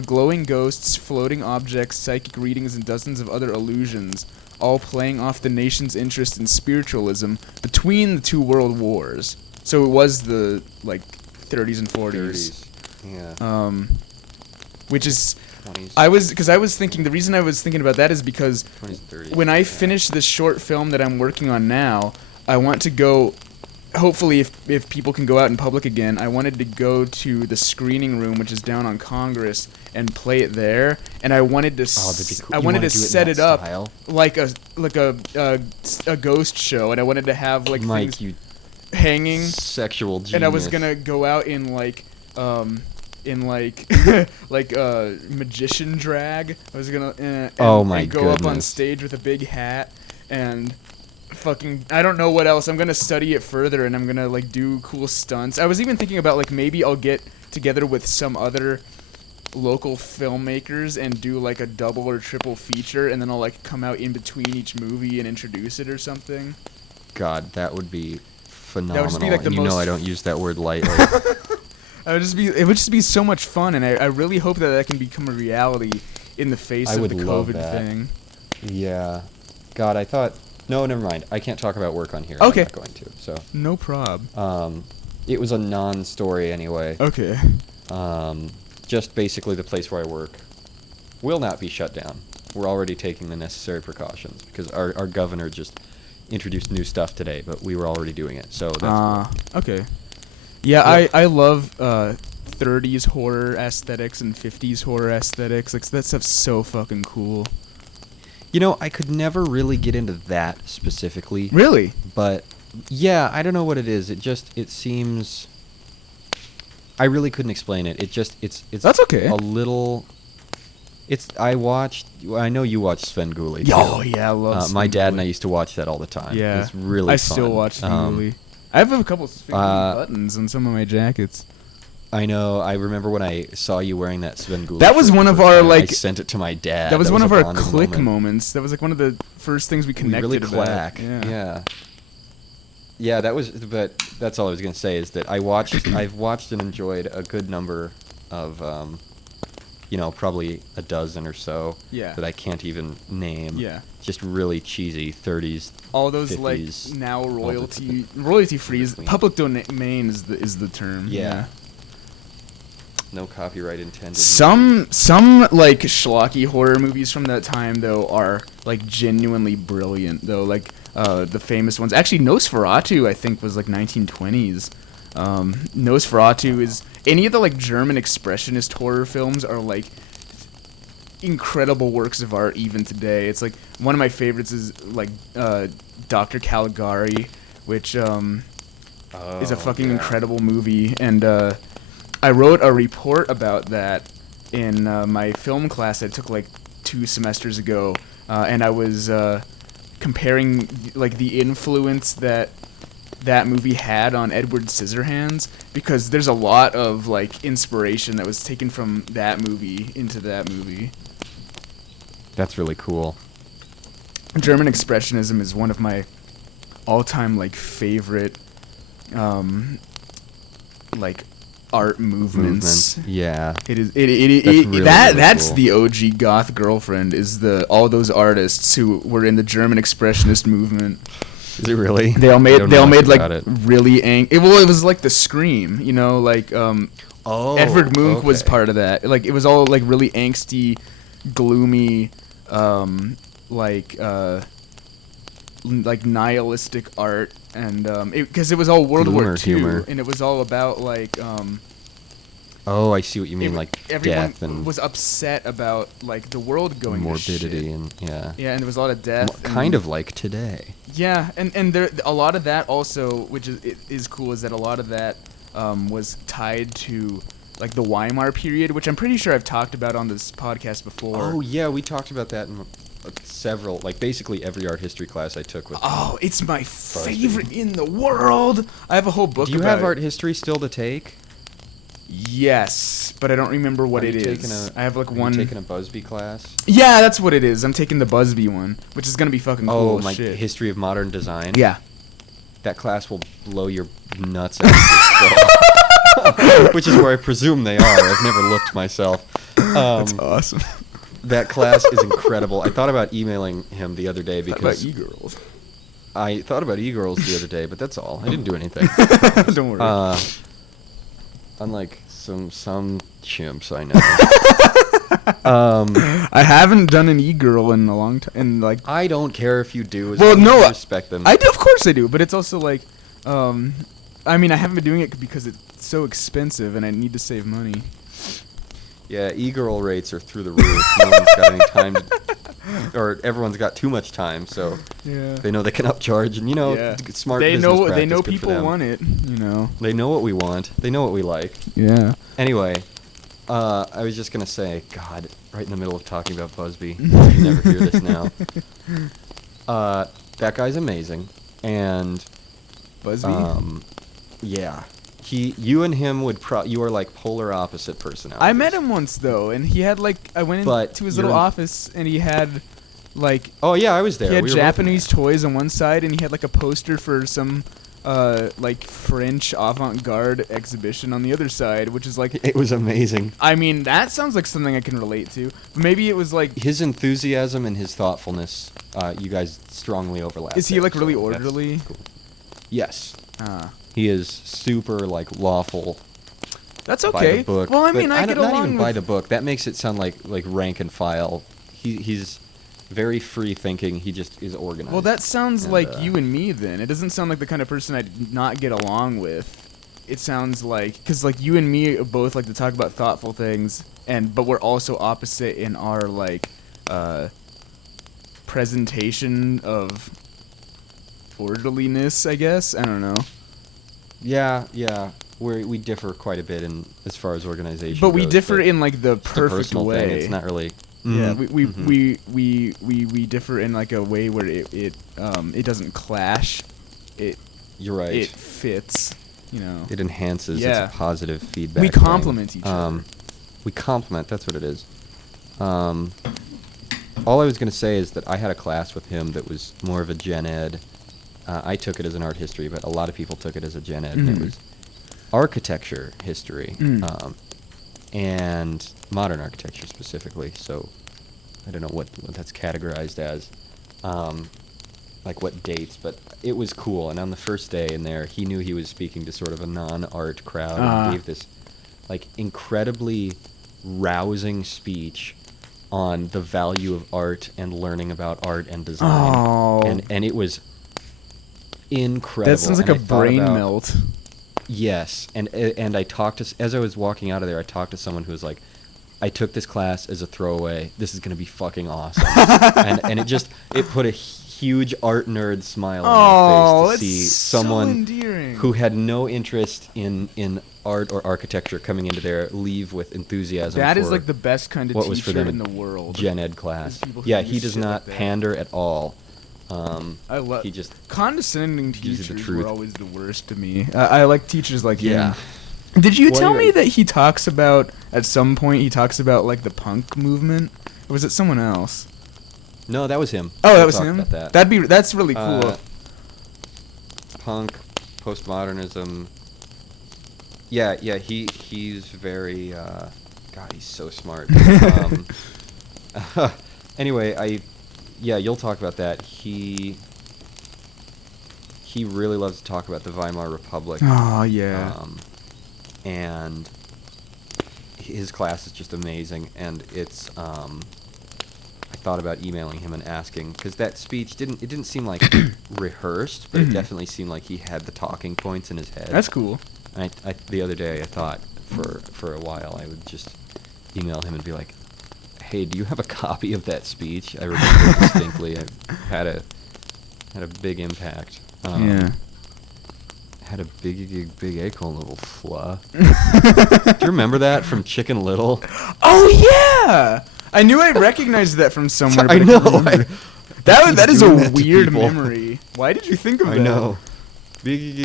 glowing ghosts, floating objects, psychic readings, and dozens of other illusions, all playing off the nation's interest in spiritualism between the two world wars. So it was the like 30s and 40s. 30s. Yeah. Which is 20s. I was thinking, the reason I was thinking about that is because 20s and 30s. when I yeah. finish this short film that I'm working on now, I want to go, hopefully if people can go out in public again, I wanted to go to the screening room, which is down on Congress, and play it there. And I wanted to that'd be cool. I You wanted wanna to do it in set that it up style? like a ghost show, and I wanted to have like Mike, things you hanging, sexual genius. and I was gonna go out in like like magician drag. I was gonna Oh my and go up on goodness. stage with a big hat and fucking I don't know what else. I'm gonna study it further, and I'm gonna like do cool stunts. I was even thinking about like maybe I'll get together with some other local filmmakers and do like a double or triple feature, and then I'll like come out in between each movie and introduce it or something. God, that would be phenomenal. just be, like, the and you know most I don't use that word lightly. It would just be so much fun, and I really hope that can become a reality in the face I of would the love COVID that. thing. Yeah. God, I thought... No, never mind. I can't talk about work on here. Okay. I'm not going to. So, No prob. it was a non-story anyway. Okay. Just basically the place where I work will not be shut down. We're already taking the necessary precautions because our governor just introduced new stuff today, but we were already doing it. So that's cool. Okay. Yeah, Yep. I love 30s horror aesthetics and 50s horror aesthetics. Like that stuff's so fucking cool. You know, I could never really get into that specifically. Really? But yeah, I don't know what it is. It seems I really couldn't explain it. It's That's okay. a little I know you watched Sven Gulli. Oh too. yeah, I love. My dad and I used to watch that all the time. Yeah. It's really I fun. still watch Svengoolie. I have a couple of buttons on some of my jackets. I know. I remember when I saw you wearing that Sven Gulli. That was shirt one the of first our, time. like- I sent it to my dad. That was one of a our bonding click moment. moments. That was like one of the first things we We connected really about. clack. Yeah. Yeah, that was. But that's all I was gonna say is that I've watched and enjoyed a good number of, probably a dozen or so. Yeah. That I can't even name. Yeah. Just really cheesy 30s. All those 50s, like now all the royalty free, between. public domain is the term. Yeah. No copyright intended. Some like schlocky horror movies from that time though are like genuinely brilliant though. Like the famous ones. Actually, Nosferatu I think was like 1920s. Nosferatu is any of the like German expressionist horror films are like incredible works of art even today. It's like one of my favorites is like Dr. Caligari, which is a fucking incredible movie, and I wrote a report about that in my film class I took like 2 semesters ago, and I was comparing like the influence that movie had on Edward Scissorhands, because there's a lot of like inspiration that was taken from that movie into that movie. That's really cool. German expressionism is one of my all-time like favorite like art movements. Yeah. It is That's really the OG goth girlfriend is all those artists who were in the German expressionist movement. Is it really? They all I made don't they know all much made like about it. really well, it was like the Scream, you know, like Oh, Edward Munch was okay. part of that. Like it was all like really angsty, gloomy, like like nihilistic art, and because it was all World War Gloomer II, humor. and it was all about like Oh, I see what you mean, like everyone death and was upset about like the world going morbidity to shit. and yeah. Yeah, and there was a lot of death. Kind of like today. Yeah, and there a lot of that also, which is cool, is that a lot of that was tied to like the Weimar period, which I'm pretty sure I've talked about on this podcast before. Oh yeah, we talked about that in several, like basically every art history class I took with. Oh, it's my favorite in the world. I have a whole book. Do you about have it. art history still to take? Yes, but I don't remember what it is. I have like one. Taking a Busby class. Yeah, that's what it is. I'm taking the Busby one, which is gonna be fucking cool. Oh, as my shit. history of modern design. Yeah. That class will blow your nuts out. Of your skull. Which is where I presume they are. I've never looked myself. That's awesome. That class is incredible. I thought about emailing him the other day because e-girls. I thought about e-girls the other day, but that's all. I didn't do anything. Don't worry. Unlike some chimps I know. I haven't done an e-girl in a long time, and like. I don't care if you do. As Well, long as no, you respect them. I do, of course I do, but it's also like, I mean, I haven't been doing it because it's so expensive, and I need to save money. Yeah, e-girl rates are through the roof. No one's got any time, or everyone's got too much time, so Yeah. they know they can upcharge, and Yeah. smart. They business know practice, good for people them. want it, you know. They know what we want. They know what we like. Yeah. Anyway, I was just gonna say, God, right in the middle of talking about Busby, you never hear this now. That guy's amazing, and Busby. yeah, you and him you are like polar opposite personalities. I met him once though, and he had like I went But into his little you're- office, and he had like Oh yeah, I was there. he had We were both in Japanese there. toys on one side, and he had like a poster for some like French avant-garde exhibition on the other side, which is like. It was amazing. I mean, that sounds like something I can relate to. But maybe it was like. His enthusiasm and his thoughtfulness, you guys strongly overlap. Is he there, like really so that's orderly? cool. Yes, Ah. he is super like lawful. That's By okay. the book. Well, I but mean, I get not along even with. by the book. That makes it sound like rank and file. He's very free thinking. He just is organized. Well, that sounds And, like you and me then. It doesn't sound like the kind of person I'd not get along with. It sounds like because like you and me both like to talk about thoughtful things, but we're also opposite in our like presentation of orderliness. I guess I don't know. Yeah. We differ quite a bit in as far as organization. But we goes, differ but in like the it's a perfect personal way. thing. It's not really. Yeah, Mhm, we differ in like a way where it doesn't clash. You're right. It fits. You know. It enhances. Yeah. It's a positive feedback. We thing. complement each other. We complement. That's what it is. All I was going to say is that I had a class with him that was more of a gen ed. I took it as an art history, but a lot of people took it as a gen ed. And it Mhm. was architecture history, and modern architecture specifically. So I don't know what that's categorized as, like what dates, but it was cool. And on the first day in there, he knew he was speaking to sort of a non-art crowd and gave this like incredibly rousing speech on the value of art and learning about art and design. Oh. And it was incredible. That sounds like And a I thought brain about- melt. Yes, and I talked to as I was walking out of there, I talked to someone who was like, "I took this class as a throwaway. This is gonna be fucking awesome," and it put a huge art nerd smile on my face to see someone endearing. who had no interest in art or architecture coming into there leave with enthusiasm. That is for like the best kind of what was for teacher them in the world. gen ed class. People who Yeah, do he does shit not like that. pander at all. I love He just condescending gives you the teachers truth. were always the worst to me. I like teachers like Yeah. him. Did you Well, tell me anyway. that he talks about at some point he talks about like the punk movement, or was it someone else? no, that was him. Oh, We'll that was talk him. about that. That's really cool. Punk, postmodernism. Yeah, he's very. God, he's so smart. Anyway, you'll talk about that. he really loves to talk about the Weimar Republic. Oh yeah. And his class is just amazing, and it's I thought about emailing him and asking, because that speech didn't seem like rehearsed, but it definitely seemed like he had the talking points in his head. That's cool. And the other day I thought for a while I would just email him and be like, hey, do you have a copy of that speech? I remember distinctly. It had a big impact. Yeah. Had a big acorn little flaw. Do you remember that from Chicken Little? Oh yeah! I knew I recognized that from somewhere. But I know. That is a doing that to weird people. memory. Why did you think of that? I know. Big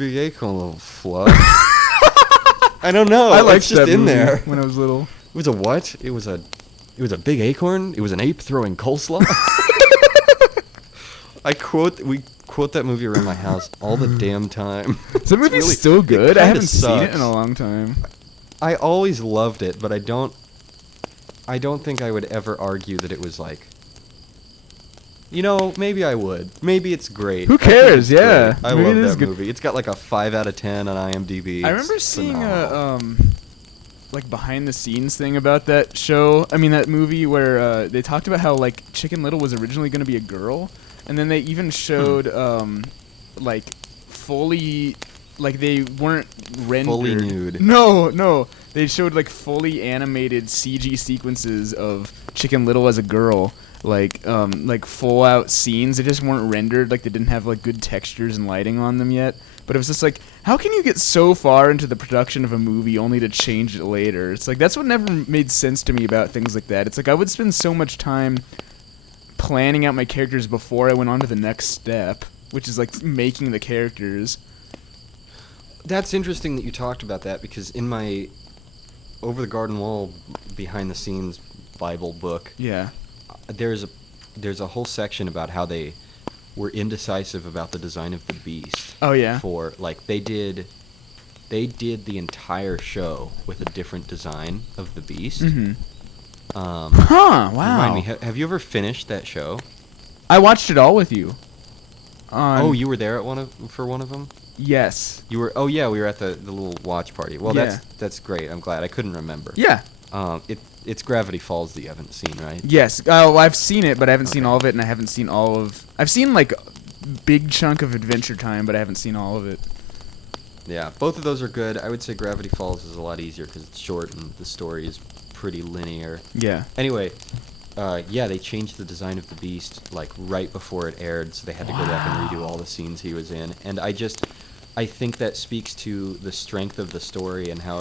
acorn little flaw. I don't know. I liked it's just that in movie there. when I was little. It was a what? It was a big acorn. It was an ape throwing coleslaw. We quote that movie around my house all the damn time. That movie's really, still good. I haven't seen it sucks. in a long time. I always loved it, but I don't think I would ever argue that it was like, maybe I would. Maybe it's great. Who I think cares? it's Yeah. great. I Maybe it love is that good. movie. It's got like a 5 out of 10 on IMDb. I remember It's seeing phenomenal. like behind the scenes thing about that show. I mean that movie where they talked about how like Chicken Little was originally going to be a girl, and then they even showed like fully, like they weren't rendered. Fully nude. No, they showed like fully animated CG sequences of Chicken Little as a girl. Like full out scenes. They just weren't rendered. Like they didn't have like good textures and lighting on them yet. But it was just like, how can you get so far into the production of a movie only to change it later? It's like that's what never made sense to me about things like that. It's like I would spend so much time planning out my characters before I went on to the next step, which is like making the characters. That's interesting that you talked about that, because in my Over the Garden Wall behind the scenes Bible book, Yeah. there's a whole section about how they were indecisive about the design of the beast. Oh yeah. For like they did the entire show with a different design of the beast. Mm-hmm. Wow. Wow. Remind me, have you ever finished that show? I watched it all with you. Oh, you were there at for one of them? Yes. You were. Oh yeah, we were at the little watch party. Well, Yeah. that's great. I'm glad. I couldn't remember. Yeah. It's Gravity Falls that you haven't seen, right? Yes. Oh, I've seen it, but I haven't seen Okay. all of it, and I haven't seen all of. I've seen like big chunk of Adventure Time, but I haven't seen all of it. Yeah, both of those are good. I would say Gravity Falls is a lot easier because it's short and the story is pretty linear. Yeah. Anyway, yeah, they changed the design of the beast like right before it aired, so they had to go back and redo all the scenes he was in. And I think that speaks to the strength of the story and how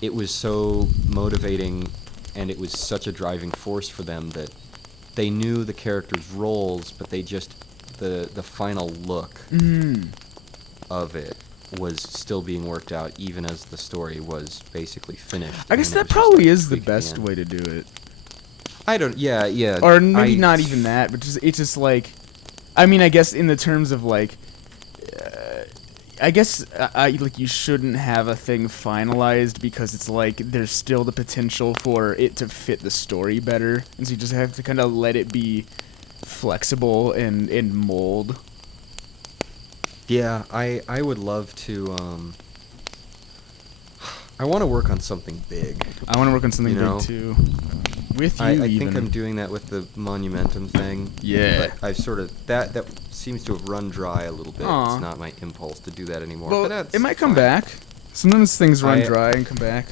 it was so motivating, and it was such a driving force for them that they knew the characters' roles, but they just the final look of it was still being worked out even as the story was basically finished. I guess and it that was just, probably like, is the tweaked at best end. way to do it. I don't. Yeah. Or maybe not even that, but it's just like, I mean, I guess in the terms of like, I guess like you shouldn't have a thing finalized because it's like there's still the potential for it to fit the story better, and so you just have to kind of let it be flexible and mold. Yeah, I would love to. I want to work on something big. I want to work on something You know? big too. With you, I even. think I'm doing that with the Monumentum thing. Yeah. But I've sort of that seems to have run dry a little bit. Aw. It's not my impulse to do that anymore. Well, but that's it might come fine. back. Sometimes things run I- dry and come back.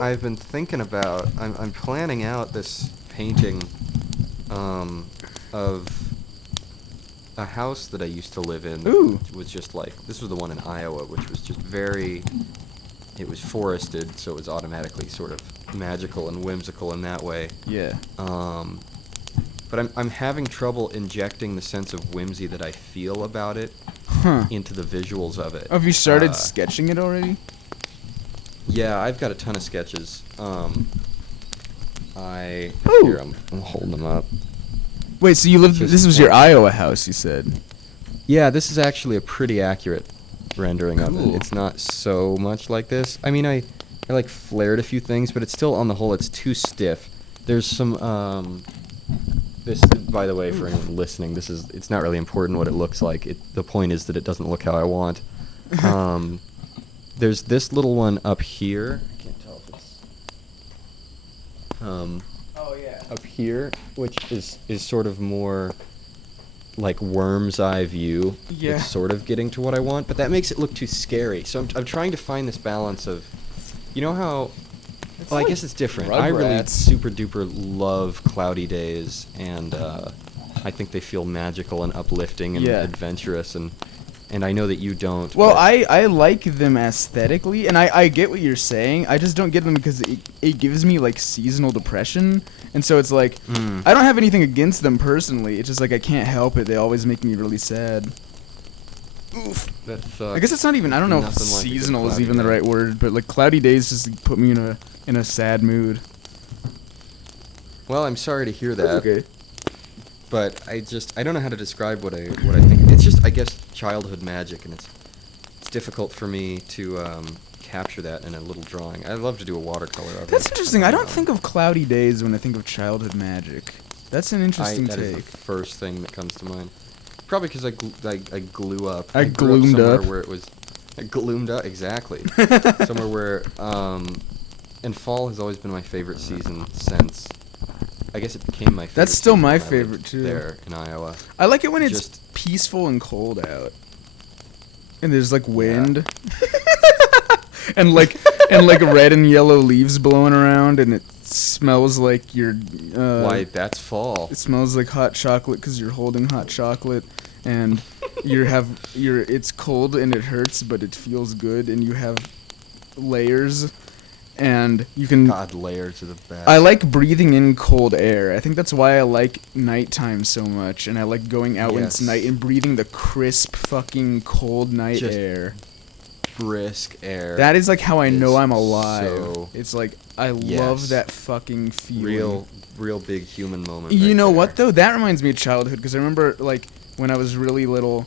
I've been thinking about. I'm planning out this painting, of a house that I used to live in. Ooh. It was just like this was the one in Iowa, which was just very. It was forested, so it was automatically sort of magical and whimsical in that way. Yeah. But I'm having trouble injecting the sense of whimsy that I feel about it Huh. into the visuals of it. Have you started Uh, sketching it already? Yeah, I've got a ton of sketches. Ooh. Here, I'm holding them up. Wait, so you lived? Just This was your one. Iowa house, you said? Yeah, this is actually a pretty accurate rendering of Cool. it. It's not so much like this. I mean, I like flared a few things, but it's still on the whole, it's too stiff. There's some This, by the way, for anyone listening, it's not really important what it looks like. The point is that it doesn't look how I want. There's this little one up here. I can't tell if it's Oh yeah. up here, which is sort of more like worm's eye view. Yeah. It's sort of getting to what I want, but that makes it look too scary. So I'm trying to find this balance of, you know how. Well, I guess it's different. I really Rugrats. super duper love cloudy days, and I think they feel magical and uplifting and Yeah. adventurous, and I know that you don't. Well, but I like them aesthetically, and I get what you're saying. I just don't get them because it gives me like seasonal depression, and so it's like I don't have anything against them personally. It's just like I can't help it. They always make me really sad. Oof. that sucks. I guess it's not even. I don't know if Nothing like a good seasonal is cloudy even the day. right word, but like cloudy days just put me in a sad mood. Well, I'm sorry to hear that. Okay. But I don't know how to describe what I think. It's just, I guess, childhood magic, and it's difficult for me to capture that in a little drawing. I'd love to do a watercolor of it. That's interesting. I don't think of cloudy days when I think of childhood magic. That's an interesting That is take. the first thing that comes to mind. Probably because I glue up. I grew gloomed somewhere up. Where it was, I gloomed up, exactly. Somewhere where, and fall has always been my favorite season since. I guess it became my favorite. That's still season my when I lived favorite, too. There in Iowa. I like it when it's Just- peaceful and cold out, and there's like wind, and like red and yellow leaves blowing around, and it smells like you're. Why, that's fall. It smells like hot chocolate because you're holding hot chocolate, and it's cold and it hurts, but it feels good, and you have layers, and you can. God, layers are the best. I like breathing in cold air. I think that's why I like nighttime so much, and I like going out when it's Yes. night and breathing the crisp, fucking cold night Just air. brisk air. That is like how I know is I'm alive. so- It's like I Yes. love that fucking feeling. real big human moment. You right know there. what though? That reminds me of childhood because I remember like when I was really little,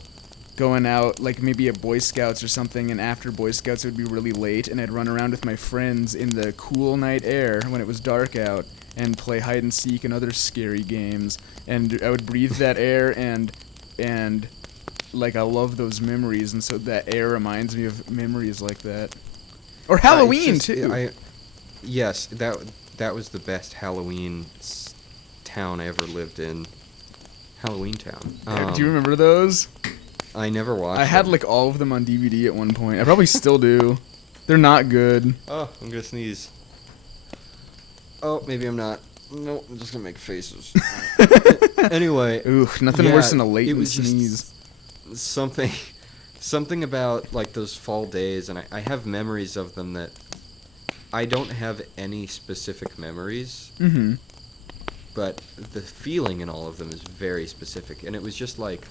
going out like maybe at Boy Scouts or something, and after Boy Scouts it would be really late, and I'd run around with my friends in the cool night air when it was dark out and play hide and seek and other scary games, and I would breathe that air and like I love those memories, and so that air reminds me of memories like that. Or Halloween It's just- too. Yes, that was the best Halloween town I ever lived in. Halloween Town. Do you remember those? I never watched. I had them. like all of them on DVD at one point. I probably still do. They're not good. Oh, I'm gonna sneeze. Oh, maybe I'm not. No, I'm just gonna make faces. Anyway. Ooh, nothing yeah, worse than a it latent was just sneeze. something about like those fall days, and I have memories of them that I don't have any specific memories, Mm-hmm. but the feeling in all of them is very specific. And it was just like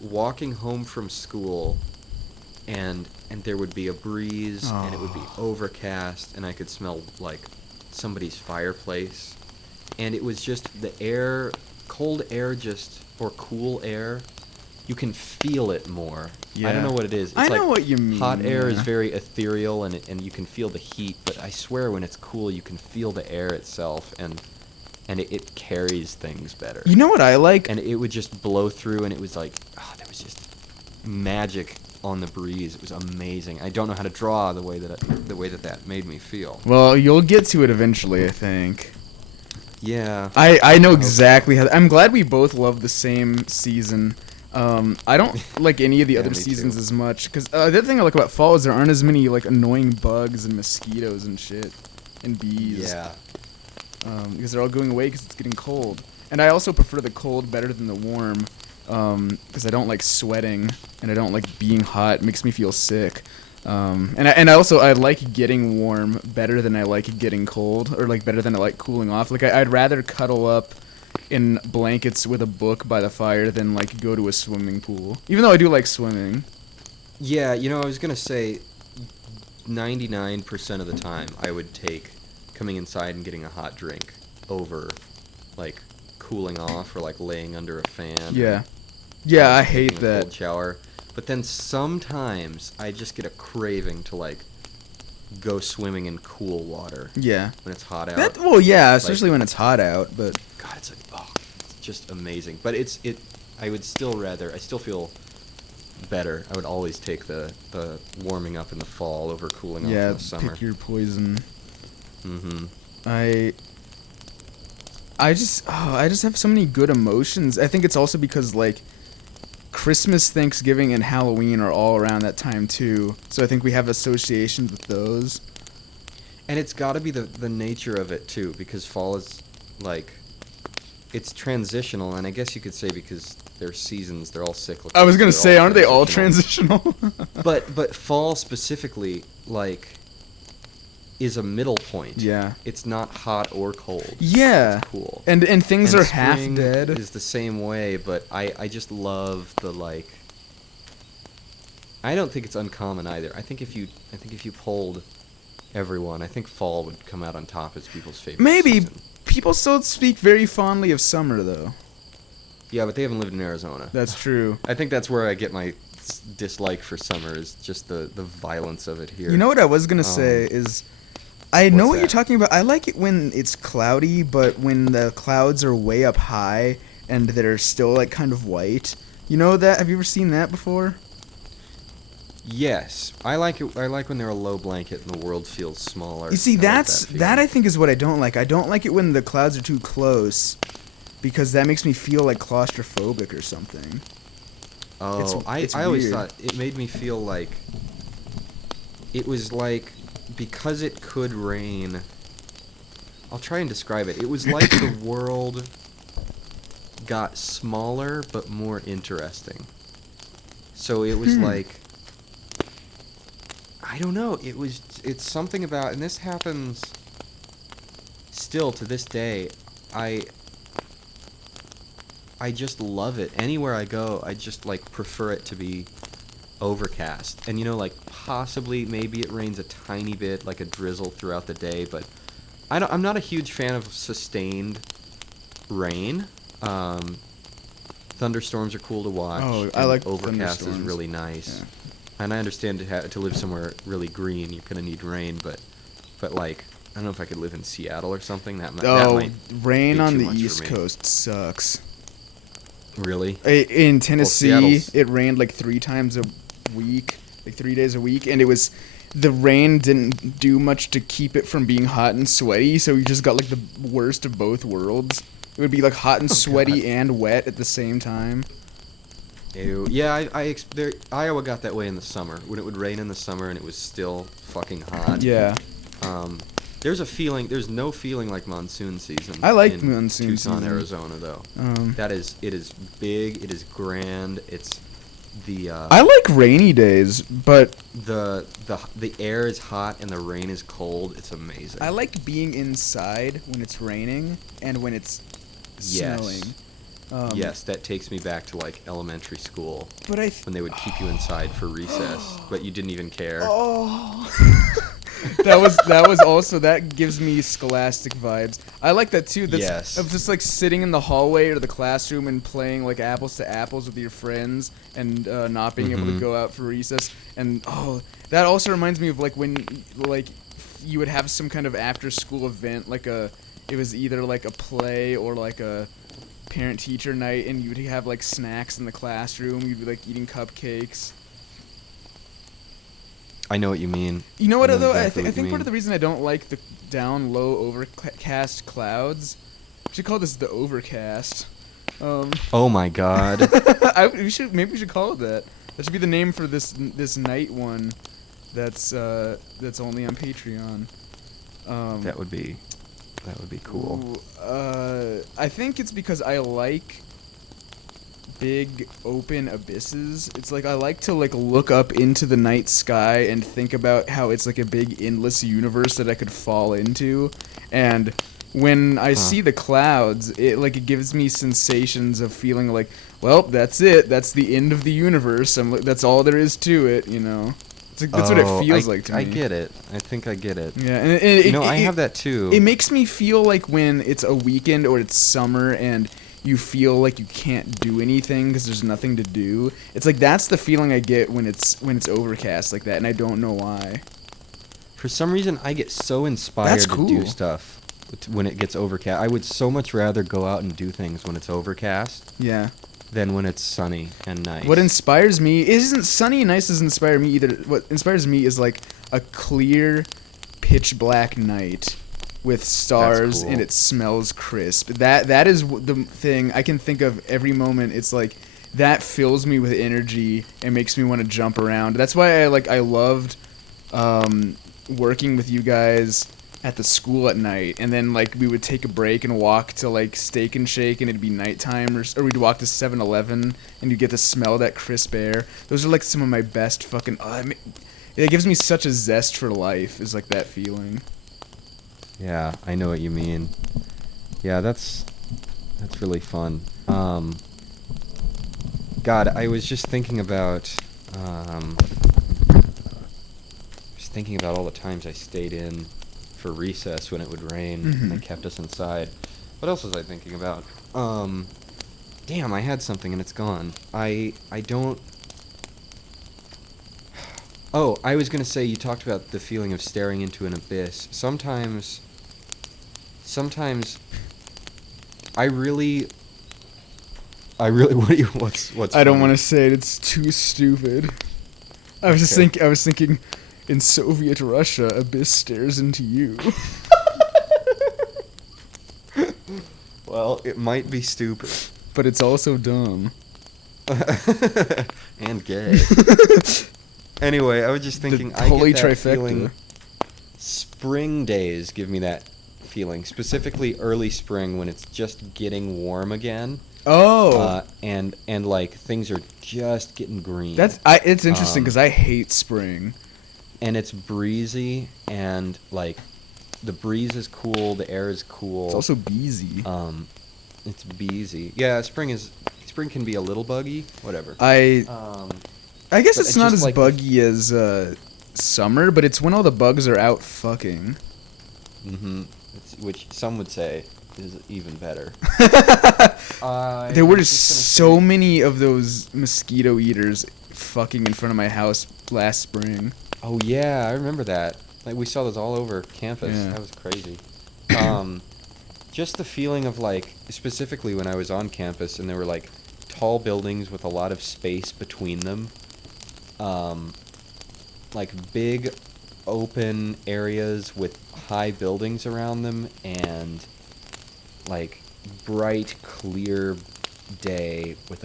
walking home from school, and there would be a breeze, and it would be overcast, and I could smell like somebody's fireplace, and it was just the air, cold air, or cool air. You can feel it more. I Yeah. don't know what it is. It's I like know what you mean. hot air is yeah. very ethereal, and you can feel the heat, but I swear when it's cool, you can feel the air itself, and it carries things better. You know what I like? And it would just blow through, and it was like, there was just magic on the breeze. It was amazing. I don't know how to draw the way that made me feel. Well, you'll get to it eventually, I think. Yeah. I know exactly how. I'm glad we both love the same season. I don't like any of the Yeah, other me seasons too. as much because the other thing I like about fall is there aren't as many like annoying bugs and mosquitoes and shit and bees. Yeah. Because they're all going away because it's getting cold. And I also prefer the cold better than the warm because I don't like sweating and I don't like being hot. It makes me feel sick. And I like getting warm better than I like getting cold, or like better than I like cooling off. Like I'd rather cuddle up in blankets with a book by the fire than like go to a swimming pool. Even though I do like swimming. Yeah, I was going to say 99% of the time I would take coming inside and getting a hot drink over like cooling off or like laying under a fan. Yeah. Yeah, I taking hate a that. cold shower. But then sometimes I just get a craving to like go swimming in cool water Yeah. when it's hot out. Well, yeah, especially when it's hot out, but God, it's like, just amazing. But I would still rather. I still feel better. I would always take the warming up in the fall over cooling off in the summer. Pick your poison. Mm-hmm. I just have so many good emotions. I think it's also because like Christmas, Thanksgiving, and Halloween are all around that time too. So I think we have associations with those. And it's got to be the nature of it too, because fall is like, it's transitional, and I guess you could say because they're seasons, they're all cyclical. I was gonna say, aren't they all transitional? but fall specifically, like, is a middle point. Yeah. It's not hot or cold. Yeah. It's cool. And things And are half spring dead. is the same way, but I just love the, like, I don't think it's uncommon either. I think if you polled everyone, I think fall would come out on top as people's favorite Maybe. season. People still speak very fondly of summer though. Yeah, but they haven't lived in Arizona. That's true. I think that's where I get my dislike for summer, is just the violence of it here. You know what I was gonna say is, I know What's what you're that? talking about. I like it when it's cloudy, but when the clouds are way up high and they're still like kind of white. You know that? Have you ever seen that before? Yes, I like it. I like when they're a low blanket and the world feels smaller. You see, I like that feeling. I think is what I don't like. I don't like it when the clouds are too close, because that makes me feel like claustrophobic or something. Oh, it's I always weird. thought it made me feel like it was like, because it could rain. I'll try and describe it. It was like the world got smaller but more interesting. So it was like, I don't know. It's something about, and this happens still to this day. I just love it. Anywhere I go, I just like prefer it to be overcast. And like possibly maybe it rains a tiny bit, like a drizzle throughout the day, but I'm not a huge fan of sustained rain. Thunderstorms are cool to watch. Oh, I like overcast is thunderstorms. really nice. Yeah. And I understand to live somewhere really green, you're gonna need rain, but like, I don't know if I could live in Seattle or something. That might rain be on too the much for East me. Coast sucks. Really? In Tennessee, Seattle's- it rained like 3 times a week, like 3 days a week, and the rain didn't do much to keep it from being hot and sweaty, so you just got like the worst of both worlds. It would be like hot and sweaty God. and wet at the same time. Ew. Yeah, Iowa got that way in the summer, when it would rain in the summer and it was still fucking hot. Yeah. There's no feeling like monsoon season. I like in monsoon Tucson, season. Arizona, though. It is big, it is grand, it's the I like rainy days, but the air is hot and the rain is cold. It's amazing. I like being inside when it's raining and when it's Yes. snowing. Yes, that takes me back to like elementary school, But when they would keep you inside for recess, but you didn't even care. Oh. that was also, that gives me Scholastic vibes. I like that too. Yes. Of just like sitting in the hallway or the classroom and playing like apples to apples with your friends and not being able to Mhm. go out for recess. And that also reminds me of like when like you would have some kind of after school event, like it was either like a play or like a parent teacher night, and you would have like snacks in the classroom. You'd be like eating cupcakes. I know what you mean. You know what, I know though? exactly I what you think part mean. of the reason I don't like the down, low, overcast clouds, we should call this the overcast. Oh my god. Maybe we should call it that. That should be the name for this night one. That's only on Patreon. That would be cool. I think it's because I like big open abysses. It's like I like to like look up into the night sky and think about how it's like a big endless universe that I could fall into. And when I see the clouds, it gives me sensations of feeling like, well, that's it. That's the end of the universe. That's all there is to it, you know. It's like, that's what it feels like to me. I get it. I think I get it. Yeah, and I have that too. It makes me feel like when it's a weekend or it's summer and you feel like you can't do anything because there's nothing to do. It's like that's the feeling I get when it's overcast like that, and I don't know why. For some reason, I get so inspired That's to do cool. stuff when it gets overcast. I would so much rather go out and do things when it's overcast Yeah. than when it's sunny and nice. What inspires me isn't sunny and nice doesn't inspire me either. What inspires me is like a clear, pitch black night with stars cool. and it smells crisp. That is the thing I can think of every moment. It's like that fills me with energy and makes me want to jump around. That's why I loved working with you guys at the school at night, and then like we would take a break and walk to like Steak and Shake, and it'd be nighttime, or we'd walk to 7-Eleven, and you get to smell that crisp air. Those are like some of my best fucking. It gives me such a zest for life. Is like that feeling. Yeah, I know what you mean. Yeah, that's really fun. God, I was just thinking about all the times I stayed in for recess when it would rain and they kept us inside. What else was I thinking about? Damn, I had something and it's gone. I don't. Oh, I was gonna say, you talked about the feeling of staring into an abyss. Sometimes I really what's I don't funny? want to say it. It's too stupid. I was thinking, in Soviet Russia, abyss stares into you. Well, it might be stupid. But it's also dumb. And gay. Anyway, I was just thinking, I holy get that trifecta. feeling. Spring days give me that feeling, specifically early spring when it's just getting warm again. Oh, And like things are just getting green. it's interesting because I hate spring. And it's breezy, and like the breeze is cool, the air is cool. It's also beesy. It's beesy. Yeah, spring can be a little buggy. Whatever. I guess but it's not just as like buggy as summer, but it's when all the bugs are out fucking. Mm-hmm. Which some would say is even better. There were so many of those mosquito eaters fucking in front of my house last spring. Oh yeah, I remember that. Like we saw those all over campus. Yeah. That was crazy. Just the feeling of like, specifically when I was on campus and there were like tall buildings with a lot of space between them. Like big open areas with high buildings around them, and like bright clear day with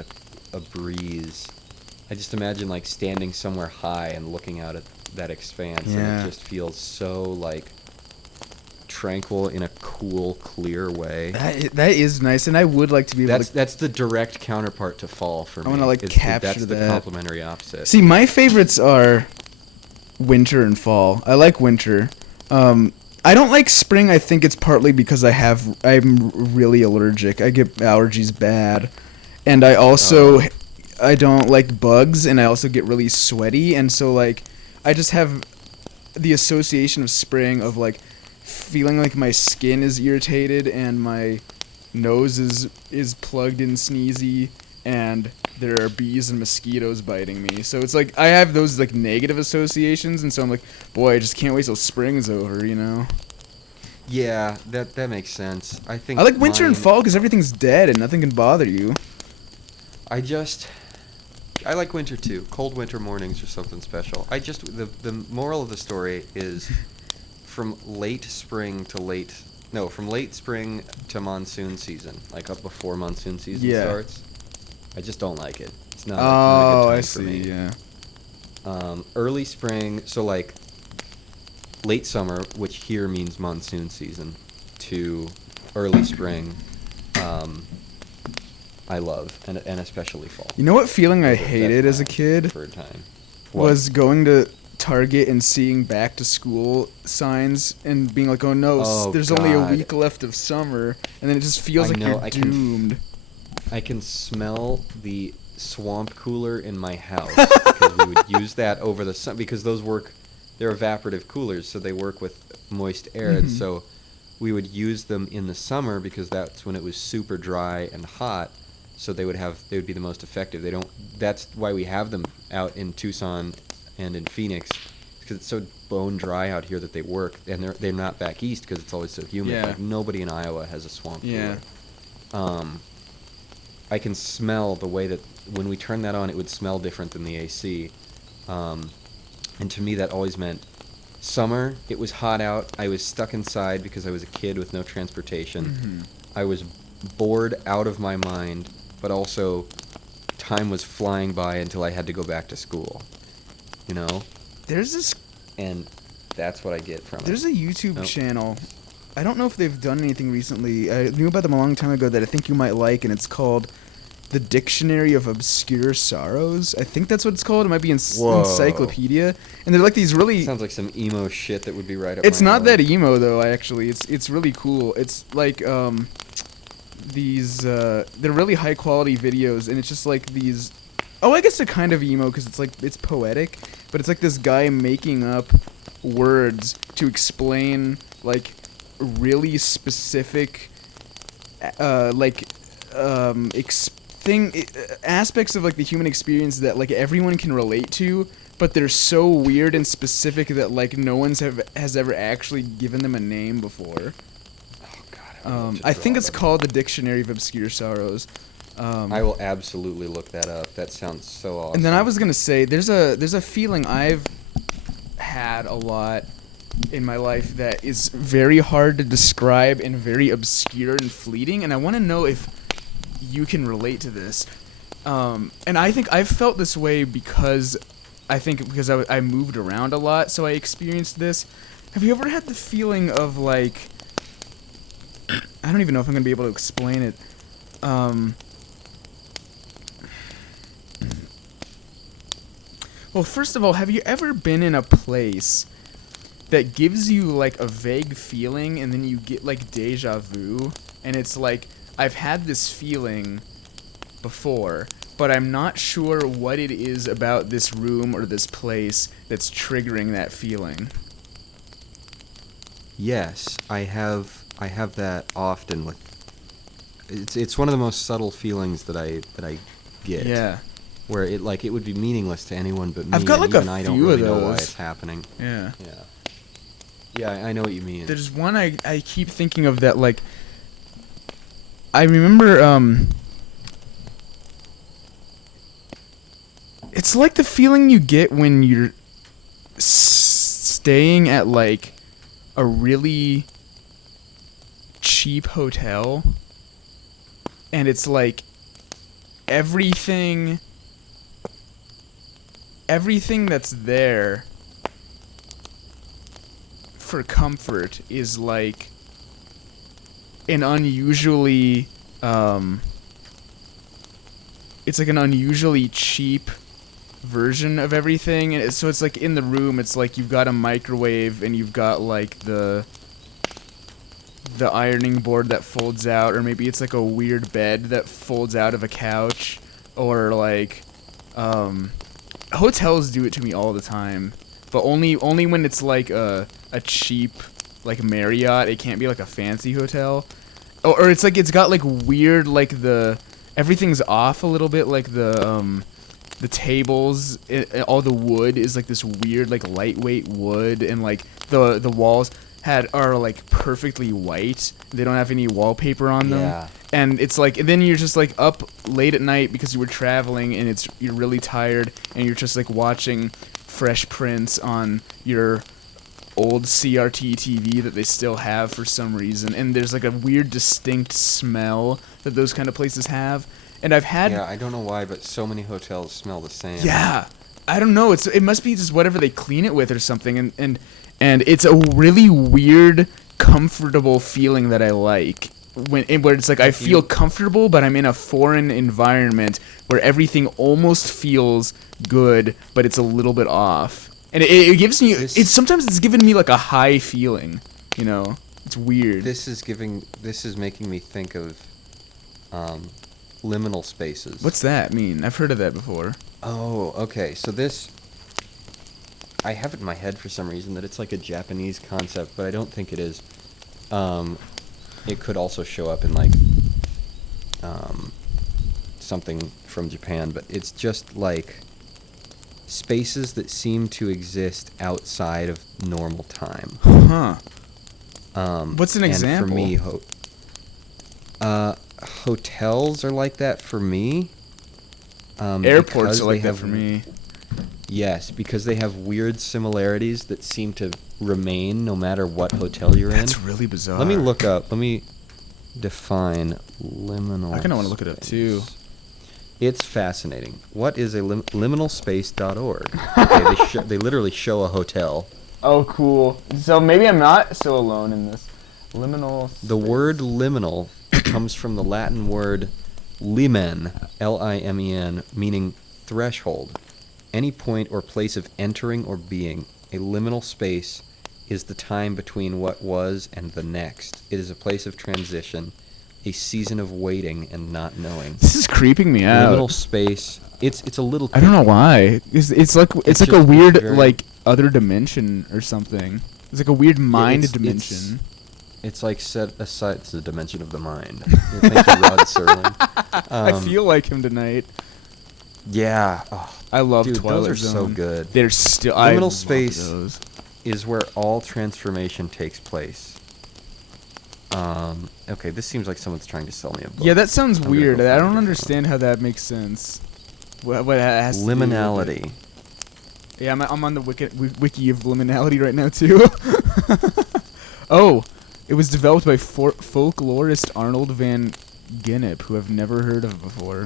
a breeze. I just imagine like standing somewhere high and looking out at that expanse, and Yeah. it just feels so like tranquil in a cool, clear way. That is nice, and I would like to be able to. That's the direct counterpart to fall for me. I wanna, like, capture That's the that. complementary opposite. See, my favorites are winter and fall. I like winter. I don't like spring. I think it's partly because I'm really allergic. I get allergies bad, and I also I don't like bugs, and I also get really sweaty, and so like I just have the association of spring of like feeling like my skin is irritated and my nose is plugged in sneezy, and there are bees and mosquitoes biting me. So it's like I have those like negative associations, and so I'm like, boy, I just can't wait till spring's over, you know? Yeah, that makes sense. I think I like winter and mine- fall because everything's dead and nothing can bother you. I like winter too. Cold winter mornings are something special. The moral of the story is from late spring to monsoon season, like up before monsoon season Yeah. starts. I just don't like it. It's not, Oh, not a good time I for see. me. Yeah. Early spring, so like late summer, which here means monsoon season, to early spring, I love, and especially fall. You know what feeling I That's hated as a my kid preferred time. was going to Target and seeing back to school signs and being like, oh no, Oh, there's only a God. week left of summer, and then it just feels I like know, you're I can doomed. I can smell the swamp cooler in my house because we would use that over the sun, because they're evaporative coolers, so they work with moist air, and so we would use them in the summer because that's when it was super dry and hot, so they would be the most effective. That's why we have them out in Tucson and in Phoenix, because because it's so bone dry out here that they work, and they're not back east because it's always so humid. Yeah. Like nobody in Iowa has a swamp Yeah. cooler. I can smell the way that when we turn that on, it would smell different than the AC. And to me, that always meant summer. It was hot out. I was stuck inside because I was a kid with no transportation. Mm-hmm. I was bored out of my mind, but also time was flying by until I had to go back to school. You know? There's this. And that's what I get from There's it. a YouTube Nope. channel. I don't know if they've done anything recently. I knew about them a long time ago that I think you might like, and it's called The Dictionary of Obscure Sorrows. I think that's what it's called. It might be Whoa. Encyclopedia. And they're like these really... Sounds like some emo shit that would be right up It's my not alley. that emo, though, actually. It's really cool. It's like, these, they're really high-quality videos, and it's just like these... Oh, I guess they're kind of emo, because it's like, it's poetic, but it's like this guy making up words to explain, like, really specific, aspects of, like, the human experience that, like, everyone can relate to, but they're so weird and specific that, like, no one's has ever actually given them a name before. Oh, God. I think it's called The Dictionary of Obscure Sorrows. I will absolutely look that up. That sounds so awesome. And then I was gonna say, there's a feeling I've had a lot in my life that is very hard to describe and very obscure and fleeting, and I want to know if you can relate to this. And I think I've felt this way because I moved around a lot, so I experienced this. Have you ever had the feeling of, like, I don't even know if I'm gonna be able to explain it. Well, first of all, have you ever been in a place that gives you, like, a vague feeling, and then you get, like, deja vu? And it's like, I've had this feeling before, but I'm not sure what it is about this room or this place that's triggering that feeling. Yes, I have that often with. It's one of the most subtle feelings that I get. Yeah. Where it would be meaningless to anyone but me. I've got, like, and even a I don't few really of know why those. it's happening. Yeah. Yeah. Yeah, I know what you mean. There's one I keep thinking of that, like, I remember, it's like the feeling you get when you're staying at, like, a really cheap hotel, and it's like everything that's there for comfort is like an unusually it's like an unusually cheap version of everything, and so it's like in the room it's like you've got a microwave and you've got like the ironing board that folds out, or maybe it's like a weird bed that folds out of a couch, or like hotels do it to me all the time, but only when it's like a cheap, like, Marriott. It can't be like a fancy hotel, or it's like it's got like weird, like, everything's off a little bit, like the tables, all the wood is like this weird, like, lightweight wood, and like the walls are like perfectly white. They don't have any wallpaper on them. Yeah. And it's like, and then you're just like up late at night because you were traveling, and you're really tired, and you're just like watching Fresh Prince on your old CRT TV that they still have for some reason, and there's like a weird distinct smell that those kind of places have. And I've had Yeah, I don't know why, but so many hotels smell the same. Yeah, I don't know. It must be just whatever they clean it with or something, and it's a really weird, comfortable feeling that I like where it's like I feel comfortable, but I'm in a foreign environment where everything almost feels good, but it's a little bit off, and it gives me sometimes it's given me like a high feeling, you know. It's weird. This is making me think of liminal spaces. What's that mean? I've heard of that before. Oh, okay. So I have it in my head for some reason that it's like a Japanese concept, but I don't think it is. It could also show up in like something from Japan, but it's just like spaces that seem to exist outside of normal time. Huh. What's an And example? for me, hotels are like that for me. Airports because are like they that have for me. Yes, because they have weird similarities that seem to remain no matter what hotel you're in. That's really bizarre. Let me look up. Let me define liminal. I kind of want to look it up too. It's fascinating. What is a liminalspace.org? Okay, they literally show a hotel. Oh, cool. So maybe I'm not so alone in this. Liminal. The word liminal comes from the Latin word limen, Limen, meaning threshold. Any point or place of entering or being. A liminal space is the time between what was and the next. It is a place of transition, a season of waiting and not knowing. This is creeping me out. Liminal space. It's a little. I don't know why. It's like a just weird very- like other dimension or something. It's like a weird mind dimension. It's like set aside. It's the dimension of the mind. Thank you, Rod Serling. I feel like him tonight. Yeah. Oh, I love dude, Twilight those are Zone. so good. They're still. Liminal I love space those. is where all transformation takes place. Okay, this seems like someone's trying to sell me a book. Yeah, that sounds I'm gonna weird. go I find a don't different understand how that makes sense. What it has to do with it. Liminality. Yeah, I'm on the wiki of liminality right now too. Oh, it was developed by folklorist Arnold van Gennep, who I've never heard of before.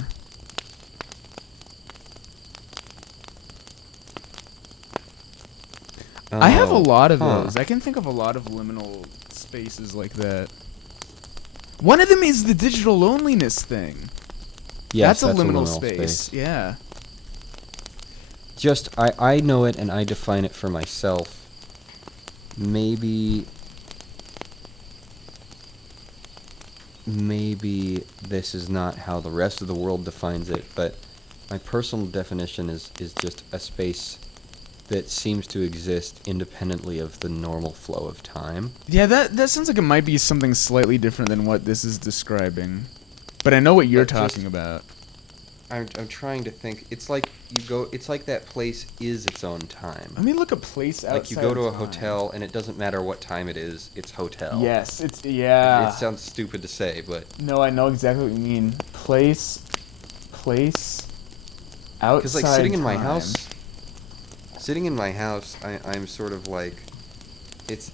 I have a lot of those. I can think of a lot of liminal spaces like that. One of them is the digital loneliness thing. Yes, that's a liminal space. Yeah. Just, I know it and I define it for myself. Maybe this is not how the rest of the world defines it, but my personal definition is just a space that seems to exist independently of the normal flow of time. Yeah, that sounds like it might be something slightly different than what this is describing. But I know what you're talking about. I'm trying to think. It's like it's like that place is its own time. Let me look a place outside. Like you go to a time. hotel and it doesn't matter what time it is, it's hotel. Yes, yeah. It sounds stupid to say, but No, I know exactly what you mean. Place, outside. because like sitting in my time. house, I'm sort of like,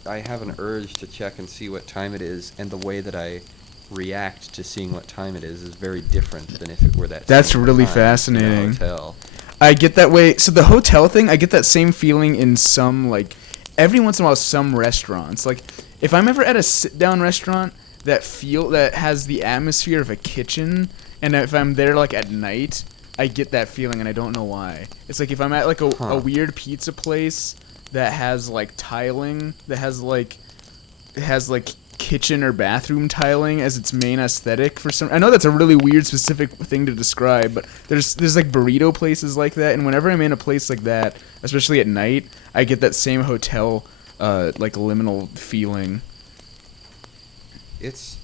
I have an urge to check and see what time it is, and the way that I react to seeing what time it is very different than if it were that. That's same really time fascinating. in a hotel. I get that way. So the hotel thing, I get that same feeling in some, like, every once in a while, some restaurants. Like, if I'm ever at a sit-down restaurant that has the atmosphere of a kitchen, and if I'm there, like, at night, I get that feeling, and I don't know why. It's like if I'm at, like, a weird pizza place that has, like, tiling, that has, like, kitchen or bathroom tiling as its main aesthetic for some. I know that's a really weird specific thing to describe, but there's like burrito places like that, and whenever I'm in a place like that, especially at night, I get that same hotel like liminal feeling. It's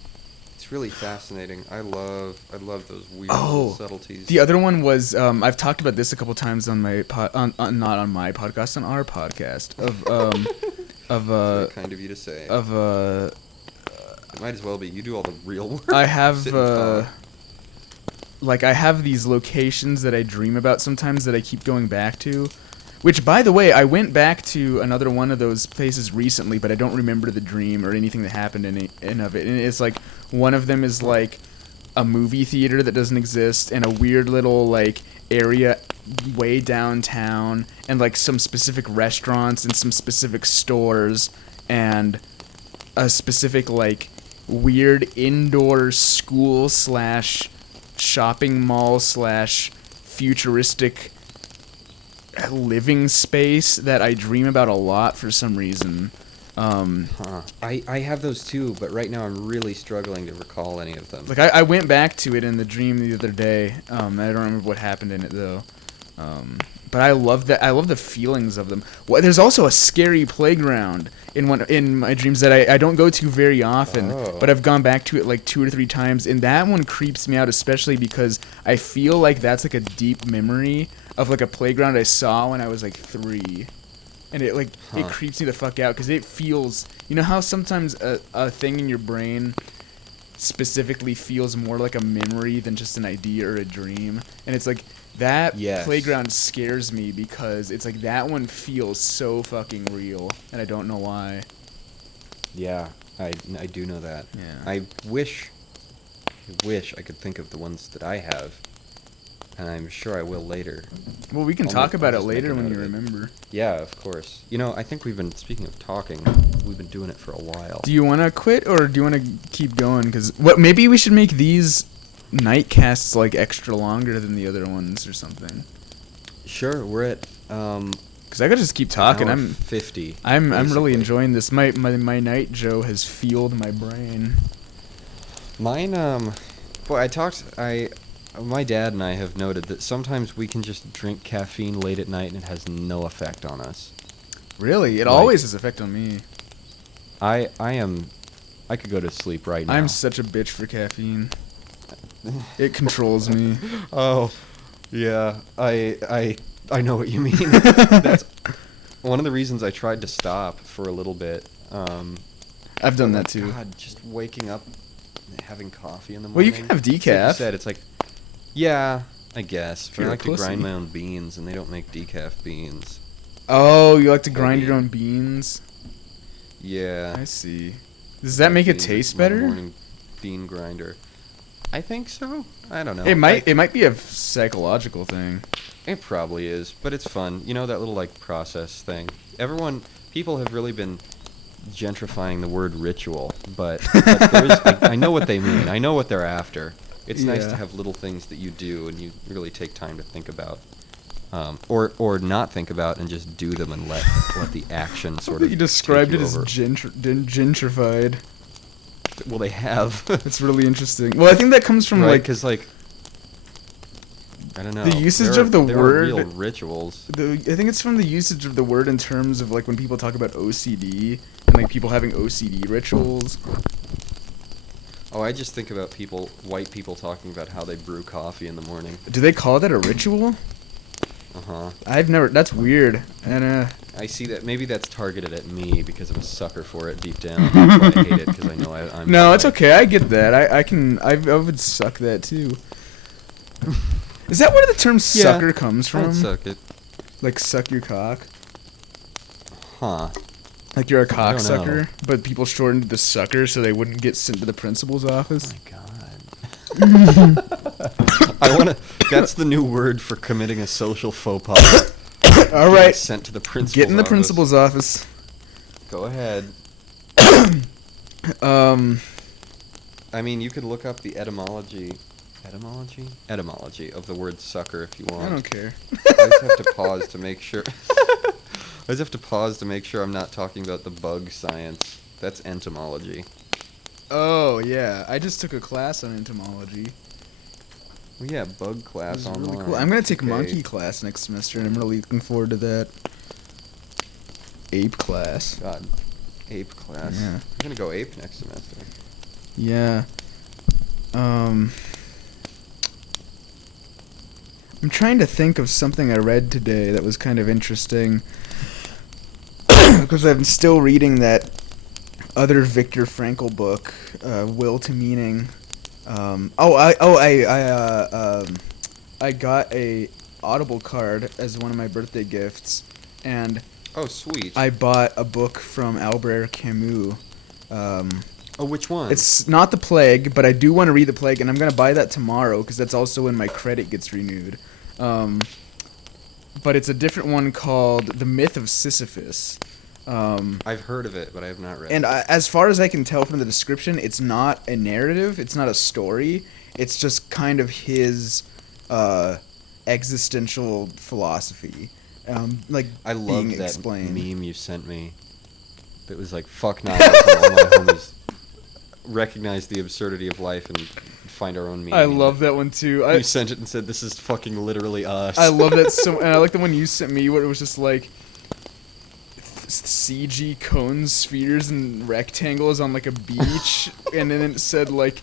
really fascinating. I love those weird subtleties. The other one was I've talked about this a couple times on my not on my podcast, on our podcast of very kind of you to say. It might as well be. You do all the real work. I have I have these locations that I dream about sometimes that I keep going back to. Which, by the way, I went back to another one of those places recently, but I don't remember the dream or anything that happened in of it. And it's like one of them is like a movie theater that doesn't exist, and a weird little like area way downtown, and like some specific restaurants and some specific stores, and a specific like weird indoor school / shopping mall / futuristic living space that I dream about a lot for some reason. I have those too, but right now I'm really struggling to recall any of them. Like I went back to it in the dream the other day. I don't remember what happened in it though. But I love that. I love the feelings of them. Well, there's also a scary playground in my dreams that I don't go to very often, Oh. but I've gone back to it like 2 or 3 times, and that one creeps me out especially because I feel like that's like a deep memory of like a playground I saw when I was like 3, and it like it creeps me the fuck out because it feels. You know how sometimes a thing in your brain specifically feels more like a memory than just an idea or a dream, and it's like. That playground scares me because it's like that one feels so fucking real, and I don't know why. Yeah, I do know that. Yeah. I wish I could think of the ones that I have, and I'm sure I will later. Well, we can talk about it later when you remember. Yeah, of course. You know, I think we've been, speaking of talking, we've been doing it for a while. Do you want to quit, or do you want to keep going? Because maybe we should make these night casts like extra longer than the other ones or something. Sure, we're at because I could just keep talking. I'm 50. I'm really enjoying this. My night Joe has fueled my brain. Mine my dad and I have noted that sometimes we can just drink caffeine late at night and it has no effect on us. Really? It always has effect on me. I could go to sleep right now. I'm such a bitch for caffeine. It controls me. Oh, yeah. I know what you mean. That's one of the reasons I tried to stop for a little bit. I've done that too. God, just waking up and having coffee in the morning. Well, you can have decaf. Like you said, it's like, yeah, I guess. But I You're a like to pussy. grind my own beans, and they don't make decaf beans. Oh, you like to grind your own beans? Yeah. I see. Does that make it taste My better? morning bean grinder. I think so. I don't know. It might be a psychological thing. It probably is, but it's fun. You know, that little, like, process thing. People have really been gentrifying the word ritual, but there's, I know what they mean. I know what they're after. It's nice to have little things that you do and you really take time to think about. Or not think about and just do them and let the action sort of. You described take it you as over. gentrified. Well, they have. It's really interesting. Well, I think that comes from Right, because I don't know. the usage of the there word. Are real rituals. I think it's from the usage of the word in terms of like when people talk about OCD and like people having OCD rituals. Oh, I just think about white people talking about how they brew coffee in the morning. Do they call that a ritual? Uh-huh. I've never. That's weird. And I see that. Maybe that's targeted at me because I'm a sucker for it deep down. That's why I hate it because I know I'm. No, it's okay. I get that. I would suck that too. Is that where the term sucker comes from? I'd suck it. Like suck your cock? Huh. Like you're a I don't know. cocksucker, but people shortened the sucker so they wouldn't get sent to the principal's office. Oh my god. That's the new word for committing a social faux pas. All right. Sent to the principal's Get in the office. principal's office. Go ahead. I mean, you could look up the etymology of the word sucker if you want. I don't care. I just have to pause to make sure. I'm not talking about the bug science. That's entomology. Oh yeah, I just took a class on entomology. Well, yeah, bug It class was online. really cool. I'm gonna take Okay. monkey class next semester, and I'm really looking forward to that. Ape class. God, ape class. Yeah. I'm gonna go ape next semester. Yeah. I'm trying to think of something I read today that was kind of interesting. Because I'm still reading that other Viktor Frankl book, Will to Meaning. I got a Audible card as one of my birthday gifts, and Oh, sweet. I bought a book from Albert Camus. Oh, which one? It's not The Plague, but I do want to read The Plague, and I'm going to buy that tomorrow because that's also when my credit gets renewed. But it's a different one called The Myth of Sisyphus. I've heard of it, but I have not read And it. as far as I can tell from the description, it's not a narrative, it's not a story, it's just kind of his existential philosophy. Like I love being that explained. meme you sent me. That was like, fuck Nazis, and all my homies recognize the absurdity of life and find our own meaning. I in love it. that one too. You sent it and said, "This is fucking literally us." I love that so, and I like the one you sent me where it was just like CG cone spheres and rectangles on like a beach, and then it said like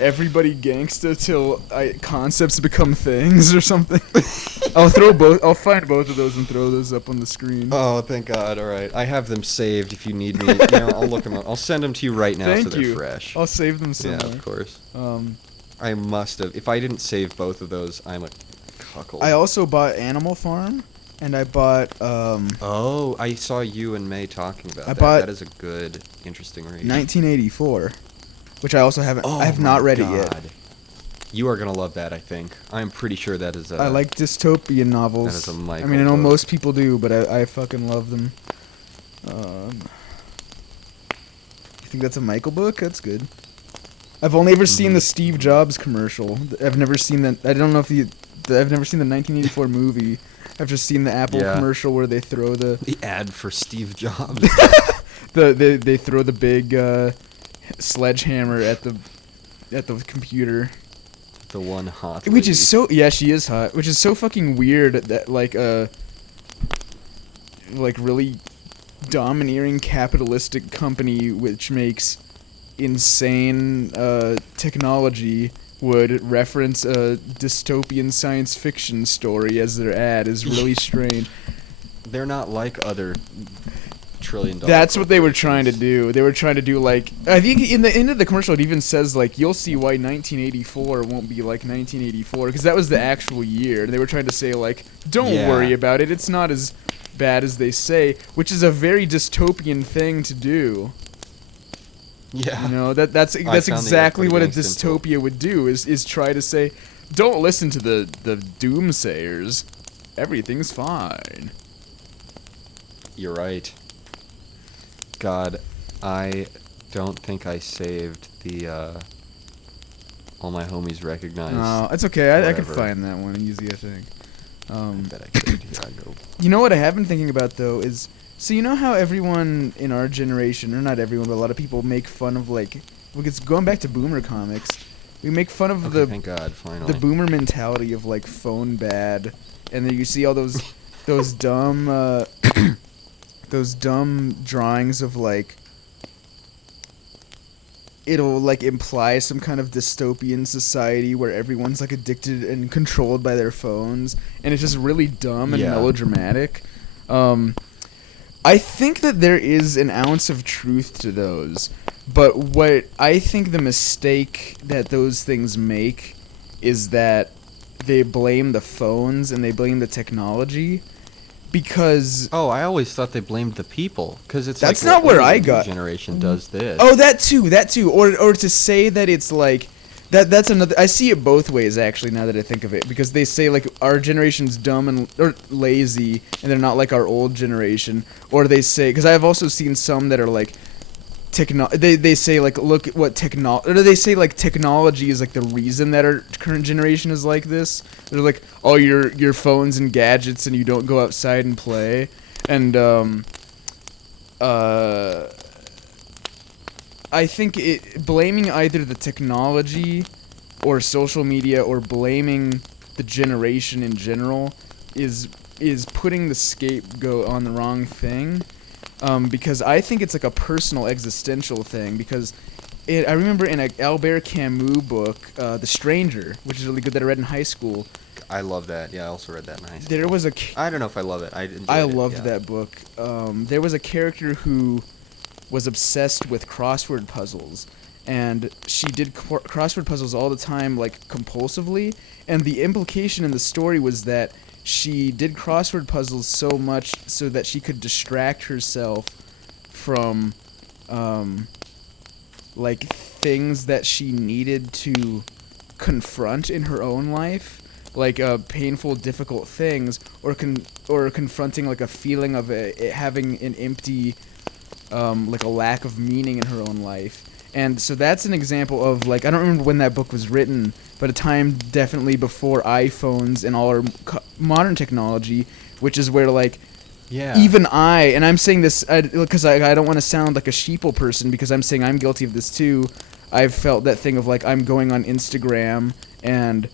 everybody gangsta till concepts become things or something. I'll find both of those and throw those up on the screen. Oh, thank God! All right, I have them saved. If you need me, you know, I'll look them up. I'll send them to you right now, Thank so they're you. fresh. I'll save them somewhere. Yeah, of course. Um, I must have. If I didn't save both of those, I'm a cuckold. I also bought Animal Farm, and I bought Oh, I saw you and May talking about that. bought That is a good, interesting read. 1984, which I also haven't. Oh I have not my read it yet. God. You are gonna love that, I think. I'm pretty sure that is. I like dystopian novels. That is a Michael I mean, I know book. most people do, but I fucking love them. You think that's a Michael book? That's good. I've only ever seen the Steve Jobs commercial. I've never seen that. I don't know if I've never seen the 1984 movie. I've just seen the Apple commercial where they throw the ad for Steve Jobs. they throw the big sledgehammer at the computer. The one hot. Which is lady. so she is hot. Which is so fucking weird that like really domineering capitalistic company which makes insane technology would reference a dystopian science fiction story as their ad is really strange. They're not like other trillion-dollar. That's what they were trying to do. They were trying to do like I think in the end of the commercial it even says like you'll see why 1984 won't be like 1984 because that was the actual year. They were trying to say like don't worry about it. It's not as bad as they say, which is a very dystopian thing to do. Yeah. You know that's exactly what a dystopia would do is try to say don't listen to the doomsayers. Everything's fine. You're right. God, I don't think I saved the all my homies recognize. No, it's okay. I could whatever. find that one easy, I think. I bet I could. Here I go. You know what I have been thinking about though is so you know how everyone in our generation, or not everyone, but a lot of people make fun of like it's going back to boomer comics. We make fun of Thank God, finally. the boomer mentality of like phone bad, and then you see all those dumb those dumb drawings of like it'll like imply some kind of dystopian society where everyone's like addicted and controlled by their phones, and it's just really dumb and melodramatic. I think that there is an ounce of truth to those, but what I think the mistake that those things make is that they blame the phones and they blame the technology. Because I always thought they blamed the people because it's that's like, not where I new got. Generation does this. Oh, that too, or to say that it's like that's another. I see it both ways actually. Now that I think of it, because they say like our generation's dumb or lazy, and they're not like our old generation, or they say because I've also seen some that are like. They say like look at what technology, or they say like technology is like the reason that our current generation is like this. They're like, oh, your phones and gadgets, and you don't go outside and play, and I think blaming either the technology or social media or blaming the generation in general is putting the scapegoat on the wrong thing. Because I think it's like a personal existential thing. Because I remember in an Albert Camus book, The Stranger, which is really good that I read in high school. I love that. Yeah, I also read that in high school. There was I don't know if I love it. I loved that book. There was a character who was obsessed with crossword puzzles, and she did crossword puzzles all the time, like compulsively. And the implication in the story was that she did crossword puzzles so much so that she could distract herself from like things that she needed to confront in her own life, like painful, difficult things, or confronting like a feeling of having an empty, like a lack of meaning in her own life. And so that's an example of like I don't remember when that book was written, but a time definitely before iPhones and all our modern technology, which is where like Yeah. Even and I'm saying this because I don't want to sound like a sheeple person, because I'm saying I'm guilty of this too. I've felt that thing of like I'm going on Instagram and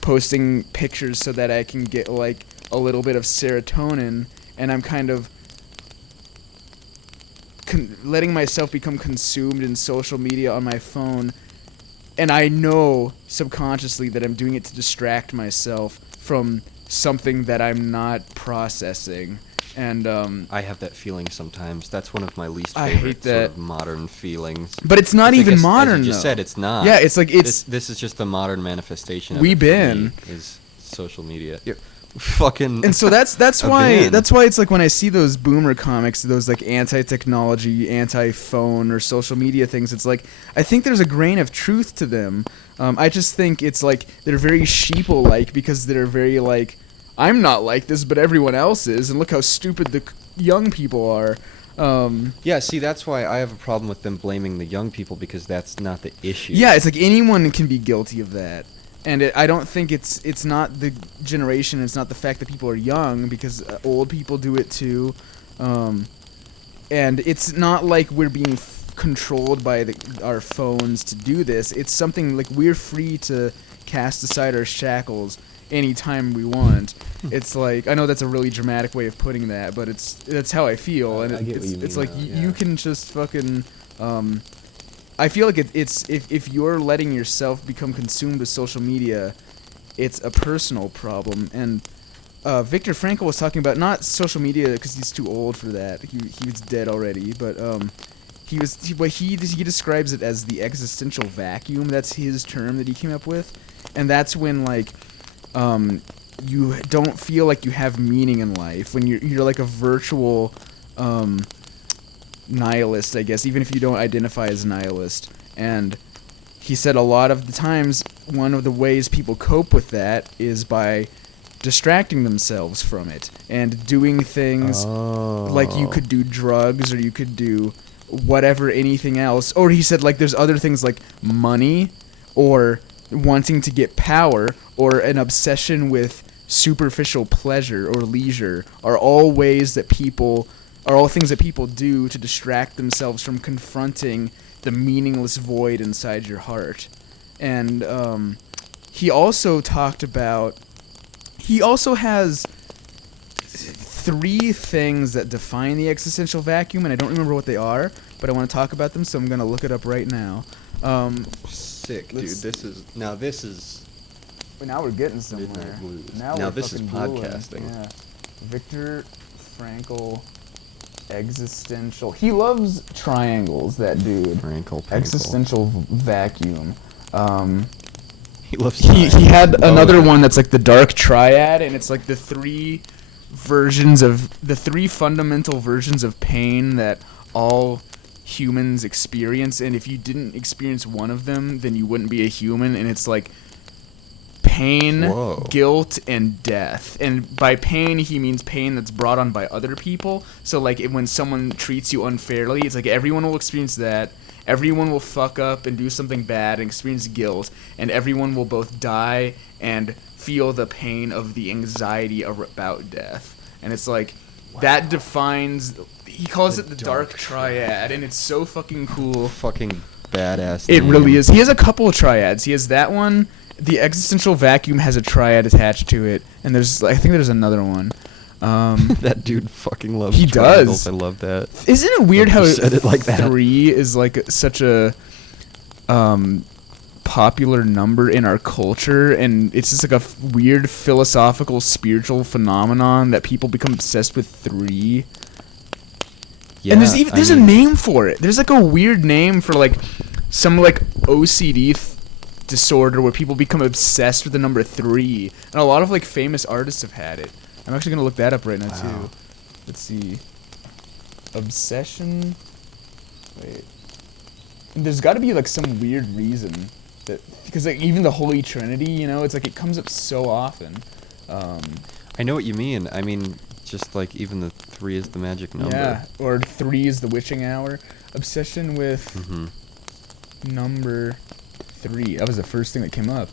posting pictures so that I can get like a little bit of serotonin, and I'm kind of letting myself become consumed in social media on my phone, and I know subconsciously that I'm doing it to distract myself from something that I'm not processing. And I have that feeling sometimes. That's one of my least I favorite hate sort that. of modern feelings. But it's not Which I even guess, modern, as you just though. said, it's not. Yeah, it's like it's. This is just the modern manifestation of We it for been. me, is social media. You're fucking. And so that's why been. that's why it's like when I see those boomer comics, those like anti-technology, anti-phone or social media things, it's like I think there's a grain of truth to them. I just think it's like they're very sheeple-like, because they're very like, I'm not like this, but everyone else is, and look how stupid the young people are. Yeah, see, that's why I have a problem with them blaming the young people, because that's not the issue. Yeah, it's like anyone can be guilty of that. And I don't think it's not the generation, it's not the fact that people are young, because old people do it too. And it's not like we're being controlled by our phones to do this. It's something like we're free to cast aside our shackles anytime we want. It's like, I know that's a really dramatic way of putting that, but that's how I feel. And I get what you it's mean like now, you can just fucking I feel like it's if you're letting yourself become consumed with social media, it's a personal problem. And Viktor Frankl was talking about not social media because he's too old for that. He was dead already, but he describes it as the existential vacuum. That's his term that he came up with, and that's when like you don't feel like you have meaning in life, when you're like a virtual nihilist, I guess, even if you don't identify as nihilist. And he said a lot of the times one of the ways people cope with that is by distracting themselves from it and doing things like you could do drugs, or you could do whatever, anything else. Or he said like there's other things like money, or wanting to get power, or an obsession with superficial pleasure or leisure are all things that people do to distract themselves from confronting the meaningless void inside your heart. And he also has 3 things that define the existential vacuum, and I don't remember what they are, but I want to talk about them, so I'm going to look it up right now. Sick, dude. This is Now we're getting somewhere. Midnight Blues. Now Now we're this is fucking dueling. podcasting. Yeah. Viktor Frankl, existential. He loves triangles, that dude. Frankl. Existential vacuum. He loves. He had another one that's like the dark triad, and it's like the 3 fundamental versions of pain that all humans experience, and if you didn't experience one of them, then you wouldn't be a human. And it's like pain, guilt, and death. And by pain, he means pain that's brought on by other people. So like when someone treats you unfairly, it's like everyone will experience that. Everyone will fuck up and do something bad and experience guilt, and everyone will both die and feel the pain of the anxiety about death. And it's like, that defines, he calls it the dark triad, and it's so fucking cool. Fucking badass. It really is. He has a couple of triads. He has that one. The existential vacuum has a triad attached to it, and I think there's another one. That dude fucking loves He triangles. does. I love that. Isn't it weird how You said it like that. 3 is like such a popular number in our culture, and it's just like a weird philosophical, spiritual phenomenon that people become obsessed with 3. Yeah, And there's a name for it. There's like a weird name for like some like OCD disorder where people become obsessed with the number 3, and a lot of like famous artists have had it. I'm actually gonna look that up right now too. Let's see. Obsession. Wait. There's got to be like some weird reason that, because like even the Holy Trinity, you know, it's like it comes up so often. I know what you mean. I mean, just like even the 3 is the magic number. Yeah, or 3 is the witching hour. Obsession with number 3. That was the first thing that came up.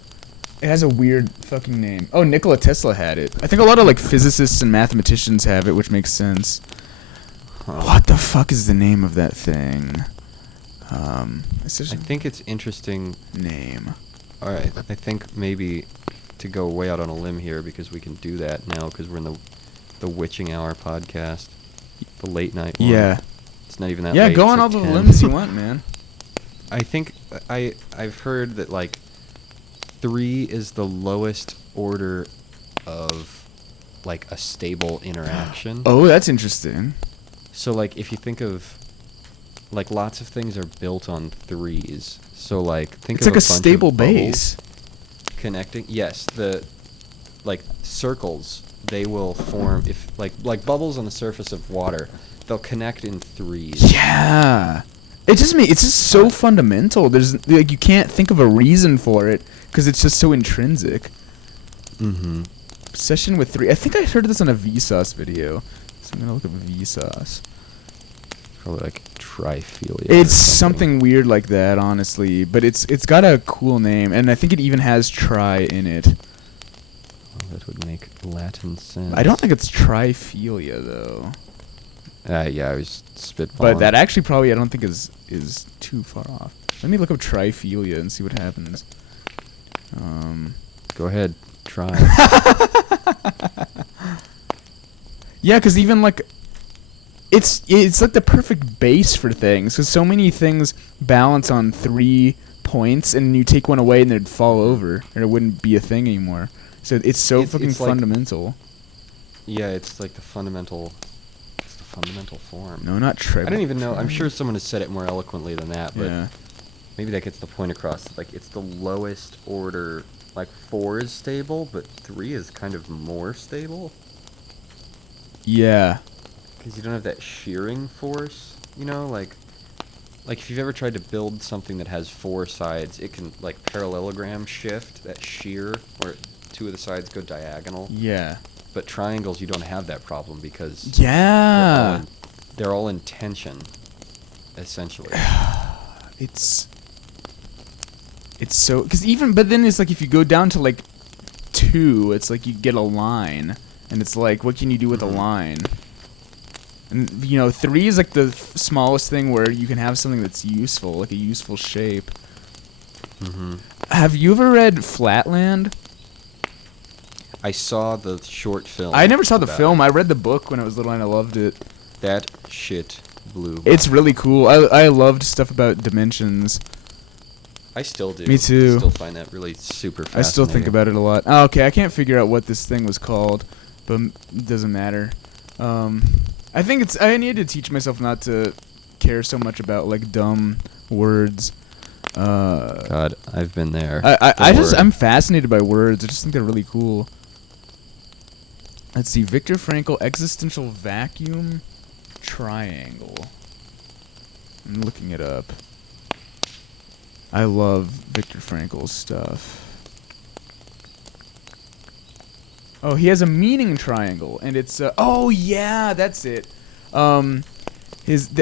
It has a weird fucking name. Oh, Nikola Tesla had it. I think a lot of like physicists and mathematicians have it, which makes sense. Huh. What the fuck is the name of that thing? It's I just think it's interesting. name. All right, I think maybe to go way out on a limb here because we can do that now because we're in the witching hour podcast, the late night one. Yeah. It's not even that Yeah, late. go it's on like all the 10. limbs you want, man. I think I've heard that like 3 is the lowest order of like a stable interaction. Oh, that's interesting. So like if you think of like lots of things are built on 3s. So like think It's of like a bunch of stable bubbles base. connecting. Yes, the like circles they will form if like bubbles on the surface of water. They'll connect in 3s. Yeah. It's just so fundamental. There's like you can't think of a reason for it because it's just so intrinsic. Mm-hmm. Obsession with 3. I think I heard this on a Vsauce video. So I'm gonna look up Vsauce. Probably like triphilia. It's something weird like that, honestly, but it's got a cool name, and I think it even has tri in it. Well, that would make Latin sense. I don't think it's triphilia though. Yeah, I was spitballing. But that actually probably I don't think is too far off. Let me look up triphilia and see what happens. Go ahead, try. Yeah, because even like it's like the perfect base for things. Because so many things balance on 3 points, and you take one away and they'd fall over, and it wouldn't be a thing anymore. So it's so fucking it's like- fundamental. Yeah, it's like the fundamental. It's the fundamental form. No, not tri. I don't even know. I'm sure someone has said it more eloquently than that, but Yeah. maybe that gets the point across. Like it's the lowest order. Like 4 is stable, but 3 is kind of more stable. Yeah. Because you don't have that shearing force, you know, like if you've ever tried to build something that has 4 sides, it can like parallelogram shift, that shear, where 2 of the sides go diagonal. Yeah. But triangles, you don't have that problem because Yeah. they're all in tension, essentially. It's so because but then it's like if you go down to like 2, it's like you get a line, and it's like what can you do with a line? And 3 is like the smallest thing where you can have something that's useful, like a useful shape. Mm-hmm. Have you ever read Flatland? I saw the short film. I never saw the about film. it. I read the book when I was little and I loved it. That shit blew. It's really cool. I loved stuff about dimensions. I still do. Me too. I still find that really super fascinating. I still think about it a lot. Oh, okay, I can't figure out what this thing was called, but it doesn't matter. I think I need to teach myself not to care so much about like dumb words. God, I've been there. I'm fascinated by words. I just think they're really cool. Let's see, Viktor Frankl, existential vacuum triangle. I'm looking it up. I love Viktor Frankl's stuff. Oh, he has a meaning triangle, and it's oh yeah, that's it. The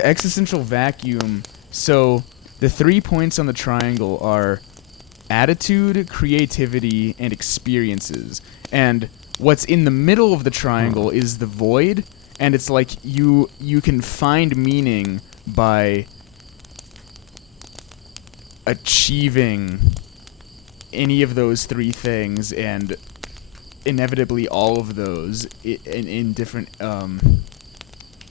existential vacuum. So the 3 points on the triangle are attitude, creativity, and experiences. And what's in the middle of the triangle is the void, and it's like you can find meaning by achieving any of those 3 things, and inevitably all of those in different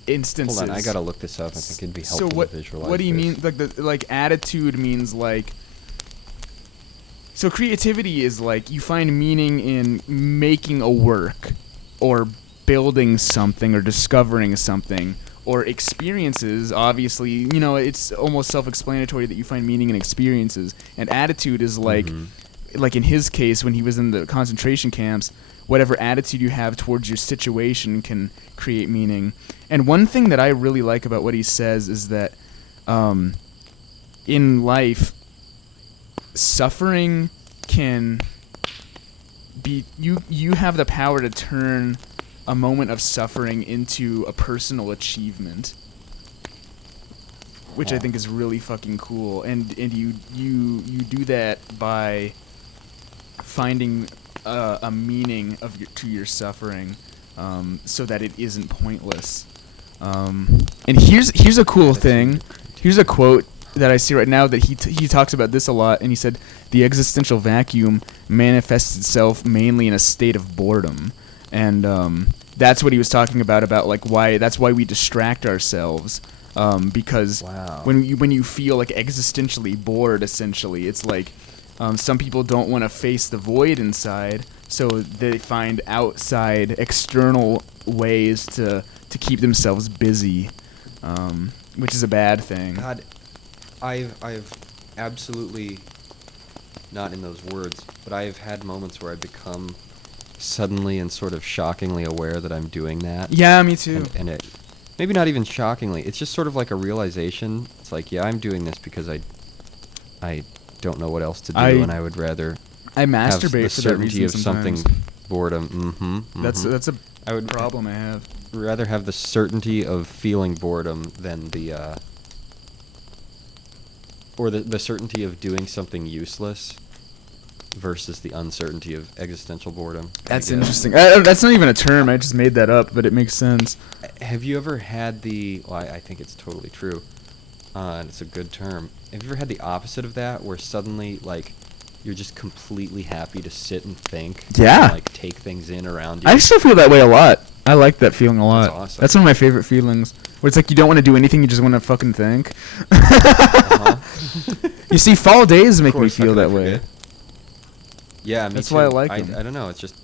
instances. Hold on, I gotta look this up. I think it'd be helpful So what? to visualize. What do you this. mean? Like attitude means like. So creativity is like you find meaning in making a work, or building something, or discovering something. Or experiences, obviously, it's almost self-explanatory that you find meaning in experiences. And attitude is like, like in his case, when he was in the concentration camps, whatever attitude you have towards your situation can create meaning. And one thing that I really like about what he says is that in life, suffering can be... You have the power to turn a moment of suffering into a personal achievement, which I think is really fucking cool. And you do that by finding a meaning to your suffering, so that it isn't pointless. And here's a cool thing. Here's a quote that I see right now that he talks about this a lot, and he said the existential vacuum manifests itself mainly in a state of boredom, and that's what he was talking about like why we distract ourselves, because when you feel like existentially bored, essentially it's like some people don't want to face the void inside, so they find outside external ways to keep themselves busy, which is a bad thing. God, I've absolutely, not in those words, but I've had moments where I become suddenly and sort of shockingly aware that I'm doing that. Yeah, me too. And it, maybe not even shockingly, it's just sort of like a realization. It's like, yeah, I'm doing this because I don't know what else to do, and I would rather I masturbate have the for that certainty reason of sometimes. something boredom. That's a I would problem I have. rather have the certainty of feeling boredom than the or the certainty of doing something useless versus the uncertainty of existential boredom. That's interesting. That's not even a term. I just made that up, but it makes sense. Have you ever had the? Well, I think it's totally true, and it's a good term. Have you ever had the opposite of that, where suddenly, like, you're just completely happy to sit and think? Yeah. And, like, take things in around you. I still feel that way a lot. I like that feeling a lot. That's awesome. That's one of my favorite feelings. Where it's like you don't want to do anything, you just want to fucking think. Uh-huh. You see, fall days make Of me course, how feel could I that way. forget? Yeah, me That's too. why I like them. I don't know. It's just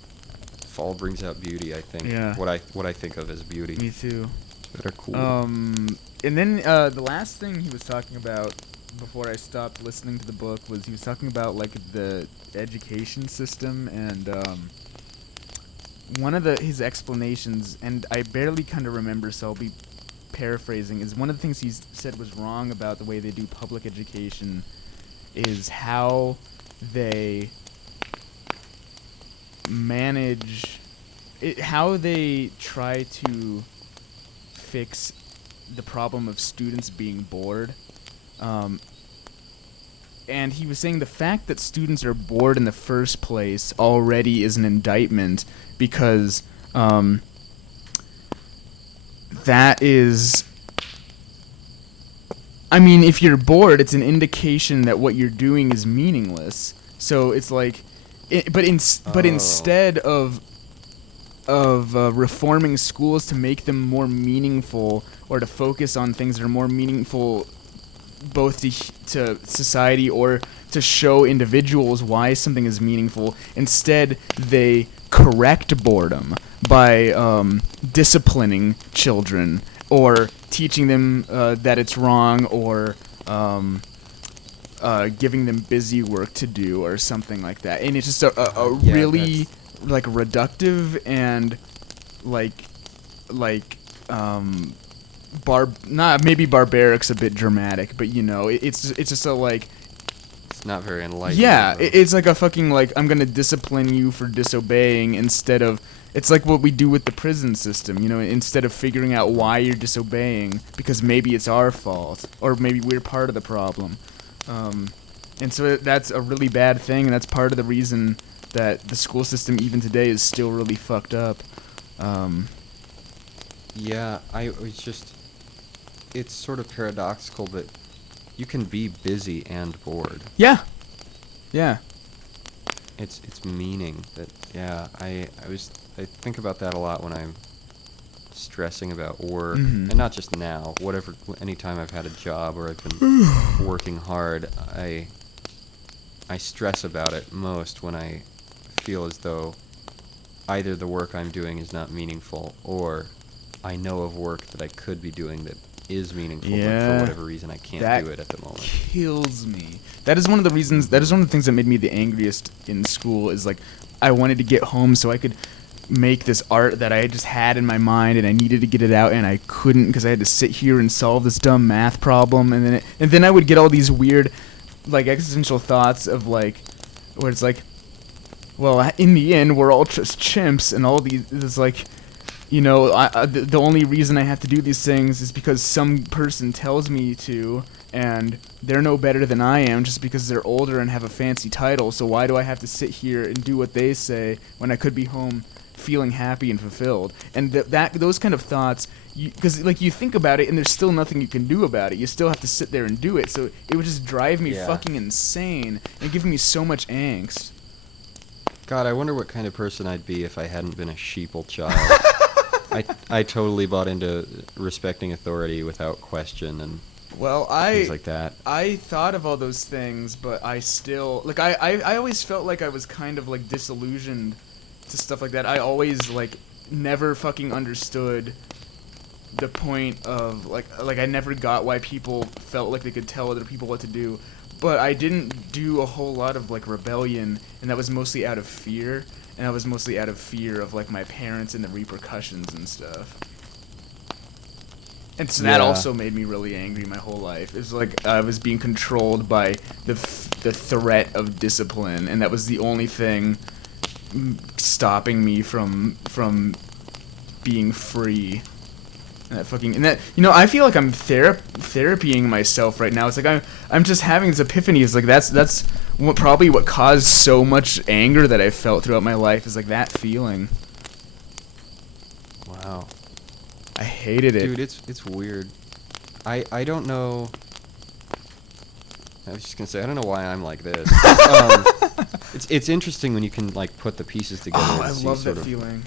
fall brings out beauty. I think. Yeah. What I think of as beauty. Me too. That are cool. And then the last thing he was talking about before I stopped listening to the book was he was talking about like the education system, and one of his explanations, and I barely kind of remember, so I'll be paraphrasing, is one of the things he said was wrong about the way they do public education is how they manage it, how they try to fix the problem of students being bored. And he was saying the fact that students are bored in the first place already is an indictment, because that is... I mean, if you're bored, it's an indication that what you're doing is meaningless. So it's like... But instead of reforming schools to make them more meaningful, or to focus on things that are more meaningful both to society or to show individuals why something is meaningful, instead they correct boredom by disciplining children or teaching them that it's wrong, or giving them busy work to do or something like that. And it's just a really like reductive and maybe barbaric's a bit dramatic, but you know, it's just a like... It's not very enlightening. Yeah, it's like a fucking like, I'm gonna discipline you for disobeying, instead of... It's like what we do with the prison system, you know, instead of figuring out why you're disobeying, because maybe it's our fault, or maybe we're part of the problem. And so that's a really bad thing, and that's part of the reason that the school system even today is still really fucked up. Yeah, it's sort of paradoxical, but you can be busy and bored. Yeah. Yeah. It's meaning that, yeah, I think about that a lot when I'm stressing about work, and not just now, anytime I've had a job or I've been working hard, I stress about it most when I feel as though either the work I'm doing is not meaningful, or I know of work that I could be doing that is meaningful, but for whatever reason I can't do it at the moment. Kills me. That is one of the reasons. That is one of the things that made me the angriest in school. Is like, I wanted to get home so I could make this art that I just had in my mind, and I needed to get it out, and I couldn't because I had to sit here and solve this dumb math problem, and then I would get all these weird, like, existential thoughts of like, where it's like, well, in the end, we're all just chimps, and all these, it's like, you know, the only reason I have to do these things is because some person tells me to, and they're no better than I am just because they're older and have a fancy title. So why do I have to sit here and do what they say when I could be home feeling happy and fulfilled? And those kind of thoughts, because like you think about it and there's still nothing you can do about it. You still have to sit there and do it. So it would just drive me fucking insane and give me so much angst. God, I wonder what kind of person I'd be if I hadn't been a sheeple child. I totally bought into respecting authority without question and things like that. I thought of all those things, but I still like I always felt like I was kind of like disillusioned to stuff like that. I always like never fucking understood the point of like I never got why people felt like they could tell other people what to do. But I didn't do a whole lot of like rebellion, and that was mostly out of fear. And I was mostly out of fear of like my parents and the repercussions and stuff. And so that also made me really angry my whole life. It was like I was being controlled by the threat of discipline, and that was the only thing stopping me from being free. And that I feel like I'm therapying myself right now. It's like I'm just having this epiphany. It's like that's probably what caused so much anger that I felt throughout my life, is like that feeling. Wow. I hated it. Dude, it's weird. I don't know. I was just gonna say I don't know why I'm like this. It's interesting when you can like put the pieces together. Oh, and I see love sort that of feeling.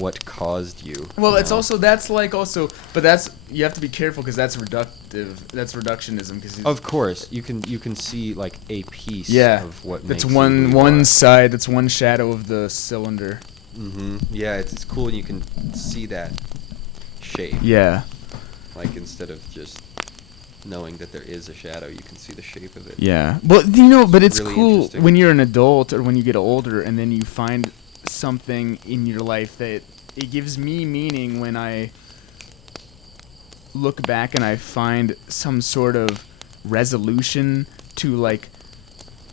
What caused you? Well, it's also but that's you have to be careful because that's reductive. That's reductionism. Of course, you can see like a piece of what makes that's you who you one are. side. That's one shadow of the cylinder. Mm-hmm. Yeah, it's cool and you can see that shape. Yeah. Like instead of just knowing that there is a shadow, you can see the shape of it. Yeah. Well, but it's really cool interesting. when you're an adult or when you get older and then you find something in your life that it gives me meaning when I look back and I find some sort of resolution to like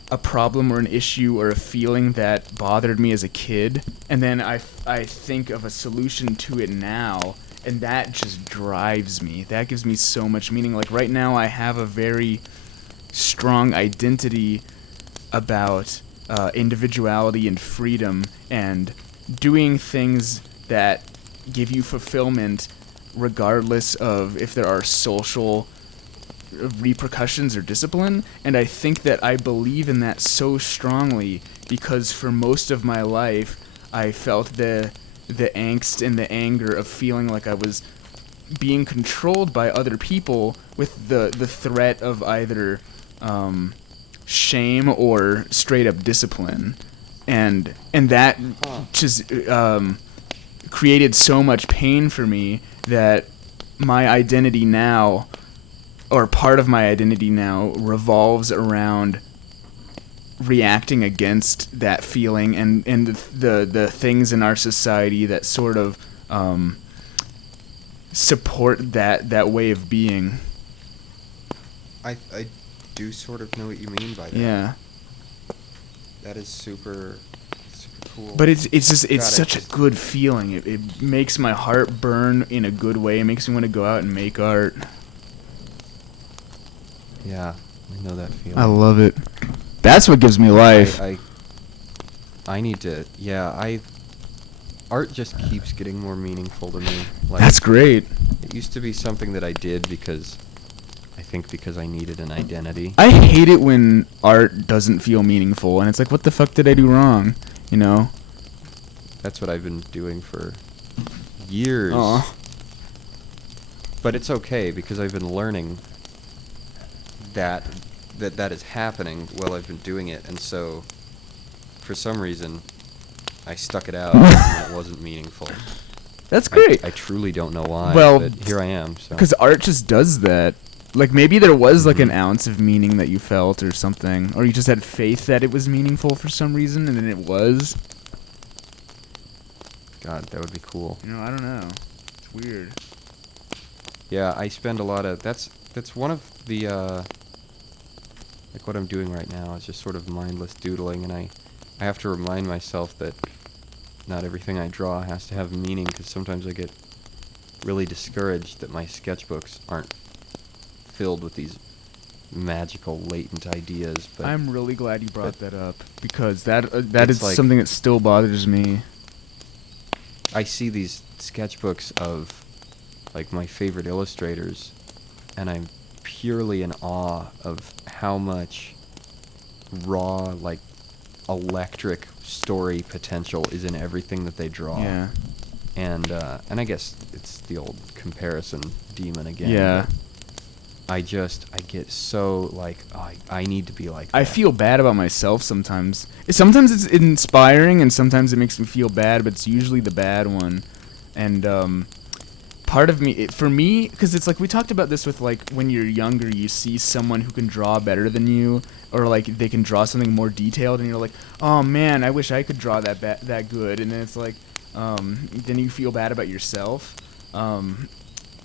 a problem or an issue or a feeling that bothered me as a kid, and then I think of a solution to it now, and that just drives me. That gives me so much meaning. Like right now I have a very strong identity about individuality and freedom and doing things that give you fulfillment regardless of if there are social repercussions or discipline. And I think that I believe in that so strongly because for most of my life I felt the angst and the anger of feeling like I was being controlled by other people with the threat of either shame or straight up discipline, and that just created so much pain for me that my identity now, or part of my identity now, revolves around reacting against that feeling and the things in our society that sort of support that way of being. I do sort of know what you mean by that. Yeah. That is super cool. But it's such a good feeling. It makes my heart burn in a good way. It makes me want to go out and make art. Yeah, I know that feeling. I love it. That's what gives me life. I need to. Yeah, art just keeps getting more meaningful to me. Like, That's great. It used to be something that I did because I needed an identity. I hate it when art doesn't feel meaningful, and it's like, what the fuck did I do wrong? You know? That's what I've been doing for years. Aw. But it's okay because I've been learning that is happening while I've been doing it, and so for some reason I stuck it out and it wasn't meaningful. That's great. I truly don't know why, Well, but here I am. Because art just does that. Like, maybe there was, like, an ounce of meaning that you felt or something. Or you just had faith that it was meaningful for some reason, and then it was. God, that would be cool. You know, I don't know. It's weird. Yeah, I spend a lot of... That's one of the... like, what I'm doing right now is just sort of mindless doodling, and I have to remind myself that not everything I draw has to have meaning, because sometimes I get really discouraged that my sketchbooks aren't filled with these magical latent ideas. But I'm really glad you brought that up, because that It's is like- something that still bothers me. I see these sketchbooks of like my favorite illustrators, and I'm purely in awe of how much raw, like, electric story potential is in everything that they draw. Yeah. And I guess it's the old comparison demon again. Yeah. but I get so like, oh, I need to be like that. I feel bad about myself sometimes. Sometimes it's inspiring, and sometimes it makes me feel bad, but it's usually the bad one. And part of me, for me, because it's like we talked about this with like when you're younger, you see someone who can draw better than you, or like they can draw something more detailed, and you're like, oh man, I wish I could draw that good. And then it's like, then you feel bad about yourself.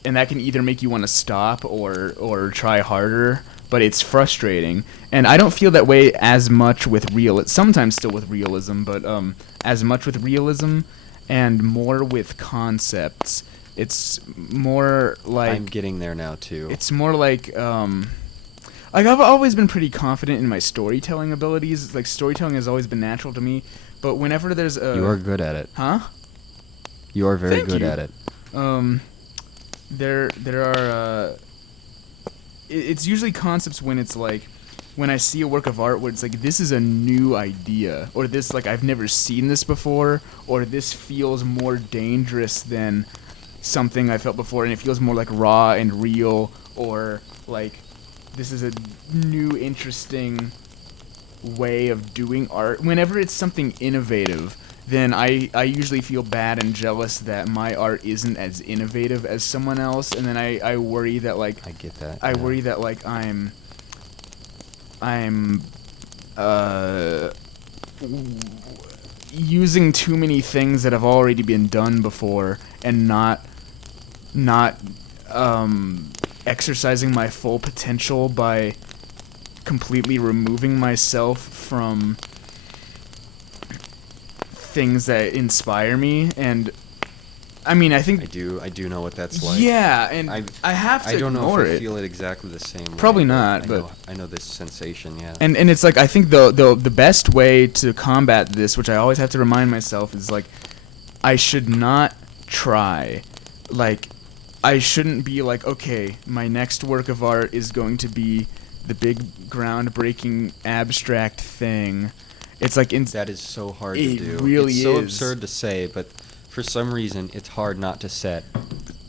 And that can either make you want to stop or try harder, but it's frustrating. And I don't feel that way as much with sometimes still with realism, but as much with realism and more with concepts. It's more like... I'm getting there now, too. It's more like I've always been pretty confident in my storytelling abilities. Like, storytelling has always been natural to me, but whenever there's a... You are good at it. Huh? You are very Thank good you. at it. There are it's usually concepts when it's like when I see a work of art where it's like, this is a new idea, or this, like, I've never seen this before, or this feels more dangerous than something I felt before, and it feels more like raw and real, or like this is a new interesting way of doing art. Whenever it's something innovative, then I usually feel bad and jealous that my art isn't as innovative as someone else, and then I worry that, like... I get that. I yeah. worry that, like, I'm using too many things that have already been done before, and not exercising my full potential by completely removing myself from things that inspire me. And I mean, I think I do know what that's like. yeah, and I have to I don't know ignore if I it. feel it exactly the same way. Probably not, I but know, I know this sensation, yeah. and it's like, I think the best way to combat this, which I always have to remind myself, is like, I should not try. Like, I shouldn't be like, okay, my next work of art is going to be the big groundbreaking abstract thing. It's like That is so hard to It do. really it's so is. absurd to say, but for some reason it's hard not to set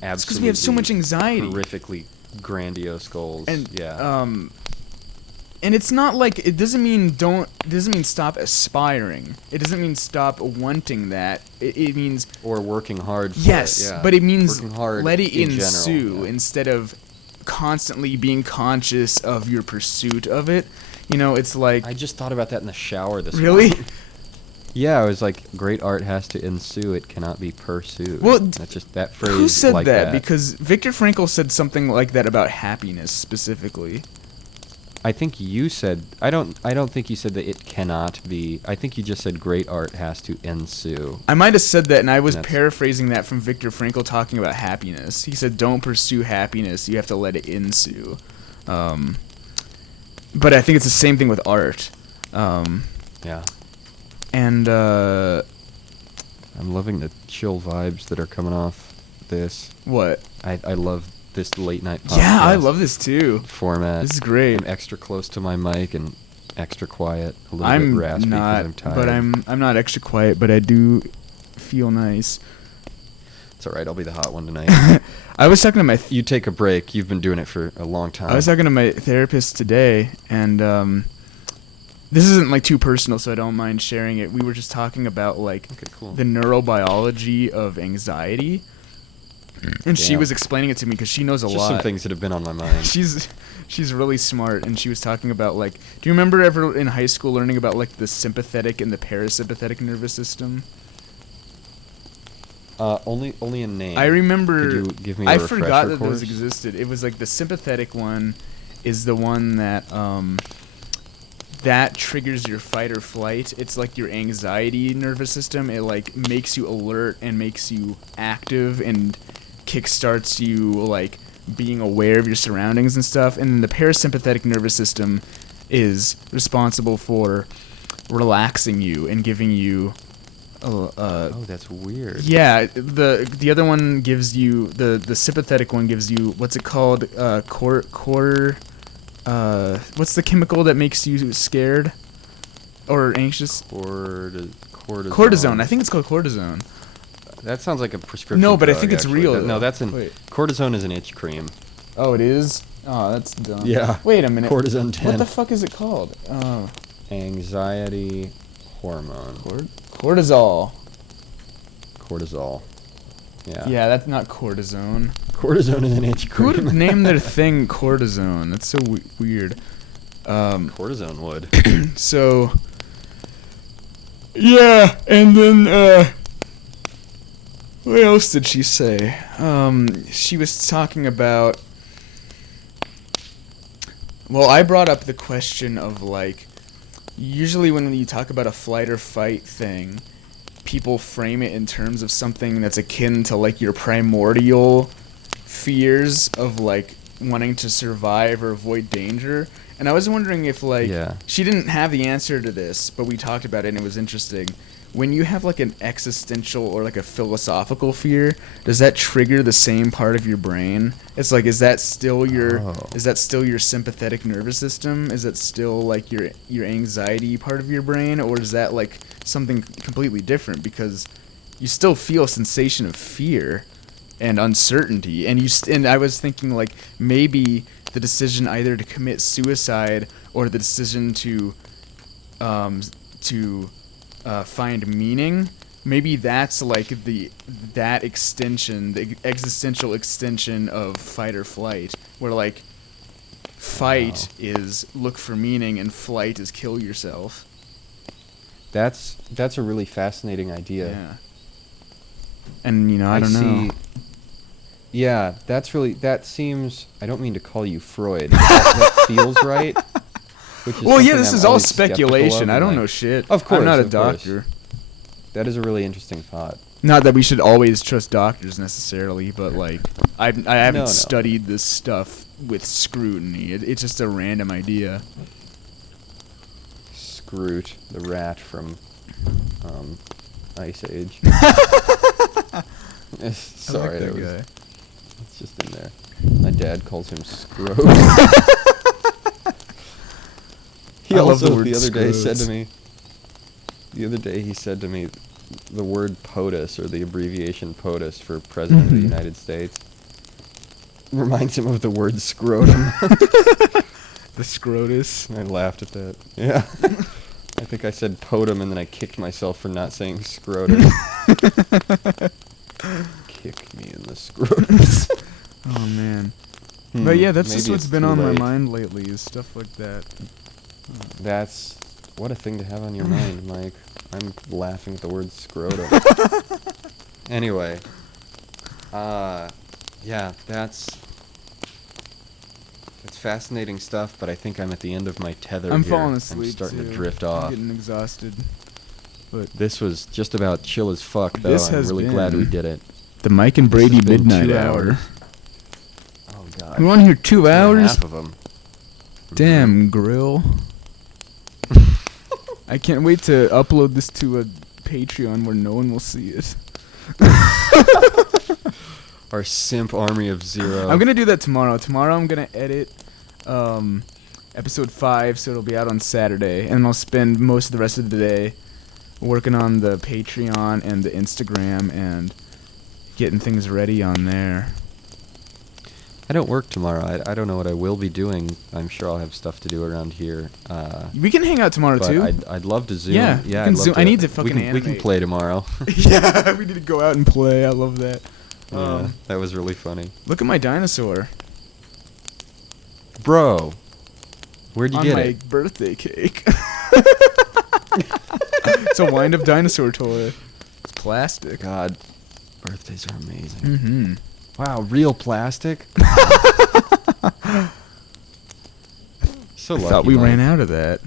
absolutely it's because we have so much anxiety. horrifically grandiose goals. And yeah. and it's not like, it doesn't mean stop aspiring. It doesn't mean stop wanting that. It means or working hard for yes, it, yeah. but it means working hard let it in ensue general, yeah. instead of constantly being conscious of your pursuit of it. You know, it's like, I just thought about that in the shower this really? morning. Yeah, I was like, great art has to ensue, it cannot be pursued. Well, that's just that phrase. Who said like that? Because Viktor Frankl said something like that about happiness specifically. I think you said, I don't think you said that it cannot be. I think you just said great art has to ensue. I might have said that, and I was That's- paraphrasing that from Viktor Frankl talking about happiness. He said, don't pursue happiness, you have to let it ensue. But I think it's the same thing with art. Yeah. And, I'm loving the chill vibes that are coming off this. what? I love this late night podcast Yeah, I love this too. format. This is great. I'm extra close to my mic and extra quiet, a little I'm bit raspy because not, I'm tired. but I'm not extra quiet, but I do feel nice. It's alright, I'll be the hot one tonight. I was talking to my You take a break, you've been doing it for a long time. I was talking to my therapist today, and this isn't like too personal, so I don't mind sharing it. We were just talking about like Okay, cool. the neurobiology of anxiety, and she Damn. was explaining it to me because she knows a Just lot. some things that have been on my mind. She's really smart, and she was talking about, like, do you remember ever in high school learning about like the sympathetic and the parasympathetic nervous system? Only in name. I remember. Could you give me a I refresher forgot that course? those existed. It was like the sympathetic one is the one that that triggers your fight or flight. It's like your anxiety nervous system. It like makes you alert and makes you active and kickstarts you like being aware of your surroundings and stuff. And then the parasympathetic nervous system is responsible for relaxing you and giving you Oh, that's weird. yeah, the other one gives you the sympathetic one gives you what's it called? What's the chemical that makes you scared or anxious? Cortisone. Cortisone. I think it's called cortisone. That sounds like a prescription. No, but I drug, think it's actually. real. No, that's an Wait. cortisone is an itch cream. Oh, it is. Oh, that's dumb. Yeah. Wait a minute. Cortisone 10. What the fuck is it called? Oh, Anxiety hormone. cortisol. Cortisol. Yeah. Yeah, that's not cortisone. Cortisone is an itch Who cream. would name their thing cortisone? That's so weird. Cortisone would. So, yeah, and then, what else did she say? She was talking about, well, I brought up the question of, like, usually when you talk about a flight or fight thing, people frame it in terms of something that's akin to, like, your primordial fears of, like, wanting to survive or avoid danger. And I was wondering if, like, she didn't have the answer to this, but we talked about it and it was interesting. When you have, like, an existential or, like, a philosophical fear, does that trigger the same part of your brain? It's like, is that still your sympathetic nervous system? Is that still, like, your anxiety part of your brain? Or is that, like, something completely different? Because you still feel a sensation of fear and uncertainty. And I was thinking, like, maybe the decision either to commit suicide or the decision to find meaning, maybe that's like that extension, the existential extension of fight or flight, where like fight is look for meaning and flight is kill yourself. That's a really fascinating idea. Yeah. And you know, I don't know. Yeah, that seems, I don't mean to call you Freud, but that feels right. Well, yeah, this is all speculation. I don't know shit. Of course, I'm not a doctor. That is a really interesting thought. Not that we should always trust doctors necessarily, but like I haven't studied this stuff with scrutiny. It's just a random idea. Scroot, the rat from Ice Age. Sorry, I like that guy. It's just in there. My dad calls him Scroat. He also the other day said to me. The other day he said to me, the word POTUS, or the abbreviation POTUS for President of the United States, reminds him of the word scrotum. The scrotus. I laughed at that. Yeah. I think I said potum and then I kicked myself for not saying scrotum. Kick me in the scrotus. Oh man. But yeah, that's Maybe just what's it's been too on my late. mind lately is stuff like that. That's what a thing to have on your mind, Mike. I'm laughing at the word scrotum. Anyway, yeah, that's fascinating stuff. But I think I'm at the end of my tether. I'm here. falling asleep. I'm starting too. to drift I'm off. getting exhausted. But This was just about chill as fuck, though. This I'm has really glad been we did it. the Mike and Brady has been Midnight 2 Hour. hours. Oh god. We want to hear 2 hours? Half of them. Damn, Grill. I can't wait to upload this to a Patreon where no one will see it. Our simp army of 0. I'm gonna do that tomorrow. Tomorrow I'm gonna edit episode 5, so it'll be out on Saturday, and I'll spend most of the rest of the day working on the Patreon and the Instagram and getting things ready on there. I don't work tomorrow. I don't know what I will be doing. I'm sure I'll have stuff to do around here. We can hang out tomorrow But too. I'd love to Zoom. Yeah, Yeah, we can I'd love Zoom. to. I need to fucking we can animate. play tomorrow. Yeah, we need to go out and play. I love that. Yeah, that was really funny. Look at my dinosaur Bro, where'd you on get my it? birthday cake. It's a wind-up dinosaur toy. It's plastic. God, birthdays are amazing. Mm-hmm. Wow, real plastic? So I lucky. thought we Mike. ran out of that.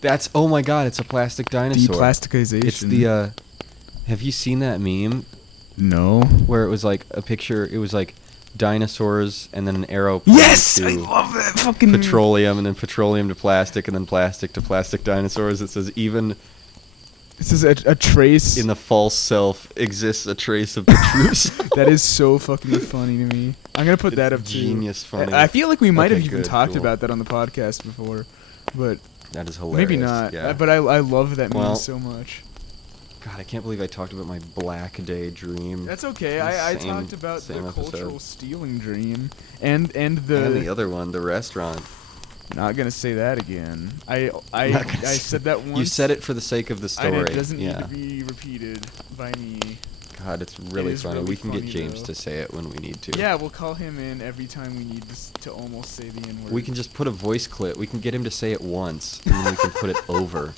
That's, oh my god, it's a plastic dinosaur. Deplasticization. It's the, have you seen that meme No. where it was like a picture. It was like dinosaurs and then an arrow. pointing Yes, to I love that fucking petroleum and then petroleum to plastic and then plastic to plastic dinosaurs. It says even This is a trace. in the false self exists a trace of the truth. That is so fucking funny to me. I'm gonna put that up too. Genius funny. I feel like we might Okay, have even good, talked cool. about that on the podcast before, but That is hilarious. maybe not. Yeah. But I love that meme Well, so much. God, I can't believe I talked about my Black Day dream. That's okay. I Same- talked about the same episode. cultural stealing dream and the. And the other one, the restaurant. Not gonna say that again. I Not gonna say- said that once. You said it for the sake of the story. And it doesn't need yeah. to be repeated by me. God, it's really is funny. really We can get funny, James though. to say it when we need to. Yeah, we'll call him in every time we need to almost say the N-word. We can just put a voice clip. We can get him to say it once, and then we can put it over.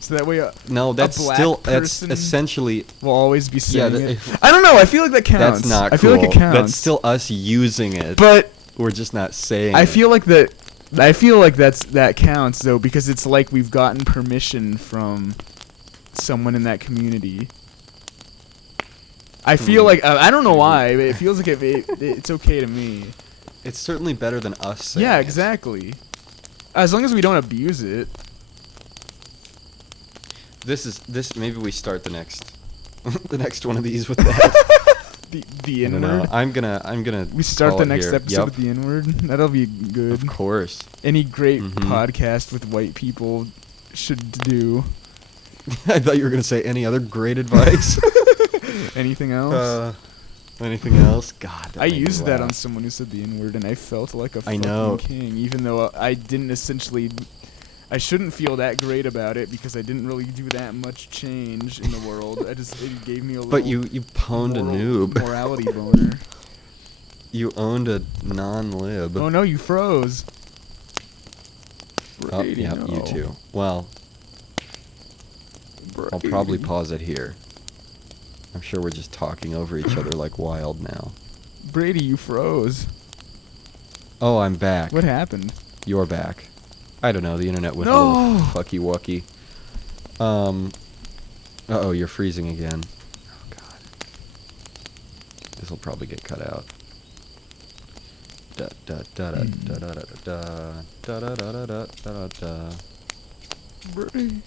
So that way No, that's black still that's person essentially. we'll always be saying that- it. I don't know. I feel like that counts. That's not I feel cool. like it counts. That's still us using it. But we're just not saying. I it. feel like that. I feel like that counts though, because it's like we've gotten permission from someone in that community. I feel like I don't know why, but it feels like it's okay to me. It's certainly better than us saying Yeah, it. exactly. As long as we don't abuse it. This. Maybe we start the next, the next one of these with that. The I don't N-word. know. I'm gonna. We start call the it next here. episode Yep. with the N-word. That'll be good. Of course. Any great Mhm. podcast with white people should do. I thought you were gonna say any other great advice. Anything else? Anything else? God. I made me used that on laugh. someone who said the N-word, and I felt like a I fucking know. king, even though I didn't essentially. I shouldn't feel that great about it because I didn't really do that much change in the world. It gave me a little. But you pwned a noob. Morality boner. You owned a non-lib. Oh no, you froze. Oh, Brady, yeah, no. you too. Well, I'll probably Brady. pause it here. I'm sure we're just talking over each other like wild now. Brady, you froze. Oh, I'm back. What happened? You're back. I don't know. The internet went a No. little fucky wucky. Uh-oh, you're freezing again. Oh God. This will probably get cut out. Da da da da da da da da da da da da da da. Brady.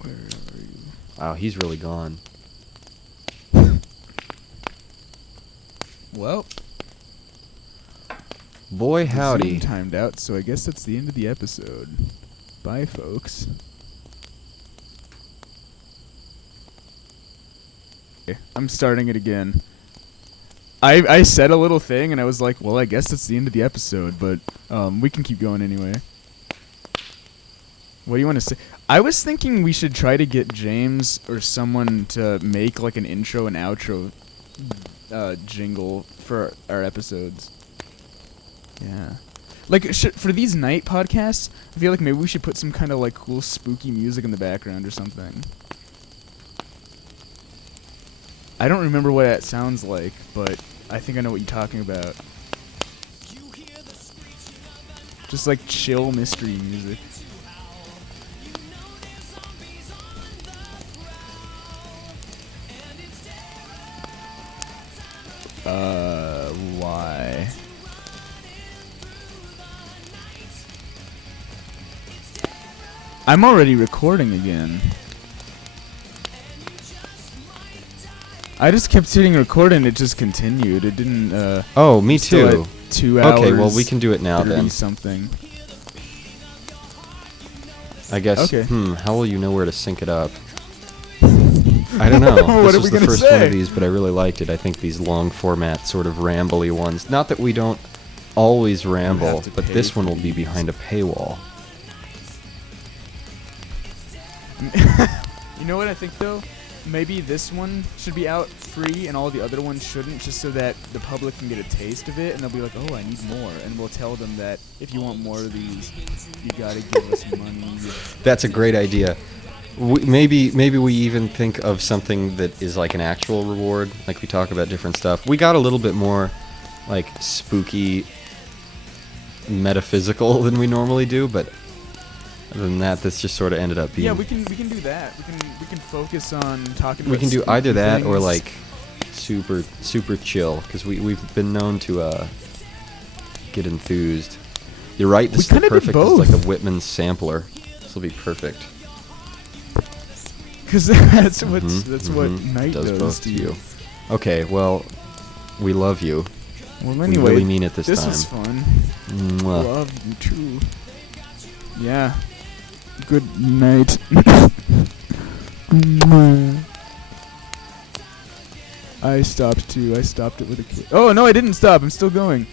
Where are you? Wow, he's really gone. Well, Boy the howdy. Zoom timed out, so I guess that's the end of the episode. Bye, folks. Okay, I'm starting it again. I said a little thing, and I was like, well, I guess that's the end of the episode, but we can keep going anyway. What do you want to say? I was thinking we should try to get James or someone to make like an intro and outro jingle for our episodes. Yeah. Like, for these night podcasts, I feel like maybe we should put some kind of, like, cool spooky music in the background or something. I don't remember what that sounds like, but I think I know what you're talking about. Just, like, chill mystery music. Why? I'm already recording again. I just kept hitting record and it just continued. It didn't, Oh, me still too. at 2 hours. Okay, well we can do it now 30 then. something. I guess. Okay. How will you know where to sync it up? I don't know. What This are was we the gonna first one say? of these, but I really liked it. I think these long format, sort of rambly ones. Not that we don't always ramble, to but pay this for one will be these. behind a paywall. You know what I think though? Maybe this one should be out free and all the other ones shouldn't, just so that the public can get a taste of it and they'll be like, oh, I need more. And we'll tell them that if you want more of these, you gotta give us money. That's a great idea. Maybe we even think of something that is like an actual reward. Like we talk about different stuff. We got a little bit more like spooky, metaphysical than we normally do, but Other than that, this just sort of ended up being. Yeah, we can do that. We can focus on talking. We about can do spooky either that or things. like super chill, because we've been known to get enthused. You're right. This is kinda did perfect. This is like both. a Whitman sampler. This will be perfect. Because that's what Mhm. night does does both to you. Okay, well, we love you. Well, We anyway, really mean it this time. was fun. Mwah. Love you too. Yeah. Good night. I stopped too. I stopped it with a kid. Oh no, I didn't stop. I'm still going.